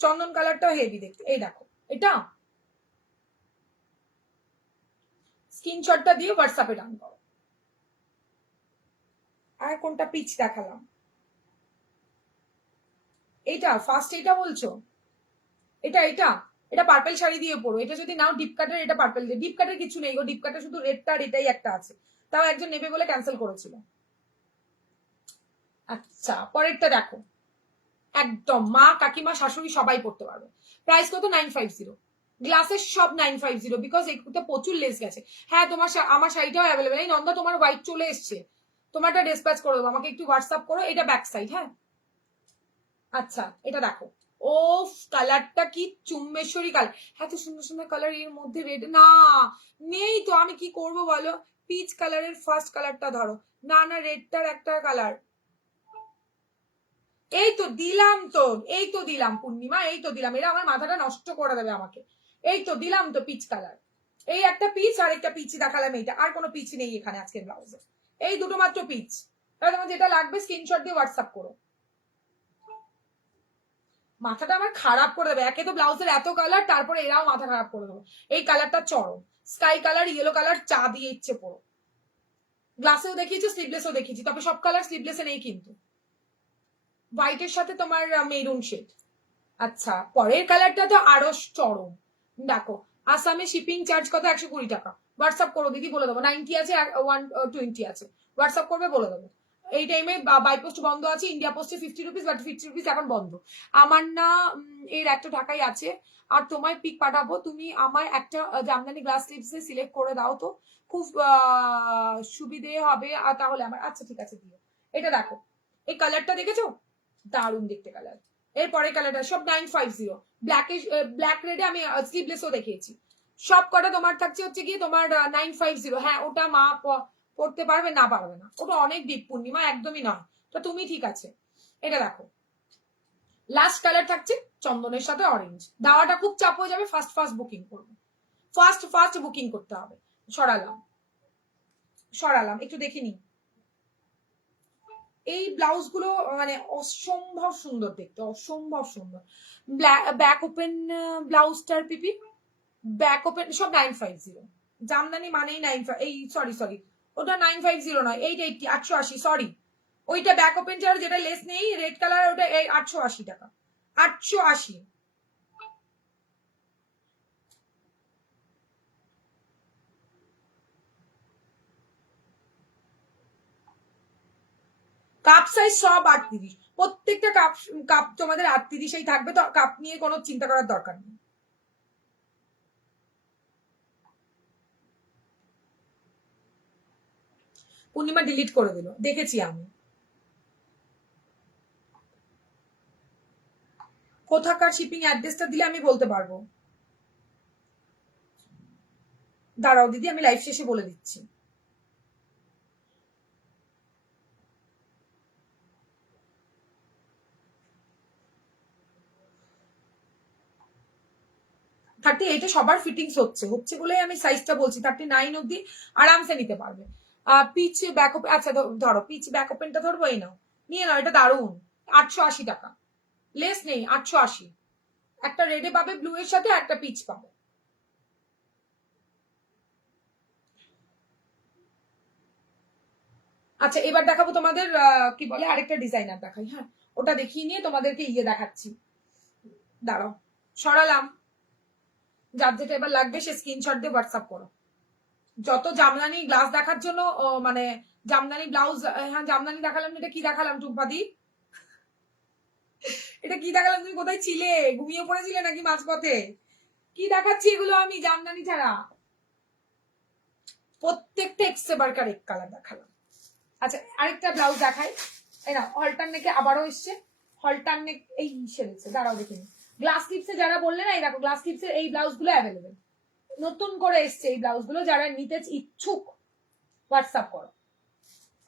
চন্দন কালারটা হেভি দেখতে, এই দেখো এটা। স্ক্রিনশটটা দিয়ে হোয়াটসঅ্যাপে ডান করো। আর কোনটা পিচ দেখালাম? এইটা ফার্স্ট, এটা বলছো? এটা এটা এটা পার্পেল শাড়ি দিয়ে পরো। এটা যদি নাও ডিপ কাটের, এটা পার্পেল দিয়ে। ডিপ কাটের কিছু নেই গো, ডিপ কাটের শুধু রেডটা আর এটাই একটা আছে, তাও একজন নেবে বলে ক্যান্সেল করেছিল। আচ্ছা পরেরটা দেখো, একদম মা কাকিমা শাশুড়ি সবাই পড়তে পারবে। প্রাইস কত? 950। গ্লাসের সব 950, বিকজ এটা প্রচুর লেস গেছে। হ্যাঁ তোমার আমার শাড়িটাও অ্যাভেলেবেল। এই নন্দা তোমার হোয়াইট চলে এসছে, তোমারটা ডিসপ্যাচ করে দেবো, আমাকে একটু হোয়াটসঅ্যাপ করো। এটা ব্যাক সাইড। হ্যাঁ আচ্ছা এটা দেখো, ও কালারটা কি চুম্বেশ্বরী কালার। এত সুন্দর সুন্দর কালার এর মধ্যে রেড না নেই তো, আমি কি করব বলো? পিচ কালারের ফার্স্ট কালারটা ধরো। না না রেডটার একটা কালার, এই তো দিলাম তো, এই তো দিলাম পূর্ণিমা, এই তো দিলাম। এরা আমার মাথাটা নষ্ট করে দেবে আমাকে। এই তো দিলাম তো পিচ কালার, এই একটা পিচ আর একটা পিচ দেখালাম। এইটা আর কোনো পিচ নেই এখানে আজকের ব্লাউজে, এই দুটো মাত্র পিচ। তাহলে তোমার যেটা লাগবে স্ক্রিনশট দিয়ে হোয়াটসঅ্যাপ করো। মাথাটা আমার খারাপ করে দেবে, একে তো ব্লাউজের এত কালার, তারপরে এরাও মাথা খারাপ করে দেবে। এই কালারটা চরম, স্কাই কালার ইয়েলো কালার, চা দিয়ে ইচ্ছে পড়ো। গ্লাসেও দেখিয়েছি, স্লিভলেসও দেখিয়েছি, তবে সব কালার স্লিভলেসে নেই কিন্তু। হোয়াইটের সাথে তোমার মেরুন শেড। আচ্ছা পরের কালারটা তো আরো চরম। দেখো আসামে শিপিং চার্জ কত? 120 টাকা। হোয়াটসঅ্যাপ করো দিদি, বলে দেবো। 90 আছে, 120 আছে। হোয়াটসঅ্যাপ করবে, বলে দেবো। এই টাইমে বাই পোস্ট বন্ধ আছে, ইন্ডিয়া পোস্টে 50 রুপিস, বাট 50 রুপিস এখন বন্ধ। আমার না এর 100 টাকাই আছে। আর তোমায় পিক পাঠাবো, তুমি আমায় একটা জামদানি গ্লাস স্লিভস সিলেক্ট করে দাও তো, খুব সুবিধে হবে। আর তাহলে আমার, আচ্ছা ঠিক আছে দিও। এটা দেখো, এই কালারটা দেখেছো? দারুণ দেখতে কালার। এরপরে কালারটা সব 950। ব্ল্যাক রেডে আমি স্লিভলেসও দেখিয়েছি। সব কটা তোমার থাকছে হচ্ছে গিয়ে তোমার 950। হ্যাঁ ওটা মা পড়তে পারবে না, পারবে না, ওটা অনেক ডিপ পূর্ণিমা, একদমই নয়। তো তুমি ঠিক আছে। এটা দেখো লাস্ট কালার থাকছে চন্দনের সাথে অরেঞ্জ। দাওয়াটা খুব চাপ হয়ে যাবে, ফার্স্ট ফার্স্ট বুকিং করবে, ফার্স্ট বুকিং করতে হবে। সরালাম সরালাম, একটু দেখে নিই। এই ব্লাউজ গুলো মানে অসম্ভব সুন্দর দেখতে, অসম্ভব সুন্দর। ব্যাক ওপেন ব্লাউজটার পিপি, ব্যাক ওপেন সব 950। জামদানি মানেই 9, এই সরি ওটা 950 নয়, 880, 880, সরি। ওইটা ব্যাক ওপেন ছাড়া যেটা লেস নেই রেড কালার, ওটা 880 টাকা, 880। কাপ সাইজ সব 38, প্রত্যেকটা কাপ কাপ তোমাদের 38এই থাকবে, তো কাপ নিয়ে কোনো চিন্তা করার দরকার নেই। পূর্ণিমা ডিলিট করে দিল, দেখেছি আমি। কোথাকার শিপিং অ্যাড্রেসটা দিলে আমি বলতে পারবো। দাঁড়াও দিদি, আমি লাইভ শেষে বলে দিচ্ছি। থার্টি এইটে সবার ফিটিংস হচ্ছে বলেই আমি সাইজটা বলছি। 39 অব্দি আরামসে নিতে পারবে। পিচ ব্যাক ওপেন, আচ্ছা ধরো পিচ ব্যাক ওপেনটা ধরবো, এই নাও, নিয়ে নাও, এটা দারুন। 880 টাকা, লেস নেই, 880। একটা রেডে পাবে ব্লু এর সাথে, একটা পিচ পাবে। আচ্ছা এবার দেখাবো তোমাদের কি বলে আরেকটা ডিজাইনার দেখাই। হ্যাঁ ওটা দেখিয়ে নিয়ে তোমাদেরকে ইয়ে দেখাচ্ছি। দাঁড়াও সরালাম। যার যেটা এবার লাগবে সে স্ক্রিনশট দিয়ে হোয়াটসঅ্যাপ করো। যত জামদানি গ্লাস দেখার জন্য মানে জামদানি ব্লাউজ, হ্যাঁ জামদানি দেখালাম। এটা কি দেখালাম টুম্পাদি? এটা কি দেখালাম? তুমি কোথায় ছিলে? ঘুমিয়ে পড়েছিলে নাকি মাঝপথে? কি দেখাচ্ছি এগুলো আমি জামদানি ছাড়া? প্রত্যেকটা এক্সেবারকার এক কালার দেখালাম। আচ্ছা আরেকটা ব্লাউজ দেখাই। এই না হলটার নেকে আবারও এসছে, হলটার নেক এই সেরেছে, দাঁড়াও দেখিনি। গ্লাস স্লিপসে যারা বললে না, এই দেখো গ্লাস স্লিপসের এই ব্লাউজ গুলো অ্যাভেলেবেল, নতুন করে এসছে এই ব্লাউজ গুলো। যারা নিতে ইচ্ছুক হোয়াটসঅ্যাপ করো।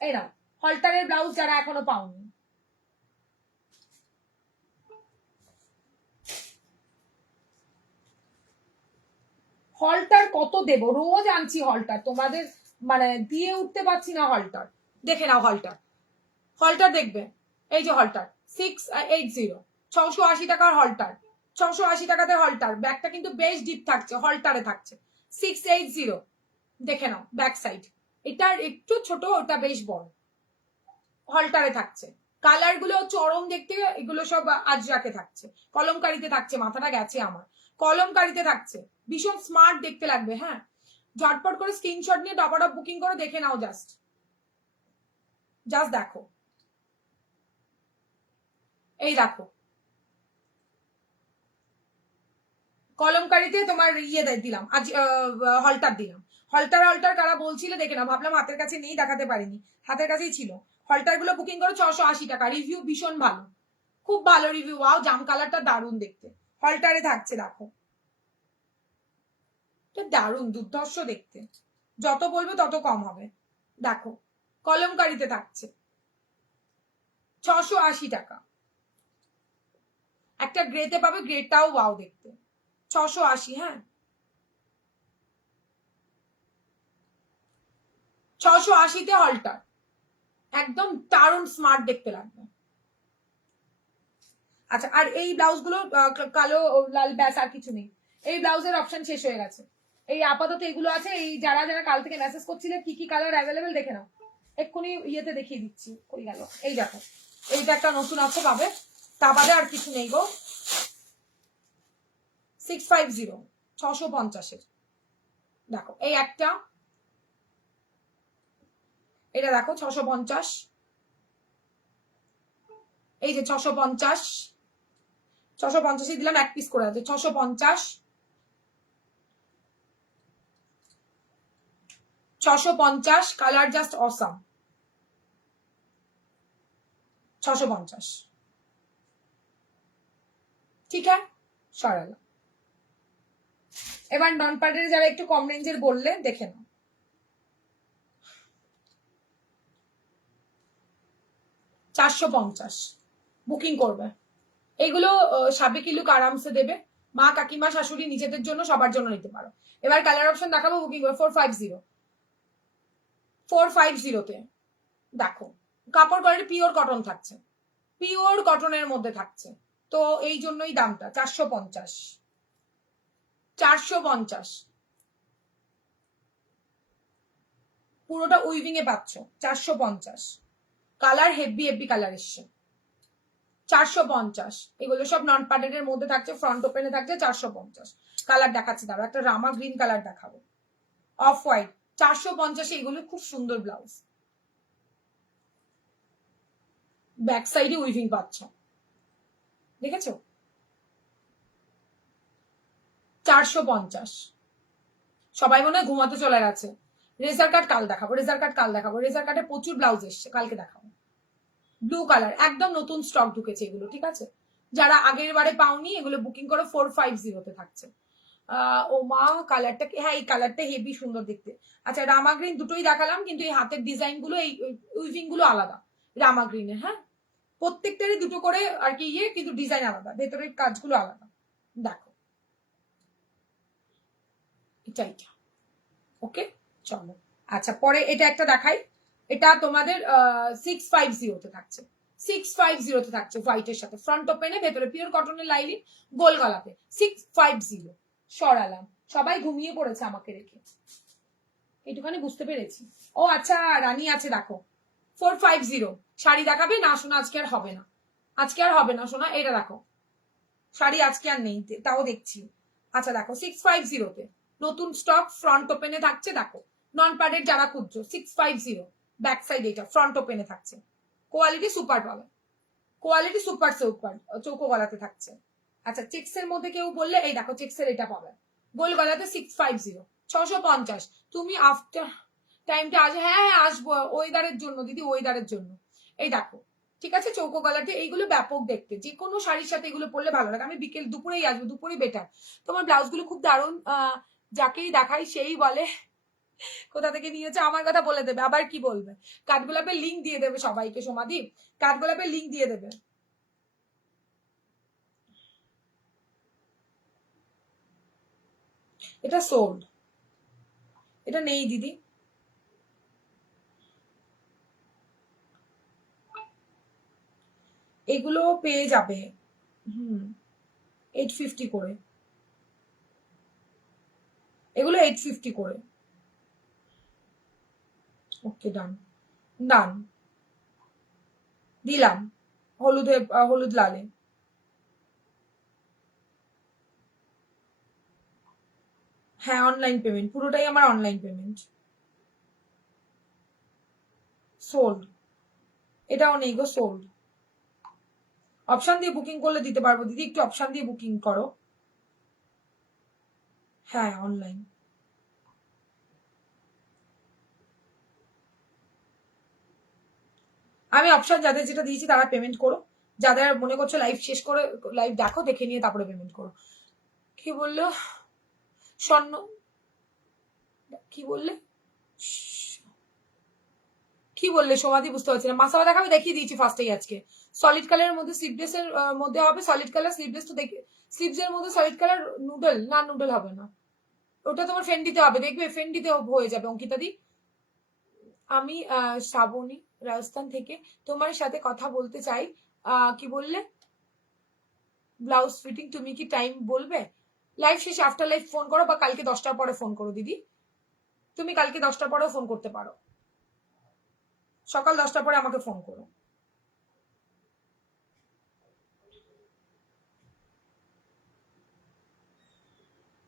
এই না হলটারের ব্লাউজ যারা এখনো পাওনি। হলটার কত দেব, রোজ আনছি হলটার, তোমাদের মানে দিয়ে উঠতে পারছি না হলটার। দেখে নাও হলটার, হলটার দেখবে, এই যে হলটার 680, 680 টাকার হলটার, 680 টাকাতে হলটার। ব্যাগটা কিন্তু বেশ ডিপ থাকছে, হলটারে থাকছে 680। দেখে নাও ব্যাক সাইড, এটার একটু ছোট, ওটা বেশ বড়, হলটারে থাকছে। কালার গুলো চরম দেখতে, এগুলো সব আজরাকে থাকছে, কলমকারিতে থাকছে। মাথাটা গেছে আমার, কলমকারিতে থাকছে, ভীষণ স্মার্ট দেখতে লাগবে। হ্যাঁ, ঝটপট করে স্ক্রিনশট নিয়ে টপাটপ বুকিং করে দেখে নাও। জাস্ট দেখো, এই দেখো কলমকারিতে তোমার ইয়ে দিলাম আজ, হলটার দিলাম। হলটার কারা বলছিলে দেখে নাও, ভাবলাম হাতের কাছে নেই, দেখাতে পারিনি, হাতের কাছেই ছিল। হলটার গুলো বুকিং করো 680 টাকা, রিভিউ ভীষণ ভালো, খুব ভালো রিভিউ। ওয়াও, জাম কালারটা দারুণ দেখতে, হলটারে থাকছে। দেখো দারুণ দুর্ধর্ষ দেখতে, যত বলবে তত কম হবে। দেখো কলমকারিতে থাকছে 680 টাকা। একটা গ্রেতে পাবে, গ্রেটাও ওয়াও দেখতে, 680। হ্যাঁ, 680-তে হলটার, একদম দারুণ স্মার্ট দেখতে লাগবে। আচ্ছা, আর এই ব্লাউজ গুলো কালো লাল, ব্যাস আর কিছু নেই। এই ব্লাউজের অপশন শেষ হয়ে গেছে, এই আপাতত এগুলো আছে। এই যারা যারা কাল থেকে মেসেজ করছিলে কি কি কালার অ্যাভেলেবেল দেখে নাও, এক্ষুনি ইয়েতে দেখিয়ে দিচ্ছি। কই গেল, এই দেখো, এইটা একটা নতুন আছে পাবে, তা বাদে আর কিছু নেই গো। 650, 650-এর। দেখো এই একটা, এটা দেখো 650, এই যে 650, 650 দিলাম, এক পিস করে আছে 650, 650 কালার জাস্ট অসাম, 650। ঠিক আছে, সরালাম। এবার নন পার্টের যারা একটু কম রেঞ্জের বললে দেখে নাও, 450 বুকিং করবে। এগুলো সাবেকি লুক আরামসে দেবে, মা কাকিমা শাশুড়ি নিজেদের জন্য সবার জন্য নিতে পারো। এবার কালার অপশন দেখাবো, বুকিং করবে 450, 450-তে। দেখো কাপড় কোয়ালিটি পিওর কটন থাকছে, পিওর কটনের মধ্যে থাকছে, তো এই জন্যই দামটা 450, 450। পুরোটা উইভিং এ পাচ্ছ 450, কালার হেভি হেভি কালার এসছে 450। এগুলো সব নন প্যাডেড মধ্যে থাকছে, ফ্রন্ট ওপেনে থাকছে 450। কালার দেখাচ্ছি, দাঁড়া একটা রামা গ্রিন কালার দেখাবো, অফ হোয়াইট, 450। এগুলো খুব সুন্দর ব্লাউজ, ব্যাক সাইডে উইভিং পাচ্ছ, দেখেছো 450। সবাই মনে হয় ঘুমাতে চলে গেছে। রেজার কাট কাল দেখাবো, রেজার কাট কাল দেখাবো, রেজার কাটে প্রচুর ব্লাউজ এসছে, কালকে দেখাবো। ব্লু কালার একদম নতুন স্টক ঢুকেছে এগুলো, ঠিক আছে। যারা আগের বারে পাওনি এগুলো বুকিং করো, 450-তে থাকছে। ও মা, কালারটা, হ্যাঁ এই কালারটা হেভি সুন্দর দেখতে। আচ্ছা, রামা গ্রিন দুটোই দেখালাম, কিন্তু এই হাতের ডিজাইন গুলো, এই উইভিং গুলো আলাদা রামা গ্রিনের। হ্যাঁ, প্রত্যেকটারই দুটো করে আর কি ইয়ে, কিন্তু ডিজাইন আলাদা, ভেতরের কাজগুলো আলাদা। দেখো এটা, এটা ওকে, চলো। আচ্ছা, পরে এটা একটা দেখাই, এটা তোমাদের 650-তে থাকছে, 650-তে থাকছে হোয়াইটের সাথে, ফ্রন্ট ওপেনে, ভেতরে পিওর কটনের লাইলিন, গোল গলাতে 650। সরালাম, সবাই ঘুমিয়ে পড়েছে আমাকে রেখে, একটুখানি বুঝতে পেরেছি। ও আচ্ছা, রানী আছে দেখো 450। শাড়ি দেখাবে না শোনা, আজকে আর হবে না, আজকে আর হবে না শোনা। এটা দেখো, শাড়ি আজকে আর নেই, তাও দেখছি। আচ্ছা দেখো 650-তে নতুন স্টক, ফ্রন্ট ওপেনে থাকছে। দেখো নন প্যাডেড যারা খুঁজছো, 650, ব্যাক সাইড এটা, ফ্রন্ট ওপেনে থাকছে, কোয়ালিটি সুপার পাবে, কোয়ালিটি সুপার সুপার, চৌকো গলাতে থাকছে। আচ্ছা, চেক্সের মধ্যে কেউ বললে এই দেখো চেক্সের এটা পাবে, গোল গলাতে 650, 650। তুমি আফটার টাইমটা আজ, হ্যাঁ হ্যাঁ আসবো, ওয়েদারের জন্য দিদি, ওয়েদারের জন্য। এই দেখো, ঠিক আছে, চৌকো গলাতে এইগুলো ব্যাপক দেখতে, যে কোনো শাড়ির সাথে এগুলো পরলে ভালো লাগে। আমি বিকেল দুপুরেই আসবো, দুপুরেই বেটার। তোমার ব্লাউজ গুলো খুব দারুণ, যাকেই দেখাই সেই বলে কোথা থেকে নিয়েছে, আমার কথা বলে দেবে, আবার কি বলবে, কাঠগোলাপের লিঙ্ক দিয়ে দেবে সবাইকে, সমাধি কাঠগোলাপের লিঙ্ক দিয়ে দেবে। এটা সোল্ড, এটা নেই দিদি। এগুলো পেয়ে যাবে 850 করে, এগুলো 850 করে। ওকে ডান, ডান দিলাম হলুদে, হলুদ লালে। হ্যাঁ অনলাইন পেমেন্ট, পুরোটাই আমার অনলাইন পেমেন্ট। সোল্ড, এটাও নেই গো, সোল্ড। অপশন দিয়ে বুকিং করলে দিতে পারবো দিদি, একটু অপশন দিয়ে বুকিং করো। হ্যাঁ অনলাইন। আমি অপশন যাদের যেটা দিয়েছি তারা পেমেন্ট করো, যাদের মনে করছো লাইভ শেষ করে লাইভ দেখো, দেখে নিয়ে তারপরে পেমেন্ট করো। কি বললো স্বর্ণ, কি বললে, কি বললে সমাধি, বুঝতে পারছি না। মাসাবা দেখাবে, দেখিয়ে দিয়েছি ফার্স্টেই আজকে। সলিড কালারের মধ্যে স্লিভলেস এর মধ্যে হবে সলিড কালার স্লিভলেস, তো দেখে স্লিভস এর মধ্যে সলিড কালার নুডল, না নুডল হবে না, ওটা তোমার ফেন্ডিতে হবে, দেখবে ফেন্ডিতে হয়ে যাবে অঙ্কিতা দি। আমি শ্রাবণী রাজস্থান থেকে তোমার সাথে কথা বলতে চাই। কি বললে, ব্লাউজ ফিটিং, তুমি কি টাইম বলবে? লাইভ শেষে আফটার লাইভ ফোন করো, বা কালকে 10টার পরে ফোন করো দিদি, তুমি কালকে 10টার পরেও ফোন করতে পারো, সকাল 10টার পরে আমাকে ফোন করো।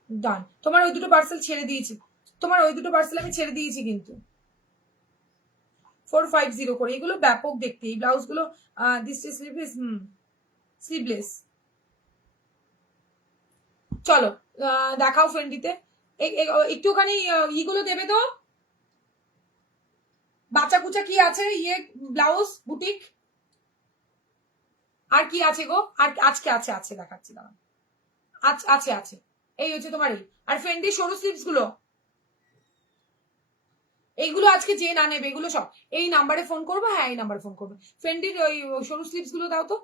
ডান, তোমার ওই দুটো পার্সেল ছেড়ে দিয়েছি, তোমার ওই দুটো পার্সেল আমি ছেড়ে দিয়েছি কিন্তু 450 করে। এগুলো ব্যাপক দেখতে এই ব্লাউজ গুলো। This is sleeveless, sleeveless. চলো দেখাও ফ্রেন্ডিতে, একটুখানি ইগুলো দেবে তো, বাচ্চা কুচা কি আছে, ইয়ে ব্লাউজ বুটিক, আর কি আছে গো, আর আজকে আছে, আছে দেখাচ্ছি দাঁড়াও, আছে আছে, এই হচ্ছে তোমার এই, আর ফ্রেন্ডি সরু স্লিভস গুলো, এইগুলো আজকে যে না নেবে এগুলো সব এই নাম্বারে ফোন করবো, হ্যাঁ এই নাম্বারে ফোন করবে। ফ্রেন্ডির ওই সরু স্লিভস গুলো দাও তো,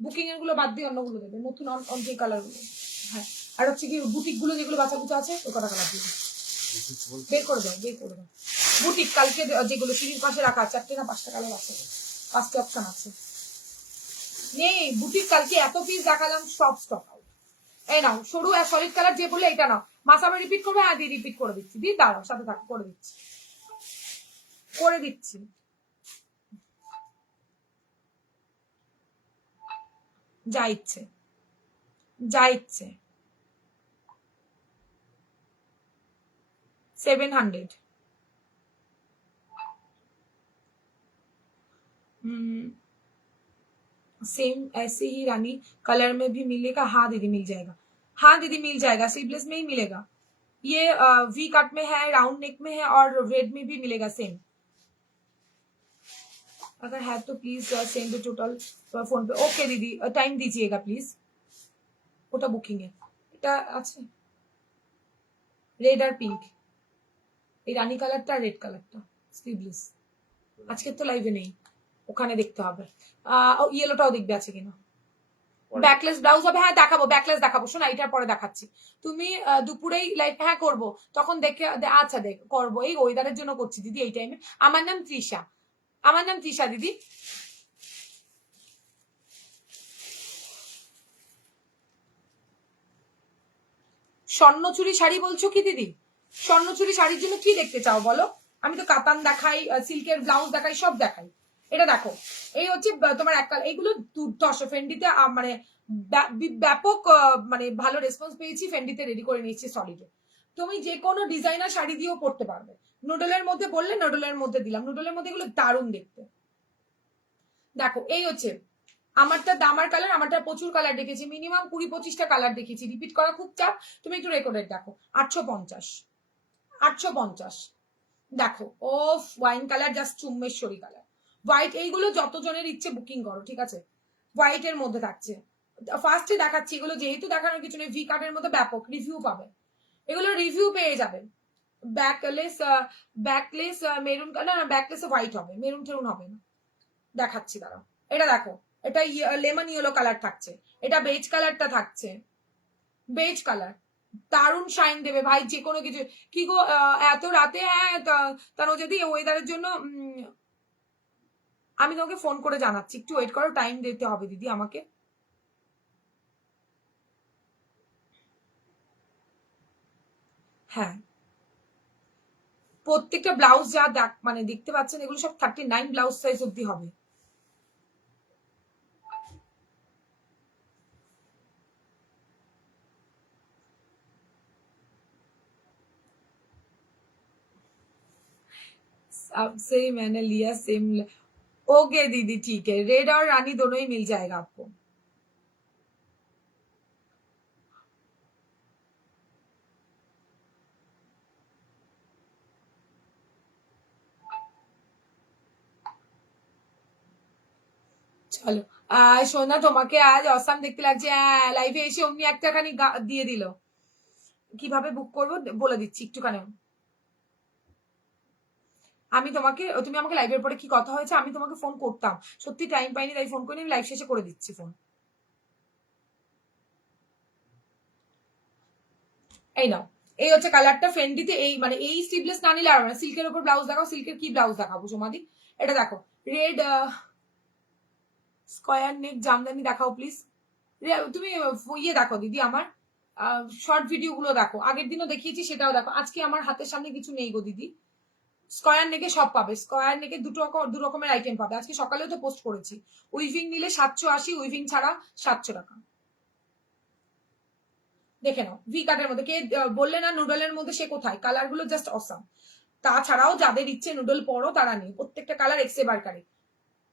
বুকিং এর গুলো বাদ দিয়ে অন্যগুলো দেবে, নতুন যে কালার গুলো। হ্যাঁ আর হচ্ছে কি বুটিক গুলো যেগুলো বাচ্চা কুচা আছে ওই কটা কালার দিবে, বের করে দাও, বের করে দাও। বুটিক কালকে যেগুলো সিঁড়ির পাশে রাখা, 4টে না 5টা কালার আছে, 5টে অপশন আছে, নেই বুটিক কালকে এত পিস দেখালাম, সব স্টক আউট। এই নাও সরু আর সলিড কালার যে বললে এটা নাও, মাসাবে রিপিট করবে, হ্যাঁ দিয়ে রিপিট করে দিচ্ছি, দিয়ে দাঁড়াও সাথে থাকো, করে দিচ্ছি, করে দিচ্ছি। যা ইচ্ছে, যা ইচ্ছে। 700। सेम ऐसे ही रानी कलर में भी मिलेगा? हाँ दीदी मिल जाएगा, हाँ दीदी मिल जाएगा, स्लीवलेस में ही मिलेगा। ये वी कट में है, राउंड नेक में है, और रेड में भी मिलेगा सेम। अगर है तो प्लीज सेंड टोटल फोन पे। ओके दीदी टाइम दीजिएगा प्लीज, ওটা বুকিং এ, এটা আছে রেড আর পিঙ্ক, এই রানী কালারটা রেড কালারটা স্লিভলেস, আজকে তো লাইভে নেই, ওখানে দেখতে হবে। ইয়েলোটাও দেখবে আছে কিনা, ব্যাকলেস ব্লাউজ হবে, হ্যাঁ দেখাবো, ব্যাকলেস দেখাবো, শোনা এটার পরে দেখাচ্ছি। তুমি দুপুরেই লাইভ, হ্যাঁ করবো, তখন দেখে আচ্ছা দেখ করবো, এই ওয়েদারের জন্য করছি দিদি এই টাইমে। আমার নাম তৃষা, আমার নাম তৃষা দিদি। স্বর্ণচুরি শাড়ি বলছো কি দিদি? স্বর্ণচুরি শাড়ির জন্য কি দেখতে চাও বলো? আমি তো কাতান দেখাই, সিল্কের ব্লাউজ দেখাই, সব দেখাই। এটা দেখো, এই হচ্ছে তোমার একটা, এইগুলো দুর্ধর্ষ ফেন্ডিতে, মানে ব্যাপক মানে ভালো রেসপন্স পেয়েছি, ফেন্ডিতে রেডি করে নিয়েছি সলিডে। তুমি যে কোনো ডিজাইনার শাড়ি দিয়েও পরতে পারবে। নুডলের মধ্যে বললে নুডলের মধ্যে দিলাম, নুডলের মধ্যে এগুলো দারুণ দেখতে। দেখো এই হচ্ছে আমারটা দামার কালার, আমারটা প্রচুর কালার দেখেছি, মিনিমাম 20-25টা কালার দেখেছি, রিপিট করা খুব চাপ। তুমি একটু রেকর্ডেড দেখো, 850, 850। দেখো ও ওয়াইন কালার, জাস্ট চুম্বেশ্বরী কালার, হোয়াইট, এইগুলো যতজনের ইচ্ছে বুকিং করো, ঠিক আছে। হোয়াইট এর মধ্যে থাকছে, ফার্স্টে দেখাচ্ছি এগুলো, যেহেতু দেখানোর কিছু নেই, ভি কাটের মধ্যে ব্যাপক রিভিউ পাবে, এগুলো রিভিউ পেয়ে যাবেন। ব্যাকলেস, ব্যাকলেস মেরুন কালার, ব্যাকলেসে হোয়াইট হবে, মেরুন টেরুন হবে না, দেখাচ্ছি দাঁড়াও। এটা দেখো, এটা লেমন ইয়েলো কালার থাকছে, এটা বেজ কালারটা থাকছে, বেজ কালার, দারুণ শাইন দেবে ভাই যে কোনো কিছু। কি গো এত রাতে? হ্যাঁ তার যদি ওয়েদারের জন্য আমি তোমাকে ফোন করে জানাচ্ছি, একটু ওয়েট করো, টাইম দিতে হবে দিদি আমাকে। হ্যাঁ, প্রত্যেকটা ব্লাউজ যা মানে দেখতে পাচ্ছেন এগুলো সব 39 ব্লাউজ সাইজ অব্দি হবে। अब से मैंने लिया सेम। ओके दीदी ठीक है, रेड और रानी दोनों ही मिल जाएगा आपको। চলো সোনা, তোমাকে আজ অসাম দেখতে লাগছে। হ্যাঁ, লাইভে এসে অমনি একটাখানি দিয়ে দিল। কিভাবে বুক করবো বলে দিচ্ছি একটুখানি। আমি তোমাকে, তুমি আমাকে লাইভের পরে কি কথা হয়েছে, আমি তোমাকে ফোন করতাম, সত্যি টাইম পাইনি তাই ফোন করিনি, লাইভ শেষে করে দিচ্ছি ফোন। এই নাও, এই হচ্ছে কালারটা ফেন্ডিতে। এই মানে এই স্লিভলেস না নিলে আর না। সিল্কের উপর ব্লাউজ দেখাও, সিল্কের কি ব্লাউজ দেখাবো সোমাদি? এটা দেখো, রেড স্কোয়ার নেক জামদানি দেখাও প্লিজ। তুমি ইয়ে দেখো দিদি, আমার শর্ট ভিডিও গুলো দেখো, আগের দিনও দেখিয়েছি সেটাও দেখো। আজকে আমার হাতের সামনে কিছু নেই গো দিদি। স্কয়ার নেকে সব পাবে, স্কয়ার নেকে দু রকমের আইটেম পাবে। আজকে সকালেও তো পোস্ট করেছি। উইভিং নিলে 780, উইভিং ছাড়া 700 টাকা। দেখে নাও, ভি কাটের মধ্যে কে বললে না নুডলের মধ্যে, সে কোথায়? কালার গুলো জাস্ট অসাম। তাছাড়াও যাদের ইচ্ছে নুডল পরো তারা নিয়ে, প্রত্যেকটা কালার এক্সে বারকারে,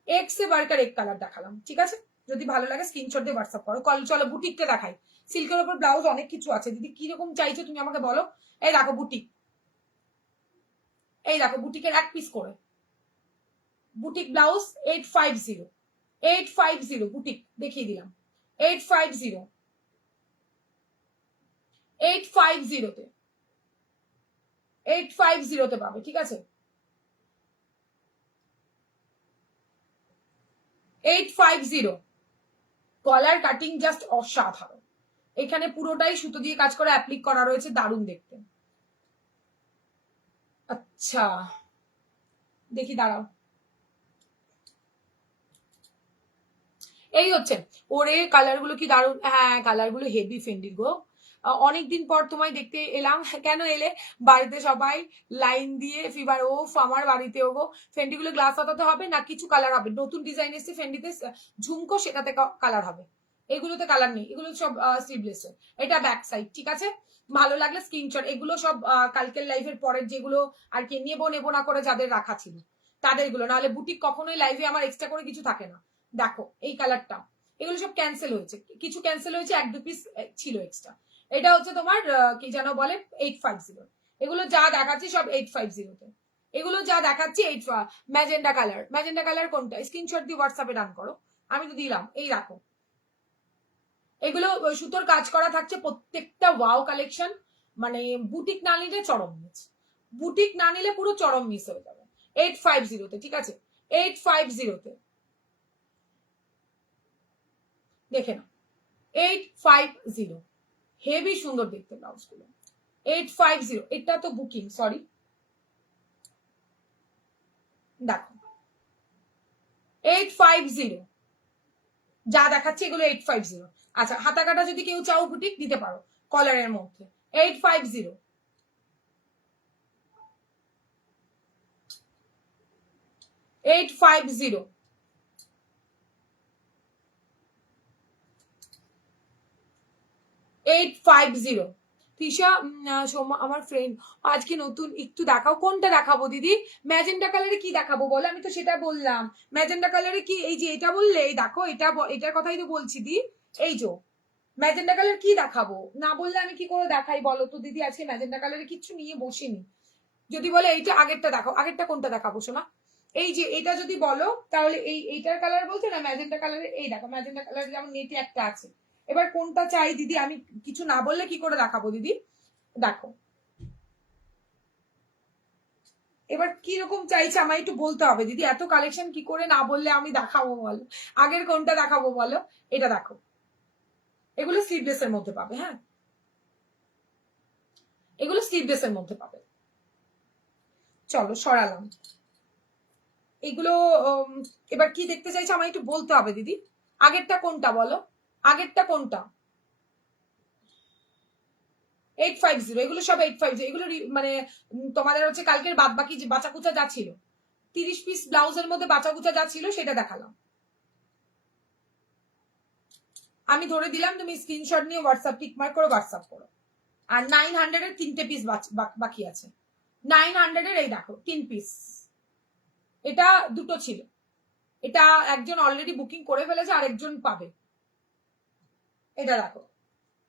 এক্সে বারকার এক কালার দেখালাম, ঠিক আছে? যদি ভালো লাগে স্ক্রিনশট দিয়ে হোয়াটসঅ্যাপ করো। চলো বুটিকটা দেখাই। সিল্কের উপর ব্লাউজ অনেক কিছু আছে দিদি, কিরকম চাইছো তুমি আমাকে বলো। এই দেখো বুটিক, এই দেখো বুটিকের এক পিস করে বুটিক ব্লাউজ 850, 850 বুটিক দেখিয়ে দিলাম। 850, 850 তে, 850 তে পাবে, ঠিক আছে? 850। কলার কাটিং জাস্ট অসাধারণ। এখানে পুরোটাই সুতো দিয়ে কাজ করা অ্যাপ্লিক করা রয়েছে, দারুণ দেখতে। আচ্ছা দেখি দাঁড়াও, এই হচ্ছে ওরে কালার গুলো কি দারুণ। হ্যাঁ কালার গুলো হেভি ফেন্ডির গো। অনেকদিন পর তোমায় দেখতে এলাম। কেন এলে? বাড়িতে সবাই লাইন দিয়ে ফিভার। ও আমার বাড়িতেও গো। ফেন্ডি গুলো গ্লাস হাতাতে হবে না, কিছু কালার হবে, নতুন ডিজাইন এসছে ফেন্ডিতে ঝুমকো, সেটাতে কালার হবে। এগুলোতে কালার নেই, এগুলো সব স্লিভলেস। এটা ব্যাক সাইড, ঠিক আছে? ভালো লাগলে স্ক্রিনশট। এগুলো সব কালকের লাইভের পরের যেগুলো আর কি নেবো নেবো না করে যাদের রাখা ছিল তাদের গুলো, নাহলে বুটিক কখনোই লাইভে আমার এক্সট্রা করে কিছু থাকে না। দেখো এই কালারটা, এগুলো সব ক্যান্সেল হয়েছে, কিছু ক্যান্সেল হয়েছে, এক দু পিস ছিল এক্সট্রা। এটা হচ্ছে তোমার কি যেন বলে 850। এগুলো যা দেখাচ্ছি সব 850 তে। এগুলো যা দেখাচ্ছি ম্যাজেন্ডা কালার। ম্যাজেন্ডা কালার কোনটা? স্ক্রিনশট দিয়ে হোয়াটসঅ্যাপে ডান করো, আমি তো দিলাম। এই রাখো, এগুলো সুতোর কাজ করা থাকছে প্রত্যেকটা, ওয়াও কালেকশন। মানে বুটিক না নিলে চরম মিস, বুটিক না নিলে পুরো চরম মিস হয়ে যাবে। 850 তে, ঠিক আছে? 850 তে দেখে নাও, 850। হেভি সুন্দর দেখতে ব্লাউজ গুলো। 850, এটা তো বুকিং, সরি। দেখো 850 যা দেখাচ্ছে এগুলো 850। আচ্ছা হাতা কাটা যদি কেউ চাও বুটিক দিতে পারো কলারের মধ্যে। 850, 850, 850। তৃষা আমার ফ্রেন্ড, আজকে নতুন একটু দেখাও। কোনটা দেখাবো দিদি? ম্যাজেন্ডা কালারে কি দেখাবো বলো? আমি তো সেটা বললাম। ম্যাজেন্ডা কালারে কি, এই যে এটা বললে, এই দেখো এটা, এটার কথাই তো বলছি দি। এই যে ম্যাজেন্ডা কালার কি দেখাবো না বললে আমি কি করে দেখাই বলো তো দিদি? আজকে ম্যাজেন্ডা কালারে কিছু নিয়ে বসিনি। যদি বলে এইটা আগেরটা দেখাও, আগেরটা কোনটা দেখাবো শোনা? এই যে এটা যদি বলো তাহলে এইটার কালার বলছে না ম্যাজেন্ডা কালারের, এই দেখো ম্যাজেন্ডা কালারের যেমন নেটে একটা আছে। এবার কোনটা চাই দিদি, আমি কিছু না বললে কি করে দেখাবো দিদি? দেখো এবার কি রকম চাইছে আমায় একটু বলতে হবে দিদি, এত কালেকশন কি করে না বললে আমি দেখাবো বলো? আগের কোনটা দেখাবো বলো? এটা দেখো, এগুলো স্লিভলেস এর মধ্যে পাবে। হ্যাঁ এগুলো স্লিভলেস এর মধ্যে পাবে। চলো সরালাম এগুলো। এবার কি দেখতে চাইছো আমার একটু বলতে হবে দিদি। আগেরটা কোনটা বলো, আগেরটা কোনটা? 850, এগুলো সব 850। এগুলো মানে তোমাদের হচ্ছে কালকের বাদ বাকি যে বাঁচাকুচা যা ছিল, 30 পিস ব্লাউজের মধ্যে বাঁচাকুচা যা ছিল সেটা দেখালাম। আমি ধরে দিলাম, তুমি স্ক্রিনশট নিয়ে হোয়াটসঅ্যাপ টিক মার্ক করে হোয়াটসঅ্যাপ করো। আর 900 এর 3টে পিস বাকি আছে। 900 এর এই দেখো 3 পিস, এটা দুটো ছিল, এটা একজন অলরেডি বুকিং করে ফেলেছে, আরেকজন পাবে। এটা দেখো,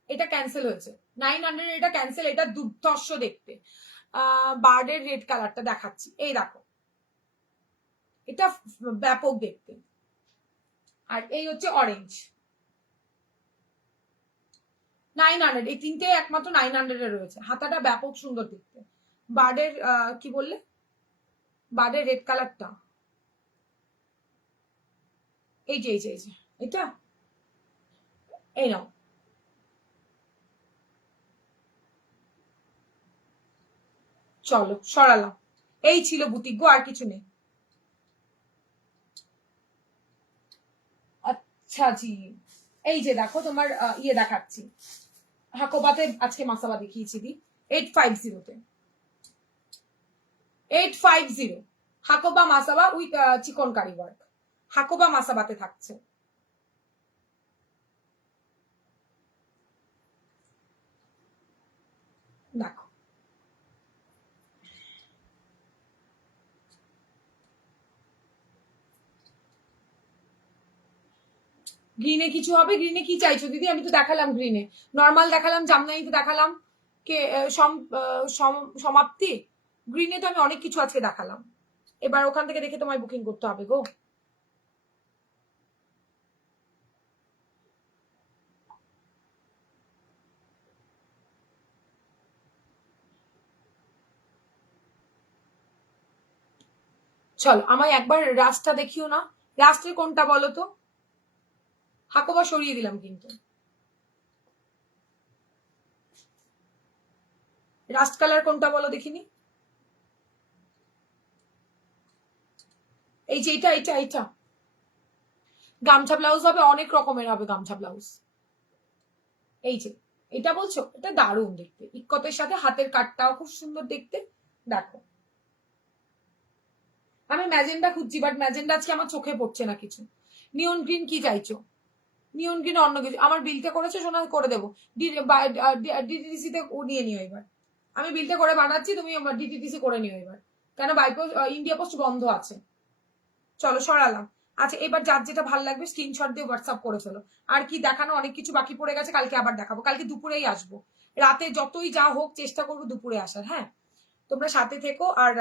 এটা ক্যান্সেল হয়েছে। 900 এটা ক্যান্সেল। এটা দুর্ধর্ষ দেখতে, বার্ডের রেড কালারটা দেখাচ্ছি, এই দেখো, এটা ব্যাপক দেখতে। আর এই হচ্ছে অরেঞ্জ। 900, এই তিনটে একমাত্র 900 এ রয়েছে। হাতাটা ব্যাপক সুন্দর দেখতে। বার্ডের কি বললে, বার্ডের রেড কালারটা, এই যে এই যে এই যে এটা, এই নাও। চলো সরালাম। এই ছিল বুটিক গো, আর কিছু নেই। আচ্ছা জি, এই যে দেখো তোমার ইয়ে দেখাচ্ছি, হাকোবাতে আজকে মাসাবা দেখিয়েছি দি 850 তে। 850 হাকোবা মাসাবা উইথ চিকনকারি ওয়ার্ক, হাকোবা মাসাবাতে থাকছে। দেখো গ্রিনে কিছু হবে? গ্রিনে কি চাইছো দিদি? আমি তো দেখালাম গ্রিনে, নর্মাল দেখালাম, জামদানিতে দেখালাম, কে সমাপ্তি। গ্রিনে তো আমি অনেক কিছু আজকে দেখালাম। এবার ওখান থেকে দেখে তোমায় বুকিং করতে হবে গো। চলো আমায় একবার রাস্টটা দেখিও না। রাস্টের কোনটা বলো তো? হাকোবা সরিয়ে দিলাম কিন্তু। রাস্ট কালার কোনটা বলো দেখিনি? এই যে এটা এটা এটা গামছা ব্লাউজ হবে, অনেক রকমের হবে গামছা ব্লাউজ। এই যে এটা বলছো, এটা দারুণ দেখতে, ইক্কতের সাথে হাতের কাটটাও খুব সুন্দর দেখতে। দেখো আমি ম্যাজেন্ডা খুঁজছি, বাট ম্যাজেন্ডা আজকে আমার চোখে পড়ছে না কিছু। নিয়ন গ্রিন কি চাইছো? নিয়ন গ্রিন অন্য কিছু। আমার বিলটা করেছো সোনা? করে দেবো। ডিটিডিসি তে নিয়ে নিও এবার। আমি বিলটা করে বানাচ্ছি, তুমি ডিটিডিসি করে নিও এবার, কেন বাইপোস্ট ইন্ডিয়া পোস্ট বন্ধ আছে। চলো সরালাম। আচ্ছা এবার যার যেটা ভালো লাগবে স্ক্রিনশট দিয়ে হোয়াটসঅ্যাপ করে ফেলো। আর কি দেখানো, অনেক কিছু বাকি পড়ে গেছে, কালকে আবার দেখাবো। কালকে দুপুরেই আসবো, রাতে যতই যা হোক চেষ্টা করবো দুপুরে আসার। হ্যাঁ তোমরা সাথে থেকো। আর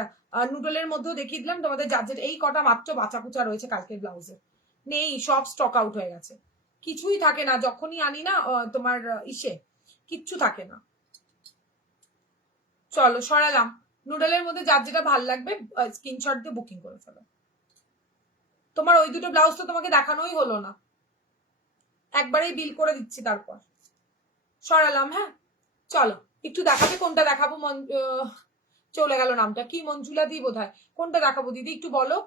নুডলের মধ্যেও দেখিয়ে দিলাম তোমাদের যার যেটা, এই কটা মাত্র বাঁচাকুচা রয়েছে কালকের ব্লাউজে, নেই, সব স্টক আউট হয়ে গেছে। কিছুই থাকে না যখনই আনি না তোমার ইসে, কিচ্ছু থাকে না। চলো সরালাম। নুডলের মধ্যে যার যেটা ভালো লাগবে স্ক্রিনশট দিয়ে বুকিং করে ফেলো। তোমার ওই দুটো ব্লাউজ তো তোমাকে দেখানোই হলো না, একবারেই বিল করে দিচ্ছি তারপর। সরালাম। হ্যাঁ চলো একটু দেখাবে, কোনটা দেখাবো? চলে গেল নামটা কি, মঞ্জুলা দি বোধহয়। কোনটা দেখাবো দিদি একটু বলো?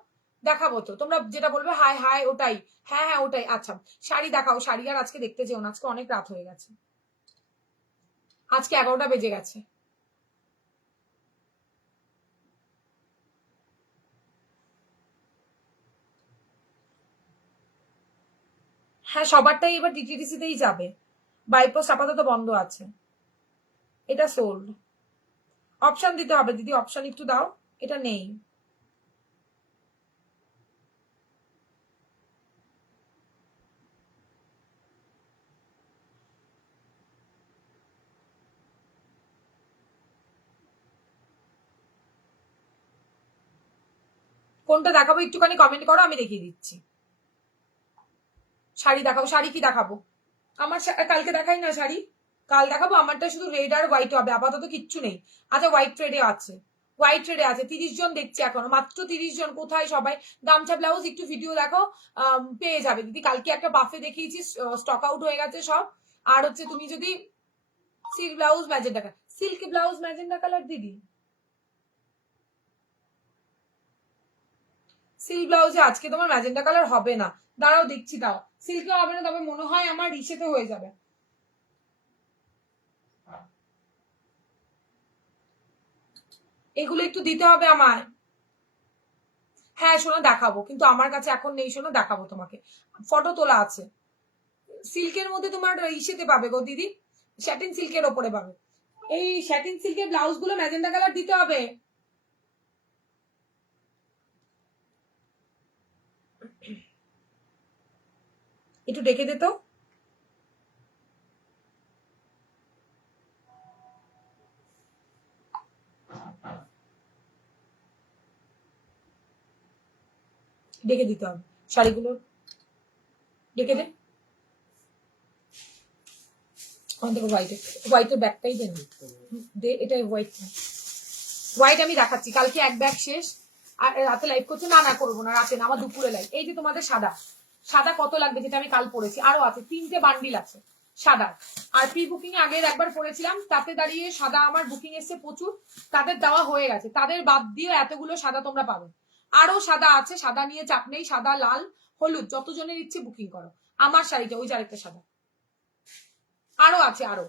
দেখাবো তো, তোমরা যেটা বলবে হাই হাই ওটাই। হ্যাঁ হ্যাঁ ওটাই। আচ্ছা শাড়ি দেখাও। শাড়ি আর আজকে দেখতে যেও না, আজকে অনেক রাত হয়ে গেছে, আজকে 11টা বেজে গেছে। হ্যাঁ সবারটাই এবার ডিটিডিসি তেই যাবে, বাইপোস্ট আপাতত বন্ধ আছে। এটা সোল্ড। অপশন দিতে হবে দিদি, অপশন একটু দাও। এটা নেই। কোনটা দেখাবো একটুখানি কমেন্ট করো, আমি দেখিয়ে দিচ্ছি। শাড়ি দেখাবো। শাড়ি কি দেখাবো? আমার কালকে দেখাই না শাড়ি, কাল দেখাবো। আমারটা শুধু রেড আর হোয়াইট হবে, আপাতত কিচ্ছু নেই। আচ্ছা হোয়াইট ট্রেডে আছে, হোয়াইট ট্রেডে আছে 30 জন দেখছি এখনো, মাত্র 30 জন। কোথায় সবাই? গামছা ব্লাউজ একটু ভিডিও দেখো, পেয়ে যাবে দিদি। কালকে একটা বাফে দেখিয়েছি, স্টক আউট হয়ে গেছে সব। আর হচ্ছে তুমি যদি silk blouse magenta, silk blouse magenta colour দিদি, সিল্ক ব্লাউজে আজকে তোমার ম্যাজেন্ডা কালার হবে না, দাঁড়াও দেখছি, তাও সিল্কে হবে না, তবে মনে হয় আমার রিসেতে হয়ে যাবে। এগুলো একটু দিতে হবে আমায়। হ্যাঁ শোনো দেখাবো, কিন্তু আমার কাছে এখন নেই, শোনো দেখাবো তোমাকে, ফটো তোলা আছে। সিল্কের মধ্যে তোমার ইসেতে পাবে গো দিদি, স্যাটিন সিল্কের ওপরে পাবে। এই স্যাটিন সিল্কের ব্লাউজ গুলো ম্যাজেন্ডা কালার দিতে হবে। একটু ডেকে দে তো। ডেকে দিতে হবে শাড়িগুলো, ডেকে দে। হোয়াইটের ব্যাগটাই দেন দে, এটা হোয়াইট, হোয়াইট আমি দেখাচ্ছি, কালকে এক ব্যাগ শেষ। আর রাতে লাইভ করছে, না না করবো না, রাতে না, আমার দুপুরে লাইভ। এই যে তোমাদের সাদা, সাদা কত লাগবে, যেটা আমি কাল পরেছি, আরো আছে 3টে বান্ডিল আছে সাদা। আর প্রি বুকিং এ আগের একবার পরেছিলাম, তাতে দাঁড়িয়ে সাদা আমার বুকিং এসছে প্রচুর, তাদের দেওয়া হয়ে গেছে, তাদের বাদ দিয়ে এতগুলো সাদা তোমরা পাবে। আরো সাদা আছে, সাদা নিয়ে চাপ নেই, সাদা লাল হলুদ যতজনের ইচ্ছে বুকিং করো। আমার শাড়িটা ওই যে আরেকটা সাদা, আরো আছে, আরো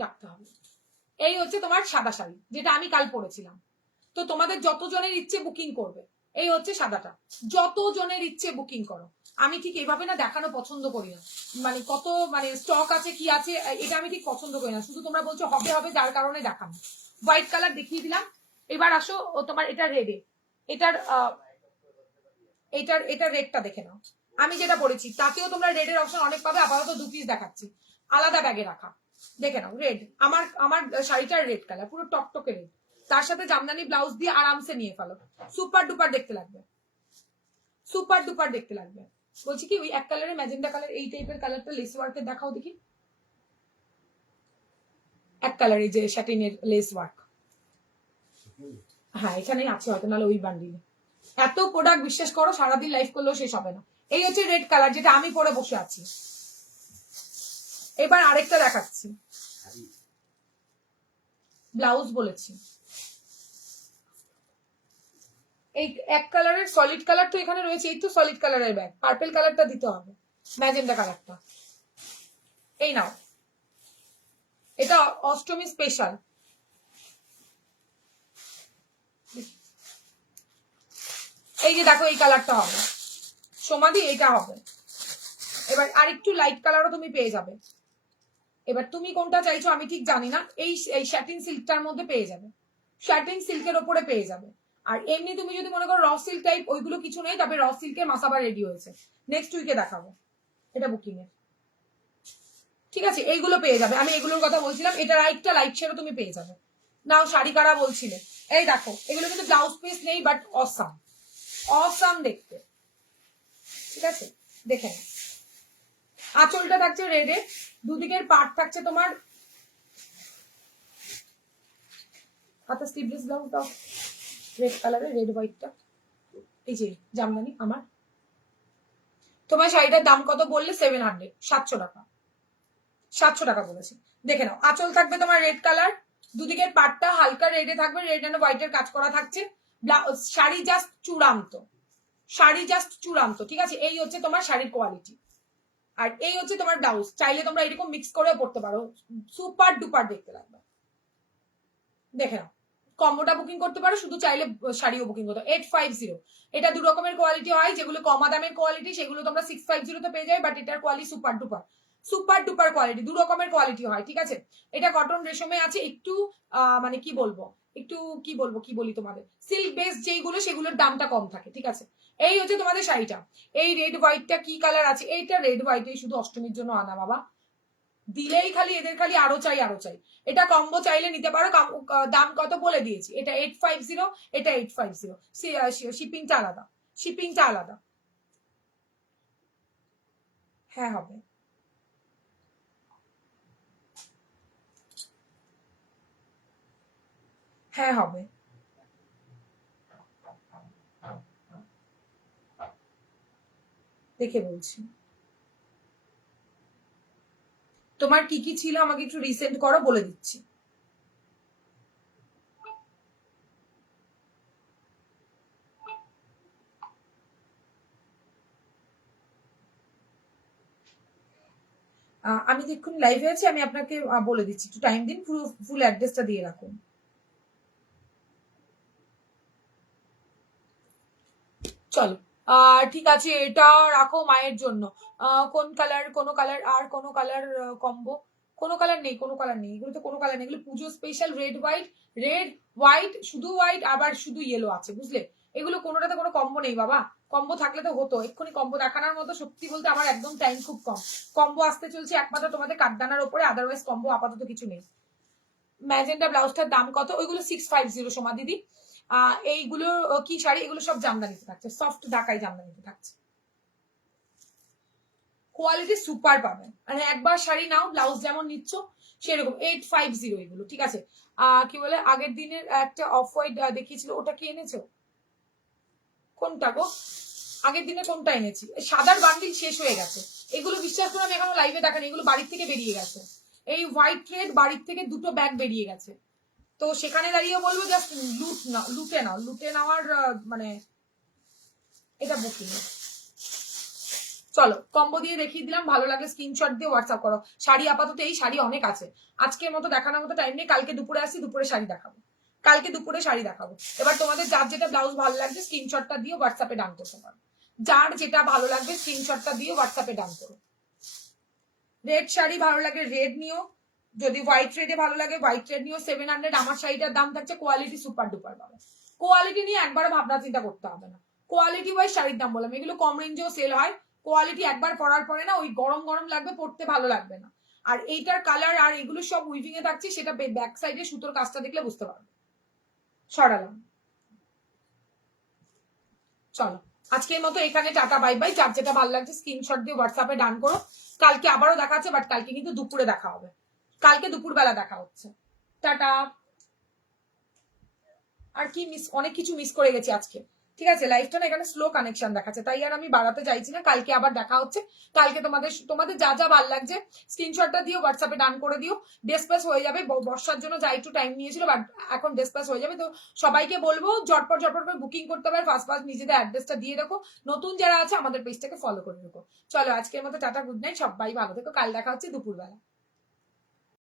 ডাকতে হবে। এই হচ্ছে তোমার সাদা শাড়ি, যেটা আমি কাল পরেছিলাম। তো তোমাদের যতজনের ইচ্ছে বুকিং করবে, এই হচ্ছে সাদাটা, যতজনের ইচ্ছে বুকিং করো। আমি ঠিক এইভাবে না দেখানো পছন্দ করি না, মানে কত মানে স্টক আছে কি আছে এটা আমি ঠিক পছন্দ করি না, শুধু তোমরা বলছো হবে হবে, যার কারণে দেখানো। হোয়াইট কালার দেখিয়ে দিলাম, এবার আসো ও তোমার এটা রেডে, এটার এটার রেডটা দেখে নাও। আমি যেটা পরেছি তাতেও তোমরা রেডের অপশন অনেক পাবে, আপাতত 2 পিস দেখাচ্ছি, আলাদা ব্যাগে রাখা। দেখে নাও রেড, আমার আমার শাড়িটার রেড কালার, পুরো টকটকে রেড, তার সাথে জামদানি ব্লাউজ দিয়ে আরামসে নিয়ে ফেলো, সুপার ডুপার দেখতে লাগবে, সুপার ডুপার দেখতে লাগবে। বলছি কি ওই এক কালারের ম্যাজেন্ডা কালার এই টাইপের কালারটা লেস ওয়ার্কের দেখাও দেখি, এক কালারে যে স্যাটিনের লেস ওয়ার্ক। হ্যাঁ এখানেই আছে হয়তো, নাহলে ওই বান্ডিলে। এত প্রোডাক্ট বিশ্বাস করো সারাদিন লাইভ করলেও শেষ হবে না। এই হচ্ছে রেড কালার, যেটা আমি পরে বসে আছি। এবার আরেকটা দেখাচ্ছি, ব্লাউজ বলেছি। এই এক কালারের সলিড কালার তো এখানে রয়েছে, এই তো সলিড কালারের ব্যাগ, পার্পল কালারটা দিতে হবে, ম্যাজেন্ডা কালারটা। এই নাও, এটা অষ্টমী স্পেশাল। এই যে দেখো এই কালারটা হবে, সমাধি এটা হবে। এবার আরেকটু লাইট কালারও তুমি পেয়ে যাবে। এবার তুমি কোনটা চাইছো আমি ঠিক জানি না, এই শ্যাটিন সিল্কটার মধ্যে পেয়ে যাবে, শ্যাটিন সিল্কের ওপরে পেয়ে যাবে। আর এমনি তুমি যদি মনে করো র সিল্ক টাইপ, ওইগুলো কিছু নেই, তবে র সিল্কের মাসাবা রেডি হয়েছে, নেক্সট উইকে দেখাবো, এটা বুকিং এর। ঠিক আছে, এইগুলো পেয়ে যাবে, আমি এগুলোর কথা বলছিলাম, এটা রাইটটা লাইট শেডও তুমি পেয়ে যাবে। নাও শাড়ি কারা বলছিলে, এই দেখো এগুলো কিন্তু ব্লাউজ পিস নেই, বাট অসাম, অসাম দেখতে। ঠিক আছে দেখে নাও, আঁচলটা থাকছে রেডে, দুদিকের পার্ট থাকছে তোমার, হাতে স্লিভলেস ব্লাউজ দাও, রেড কালারের, রেড হোয়াইটটা, এই যে জামদানি আমার। তোমার শাড়িটার দাম কত বললে? 700, 700 টাকা, 700 টাকা বলেছি। দেখে নাও, আঁচল থাকবে তোমার রেড কালার, দুদিকের পাটটা হালকা রেডে থাকবে, রেড এন্ড হোয়াইটের কাজ করা থাকছে, শাড়ি জাস্ট চূড়ান্ত, শাড়ি জাস্ট চূড়ান্ত। ঠিক আছে, এই হচ্ছে তোমার শাড়ির কোয়ালিটি, আর এই হচ্ছে তোমার ব্লাউজ। চাইলে তোমরা এরকম মিক্স করে পড়তে পারো, সুপার ডুপার দেখতে লাগবে। দেখে নাও, কম্বোটা বুকিং করতে পারো, শুধু চাইলে শাড়িও বুকিং করতে। 850, এটা দু রকমের কোয়ালিটি হয়, যেগুলো কমা দামের কোয়ালিটি সেগুলো তোমরা 650 পেয়ে যাবে, বাট এটার quality super duper, super duper quality, দু রকমের কোয়ালিটি হয়। ঠিক আছে, এটা কটন রেশমে আছে, একটু মানে কি বলবো, একটু কি বলি তোমাদের, সিল্ক বেস যেইগুলো সেগুলোর দামটা কম থাকে। ঠিক আছে, এই হচ্ছে তোমাদের শাড়িটা। এই রেড হোয়াইটটা কি কালার আছে, এইটা রেড হোয়াইট, এই শুধু অষ্টমীর জন্য আনা বাবা, দিলেই খালি এদের খালি আরো চাই আরো চাই। এটা কম্বো চাইলে নিতে পারো, দাম কত বলে দিয়েছি, এটা 850, এটা 850, শিপিংটা আলাদা, শিপিংটা আলাদা। হ্যাঁ হবে, হ্যাঁ হবে। দেখে বলছি, তোমার কি কি ছিল আমাকে একটু রিসেন্ট করো, বলে দিচ্ছি। আমি দেখুন লাইভে আছি, আমি আপনাকে বলে দিচ্ছি, একটু টাইম দিন, পুরো ফুল অ্যাড্রেসটা দিয়ে রাখুন। চলো ঠিক আছে, এটা রাখো মায়ের জন্য। কোন কালার, কোনো কালার, আর কোনো কালার কম্বো, কোনো কালার নেই, কোনো কালার নেই, এগুলো তো কোনো কালার নেই, এগুলো পুজো special red white, red white, শুধু হোয়াইট, আবার শুধু ইয়েলো আছে, বুঝলে? এগুলো কোনোটাতে কোনো কম্বো নেই বাবা, কম্বো থাকলে তো হতো এক্ষুনি কম্বো দেখানোর মতো। সত্যি বলতে আমার একদম টাইম খুব কম, কম্বো আসতে চলছে একমাত্র তোমাদের কাঠদানার ওপরে, আদারওয়াইজ কম্বো আপাতত কিছু নেই। ম্যাজেন্টা ব্লাউজটার দাম কত? ওইগুলো 650 সোমা দিদি। এইগুলো কি শাড়ি, এগুলো সব জামদানিতে থাকছে, সফট ঢাকাই জামদানিতে থাকছে, কোয়ালিটি সুপার পাবেন। মানে একবার শাড়ি নাও, ব্লাউজ যেমন নিচ্ছ সেরকম। 850 এগুলো, ঠিক আছে। কি বলে, আগের দিনের একটা অফ হোয়াইট দেখিয়েছিল, ওটা কি এনেছো? কোনটা গো? আগের দিনে কোনটা এনেছি? সাদার বান্ডিল শেষ হয়ে গেছে, এগুলো বিশ্বাস করে আমি এখনো লাইভে দেখানি, এগুলো বাড়ির থেকে বেরিয়ে গেছে। এই হোয়াইট থ্রেড বাড়ির থেকে 2টো ব্যাগ বেরিয়ে গেছে, তো সেখানে দাঁড়িয়ে বলবো জাস্ট লুটে নাও, লুটে নেওয়ার মানে এটা বুকিং। চলো কম্বো দিয়ে দেখিয়ে দিলাম, ভালো লাগলে স্ক্রিনশট দিয়ে হোয়াটসঅ্যাপ করো। শাড়ি আপাতত এই শাড়ি অনেক আছে, আজকের মতো দেখানোর মতো টাইম নেই, কালকে দুপুরে আসি, দুপুরে শাড়ি দেখাবো, কালকে দুপুরে শাড়ি দেখাবো। এবার তোমাদের যার যেটা ব্লাউজ ভালো লাগবে স্ক্রিনশটটা দিয়ে হোয়াটসঅ্যাপে ডান করতে পারো, যার যেটা ভালো লাগবে স্ক্রিনশটটা দিয়ে হোয়াটসঅ্যাপে ডান করো। রেড শাড়ি ভালো লাগে রেড নিও, যদি হোয়াইট রেডে ভালো লাগে হোয়াইট রেড নিও। 700 আমার শাড়িটার দাম থাকছে, কোয়ালিটি সুপার ডুপার পাবে, কোয়ালিটি নিয়ে একবারও ভাবনা চিন্তা করতে হবে না। কোয়ালিটি ওয়াইজ শাড়ির দাম বললাম, এগুলো কম রেঞ্জেও সেল হয়, কোয়ালিটি একবার পরার পরে না ওই গরম গরম লাগবে, পরতে ভালো লাগবে না। আর এইটার কালার আর এগুলো সব উইভিং এ থাকছে, সেটা ব্যাক সাইডে সুতোর কাজটা দেখলে বুঝতে পারবে। সরালাম। চলো আজকের মতো এখানে টাটা বাই বাই, যার যেটা ভালো লাগছে স্ক্রিনশট দিয়ে হোয়াটসঅ্যাপে ডান করো। কালকে আবারও দেখা আছে, বাট কালকে কিন্তু দুপুরে দেখা হবে, কালকে দুপুরবেলা দেখা হচ্ছে। টাটা। আর কি মিস, অনেক কিছু মিস করে গেছি আজকে, ঠিক আছে। লাইফটা না এখানে স্লো কানেকশন দেখাচ্ছে, তাই আর আমি বাড়াতে চাইছি না, কালকে আবার দেখা হচ্ছে। কালকে তোমাদের তোমাদের যা যা ভালো লাগছে স্ক্রিনশটটা দিও, হোয়াটসঅ্যাপে ডান করে দিও, ডিসপ্যাচ হয়ে যাবে। বর্ষার জন্য যা একটু টাইম নিয়েছিল, বাট এখন ডিসপ্যাচ হয়ে যাবে। তো সবাইকে বলবো ঝটপট ঝটপট করে বুকিং করতে পারে, ফার্স্ট ফার্স্ট নিজেদের অ্যাড্রেসটা দিয়ে রাখো, নতুন যারা আছে আমাদের পেজটাকে ফলো করে রাখো। চলো আজকের মতো টাটা, গুড নাইট, সবাই ভালো থেকো, কাল দেখা হচ্ছে দুপুরবেলা।